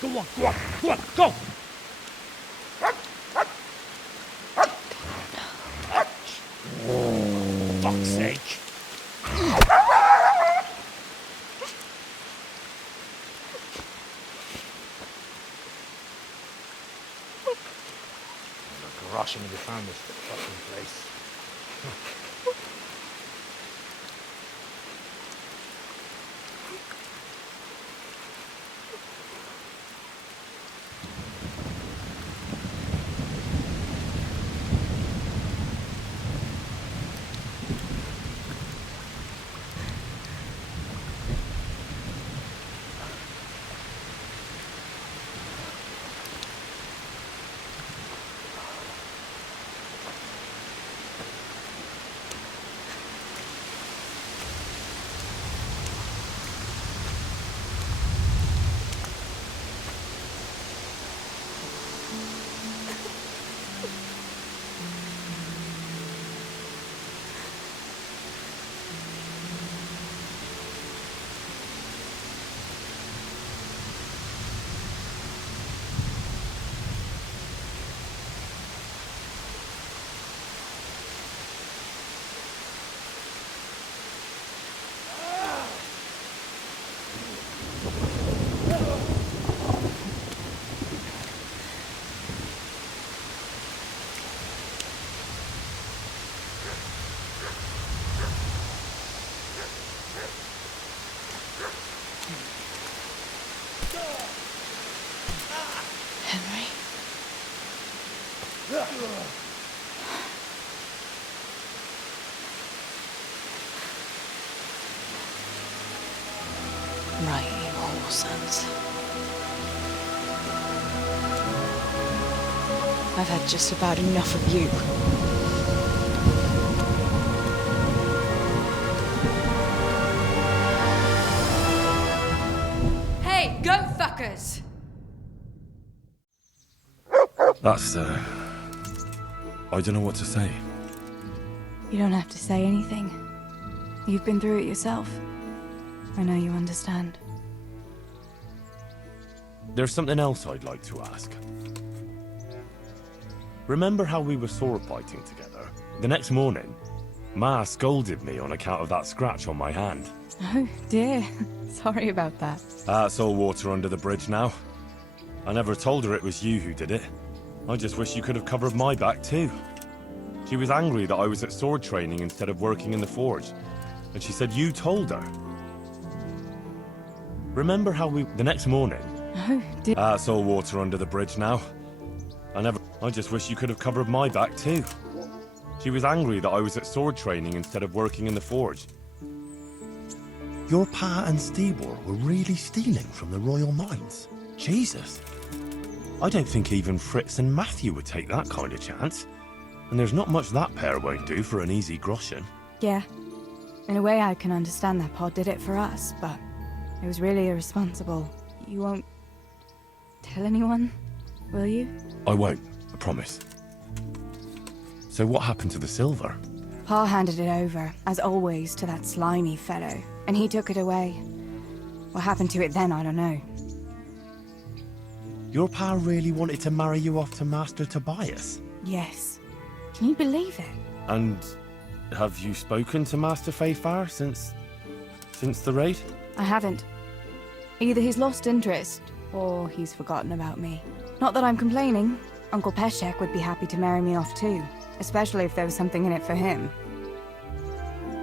Go on, go on, go on, go! Fuck's sake! Gosh, I never found this fucking place. Henry? Right, you whoresons. I've had just about enough of you. Hey, go fuckers! That's, I don't know what to say. You don't have to say anything. You've been through it yourself. I know you understand. There's something else I'd like to ask. Remember how we were sword fighting together? The next morning, Ma scolded me on account of that scratch on my hand. Oh, dear. Sorry about that. That's all water under the bridge now. I never told her it was you who did it. I just wish you could have covered my back too. She was angry that I was at sword training instead of working in the forge, and she said you told her. Remember how the next morning? Oh, dear. That's all water under the bridge now. I just wish you could have covered my back too. She was angry that I was at sword training instead of working in the forge. Your Pa and Stebor were really stealing from the royal mines? Jesus. I don't think even Fritz and Matthew would take that kind of chance. And there's not much that pair won't do for an easy groschen. Yeah. In a way, I can understand that Pa did it for us, but it was really irresponsible. You won't tell anyone, will you? I won't, I promise. So what happened to the silver? Pa handed it over, as always, to that slimy fellow, and he took it away. What happened to it then, I don't know. Your Pa really wanted to marry you off to Master Tobias? Yes. Can you believe it? And have you spoken to Master Fayfar since the raid? I haven't. Either he's lost interest, or he's forgotten about me. Not that I'm complaining. Uncle Peshek would be happy to marry me off too, especially if there was something in it for him.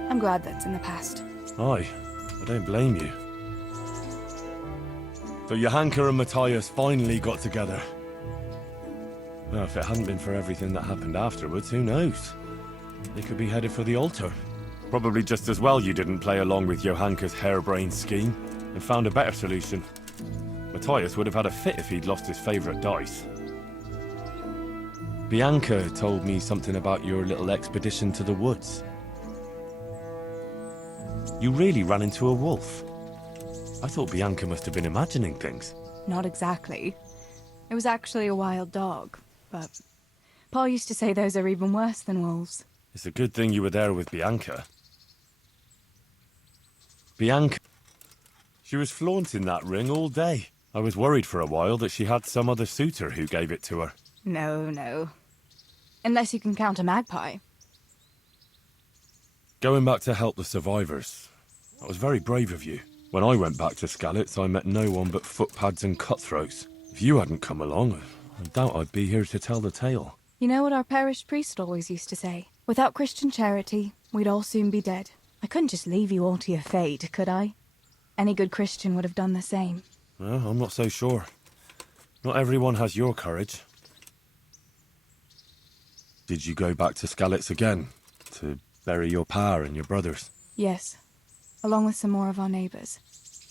I'm glad that's in the past. Aye, I don't blame you. So Johanka and Matthias finally got together. Well, if it hadn't been for everything that happened afterwards, who knows? They could be headed for the altar. Probably just as well you didn't play along with Johanka's harebrained scheme and found a better solution. Matthias would have had a fit if he'd lost his favourite dice. Bianca told me something about your little expedition to the woods. You really ran into a wolf. I thought Bianca must have been imagining things. Not exactly. It was actually a wild dog, but Pa used to say those are even worse than wolves. It's a good thing you were there with Bianca. Bianca... She was flaunting that ring all day. I was worried for a while that she had some other suitor who gave it to her. No, no. Unless you can count a magpie. Going back to help the survivors. That was very brave of you. When I went back to Skalitz, I met no one but footpads and cutthroats. If you hadn't come along, I doubt I'd be here to tell the tale. You know what our parish priest always used to say? Without Christian charity, we'd all soon be dead. I couldn't just leave you all to your fate, could I? Any good Christian would have done the same. Well, I'm not so sure. Not everyone has your courage. Did you go back to Skalitz again? To bury your pa and your brothers? Yes, along with some more of our neighbours.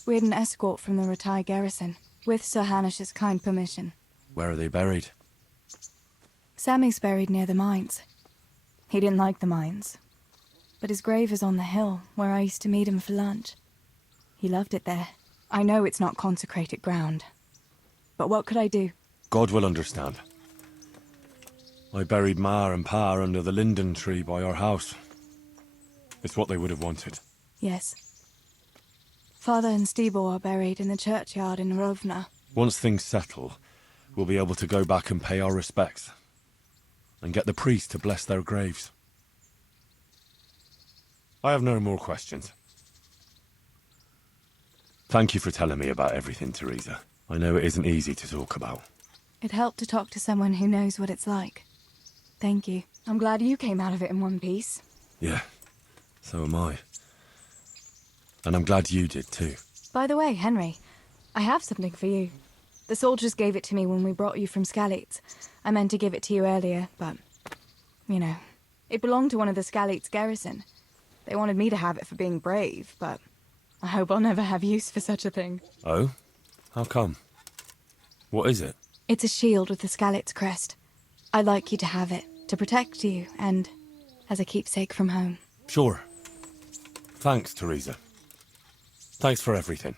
We had an escort from the retired garrison, with Sir Hanish's kind permission. Where are they buried? Sammy's buried near the mines. He didn't like the mines, but his grave is on the hill where I used to meet him for lunch. He loved it there. I know it's not consecrated ground, but what could I do? God will understand. I buried Ma and Pa under the linden tree by our house. It's what they would have wanted. Yes. Father and Stibor are buried in the churchyard in Rovna. Once things settle, we'll be able to go back and pay our respects. And get the priest to bless their graves. I have no more questions. Thank you for telling me about everything, Teresa. I know it isn't easy to talk about. It helped to talk to someone who knows what it's like. Thank you. I'm glad you came out of it in one piece. Yeah, so am I. And I'm glad you did too. By the way, Henry, I have something for you. The soldiers gave it to me when we brought you from Skalitz. I meant to give it to you earlier, but, you know, it belonged to one of the Skalitz garrison. They wanted me to have it for being brave, but I hope I'll never have use for such a thing. Oh? How come? What is it? It's a shield with the Skalitz crest. I'd like you to have it, to protect you, and as a keepsake from home. Sure. Thanks, Teresa. Thanks for everything.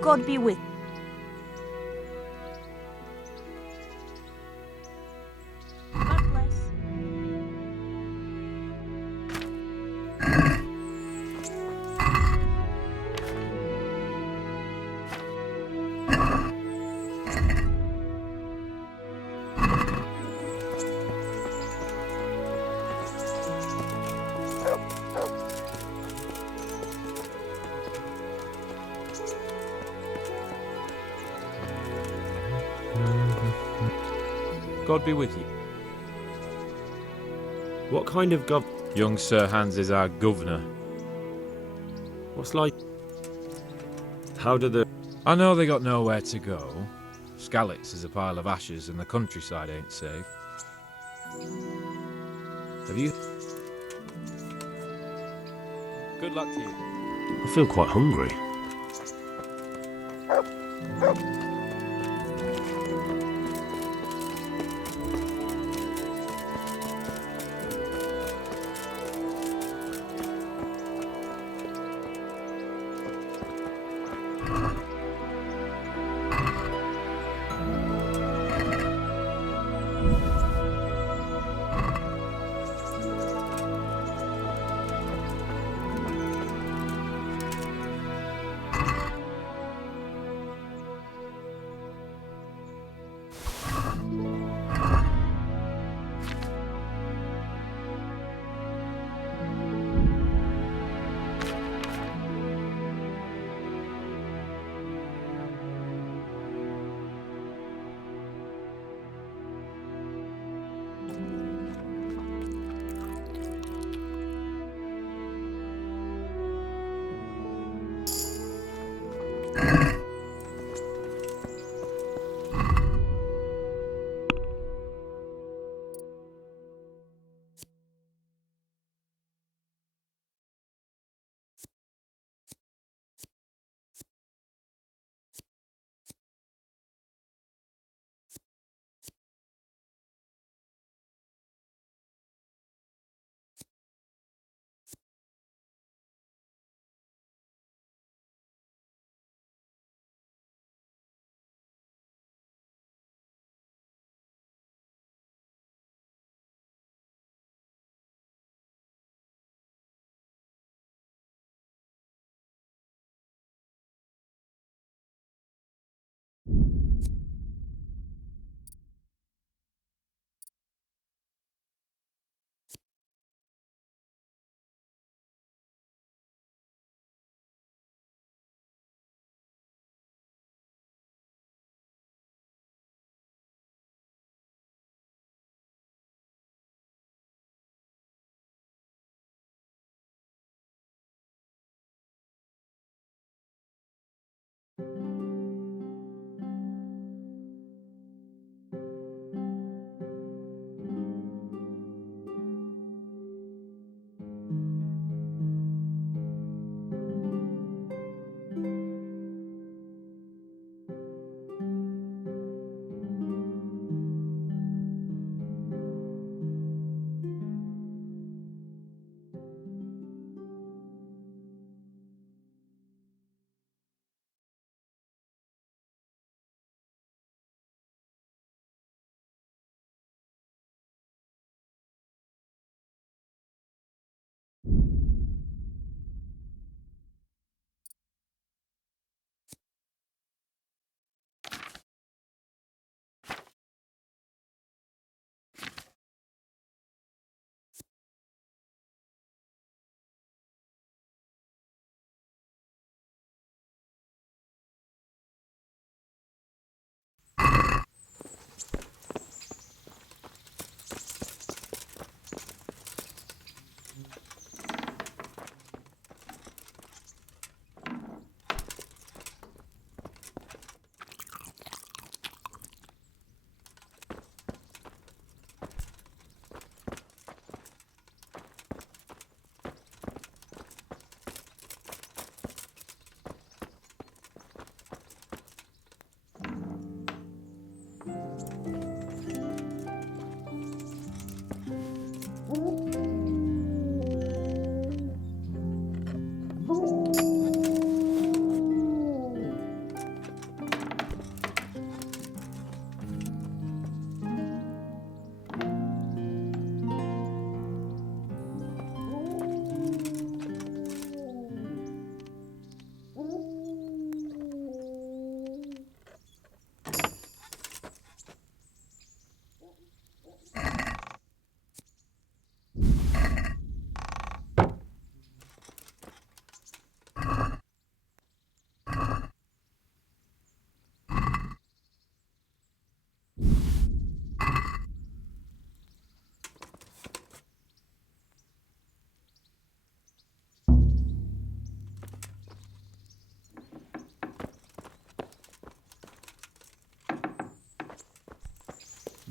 God be with. God bless. God be with you. What kind of Young Sir Hans is our governor. What's like? How do the... I know they got nowhere to go. Skalitz is a pile of ashes and the countryside ain't safe. Have you... Good luck to you. I feel quite hungry.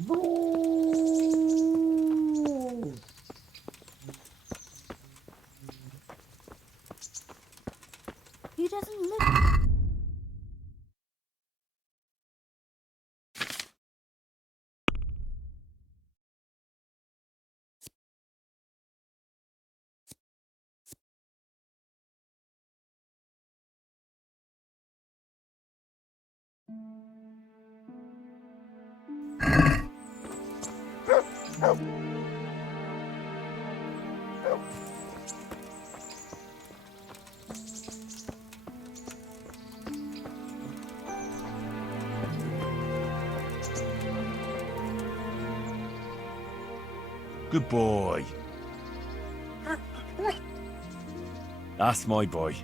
He doesn't look... Good boy. That's my boy.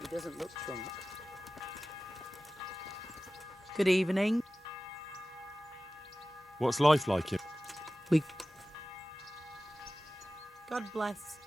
He doesn't look drunk. Good evening. What's life like here? God bless.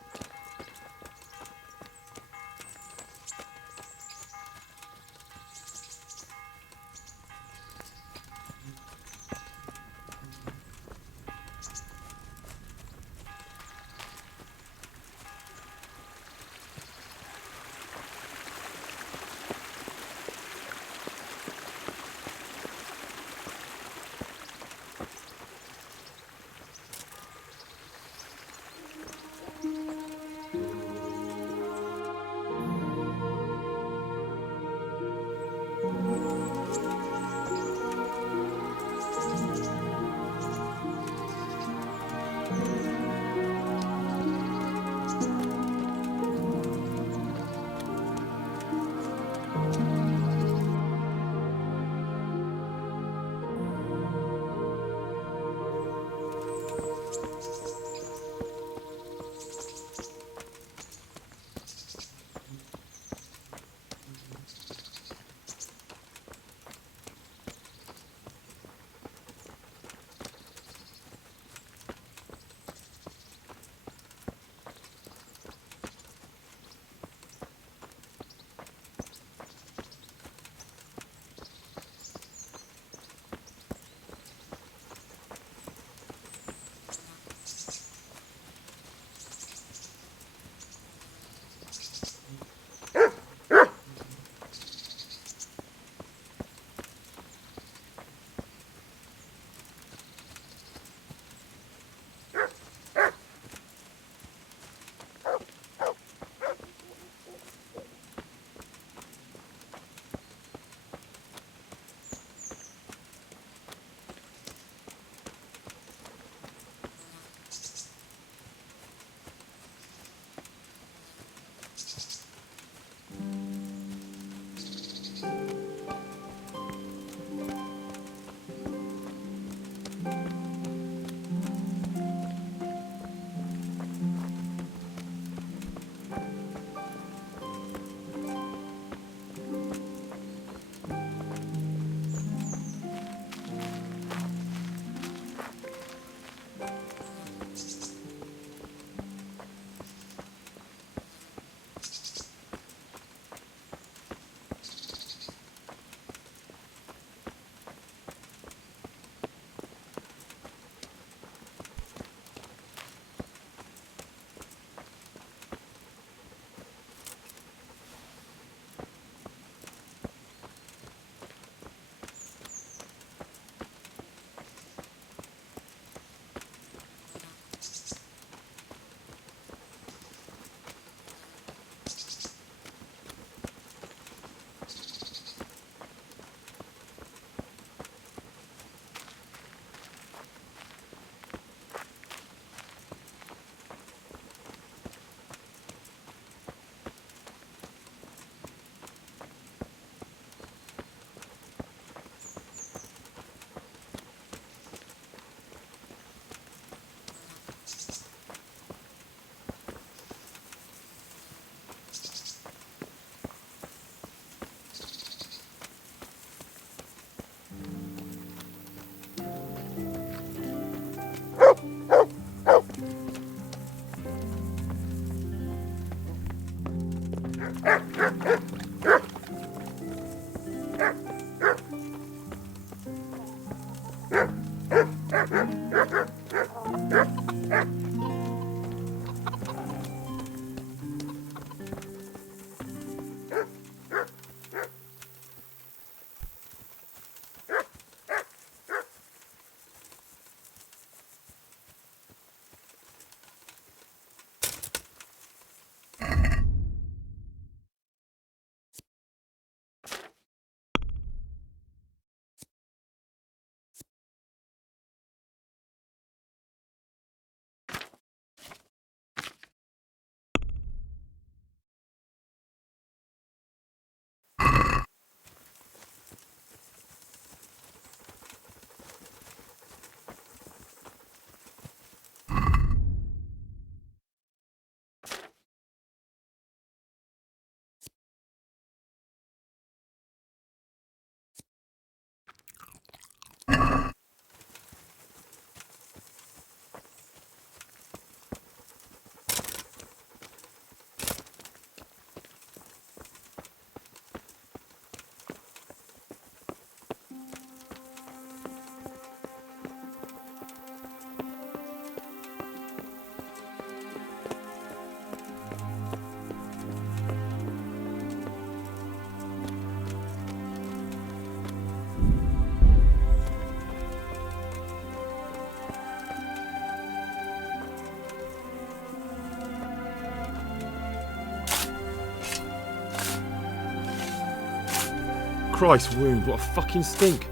Christ wound, what a fucking stink.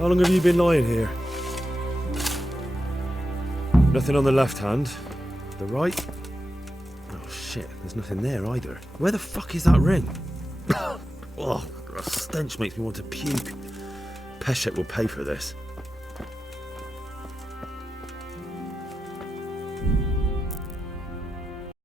How long have you been lying here? Nothing on the left hand. The right? Oh shit, there's nothing there either. Where the fuck is that ring? Oh, the stench makes me want to puke. Peshek will pay for this.